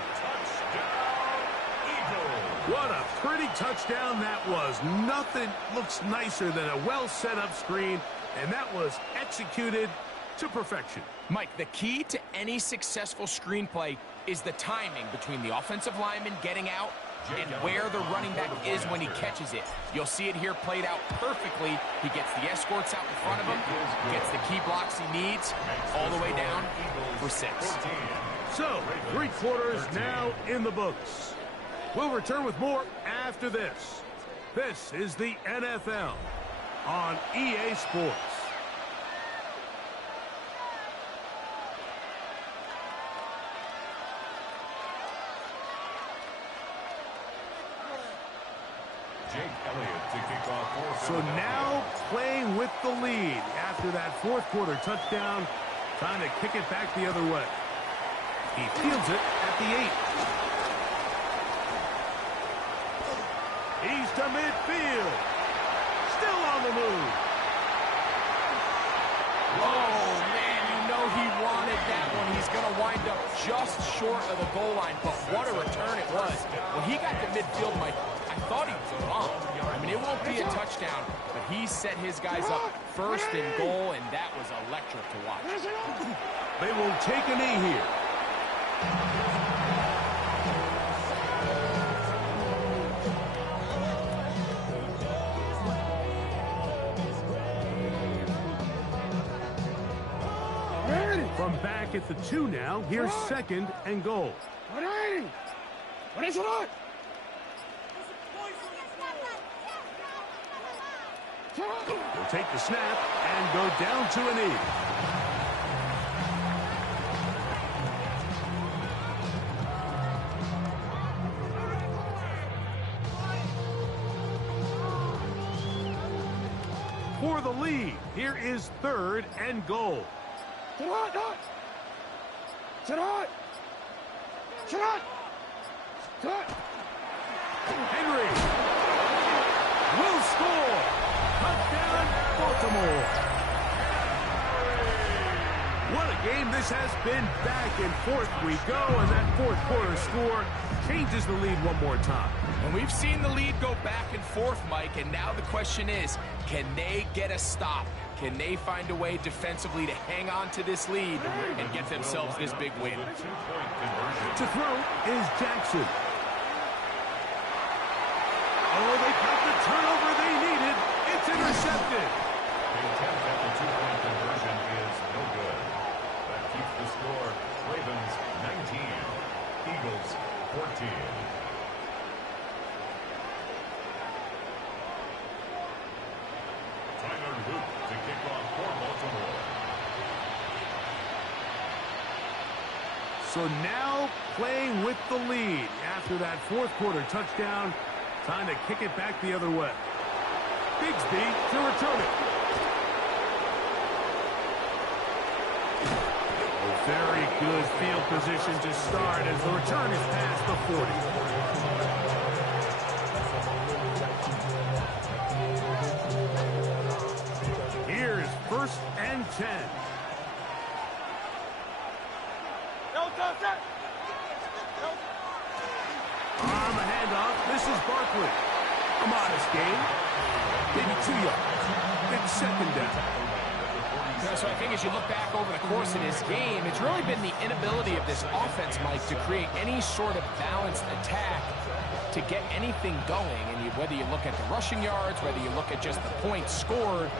What a pretty touchdown that was. Nothing looks nicer than a well-set-up screen, and that was executed to perfection. Mike, the key to any successful screenplay is the timing between the offensive lineman getting out and where the running back is when he catches it. You'll see it here played out perfectly. He gets the escorts out in front of him, gets the key blocks he needs, all the way down for 6. So, 3 quarters now in the books. We'll return with more after this. This is the NFL on EA Sports. Jake Elliott to kick off for So now playing with the lead after that 4th quarter touchdown. Time to kick it back the other way. He fields it at the 8. He's to midfield. Still on the move. Oh, man, you know he wanted that one. He's going to wind up just short of the goal line, but what a return it was. When he got to midfield, Mike, I thought he was wrong. I mean, it won't be a touchdown, but he set his guys up 1st and goal, and that was electric to watch. They will take a knee here. From back at the 2 now, here's 2nd and goal. 180! What is it on? They'll take the snap and go down to a knee. For the lead, here is 3rd and goal. Sit hot! Sit hot! Sit hot! Sit hot! Henry. score. Touchdown, Baltimore. What a game this has been. Back and forth we go, and that fourth quarter score changes the lead one more time. And we've seen the lead go back and forth, Mike, and now the question is, can they get a stop? Can they find a way defensively to hang on to this lead and get themselves this big win? To throw is Jackson. Oh, they got the turnover they needed. It's intercepted. The attempt at the two-point conversion is no good. That keeps the score. Ravens 19, Eagles 14. Tyler Luke to kick off for Baltimore. So now playing with the lead after that fourth quarter touchdown. Time to kick it back the other way. Bigsby to return it. Very good field position to start as the return is past the 40. Here's 1st and 10. On the handoff, this is Barkley. A modest gain. Maybe 2 yards. It's 2nd down. So I think as you look back over the course of this game, it's really been the inability of this offense, Mike, to create any sort of balanced attack to get anything going. And whether you look at the rushing yards, whether you look at just the points scored,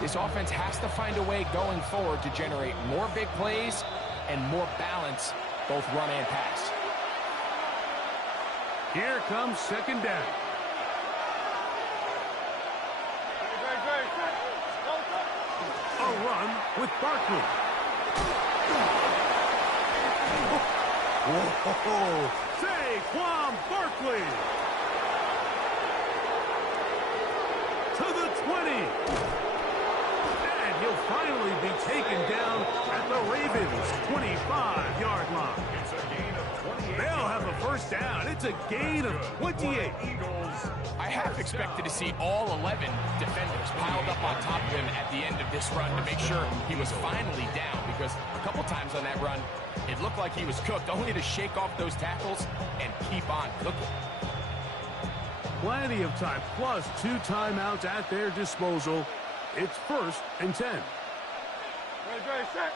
this offense has to find a way going forward to generate more big plays and more balance, both run and pass. Here comes 2nd down. A run with Barkley. Whoa! Saquon Barkley to the 20. And he'll finally be taken down at the Ravens' 25-yard line. It's a gain of 28. They'll have a 1st down. It's a gain of 28. I half expected to see all 11 defenders piled up on top of him at the end of this run to make sure he was finally down, because a couple times on that run, it looked like he was cooked, only to shake off those tackles and keep on cooking. Plenty of time, plus 2 timeouts at their disposal. It's 1st and 10. Ready, set.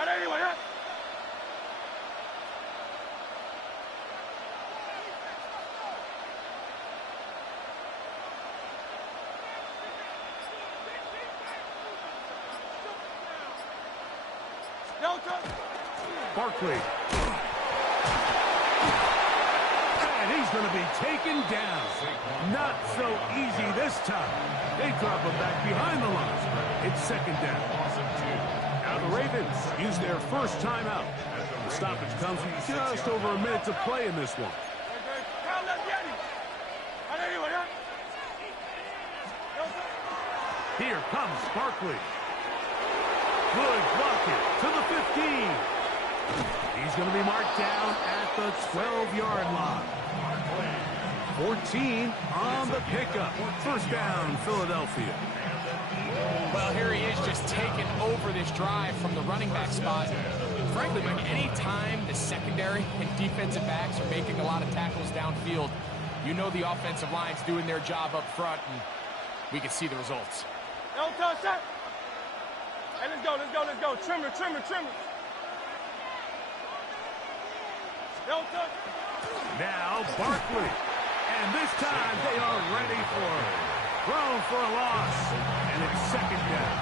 Anyway, Barkley. And he's going to be taken down. Not so easy this time. They drop him back behind the line. It's 2nd down. Now the Ravens use their 1st timeout. The stoppage comes with just over a minute to play in this one. Here comes Barkley. Good blocking to the 15. He's going to be marked down at the 12-yard line. 14 on the pickup. 1st down, Philadelphia. Well, here he is just taking over this drive from the running back spot. Frankly, Mike, any time the secondary and defensive backs are making a lot of tackles downfield, you know the offensive line's doing their job up front, and we can see the results. Don't touch that. Hey, let's go. Trimmer. Don't touch. Now Barkley. And this time they are ready for it. Thrown for a loss. And it's 2nd down.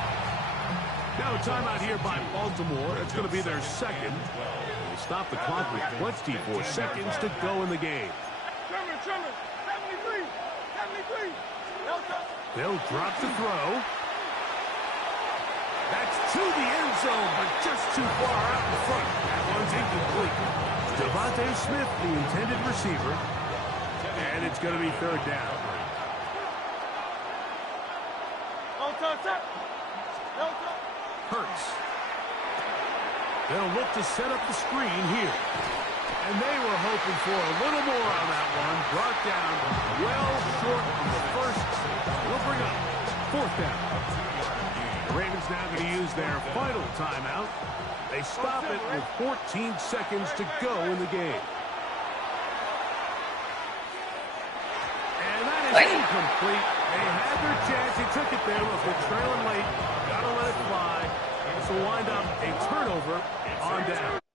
Now a timeout here by Baltimore. It's going to be their 2nd. They stop the clock with 24 seconds to go in the game. Trimmer. 73. Don't touch. They'll drop the throw. That's to the end zone, but just too far out in front. That one's incomplete. Devontae Smith, the intended receiver. And it's going to be 3rd down. Don't touch that. Hurts. They'll look to set up the screen here. And they were hoping for a little more on that one. Brought down well short of the 1st 4th down. The Ravens now going to use their final timeout. They stop it with 14 seconds to go in the game. And that is incomplete. They had their chance. They took it there. If they're trailing late, got to let it fly. This will wind up a turnover on down.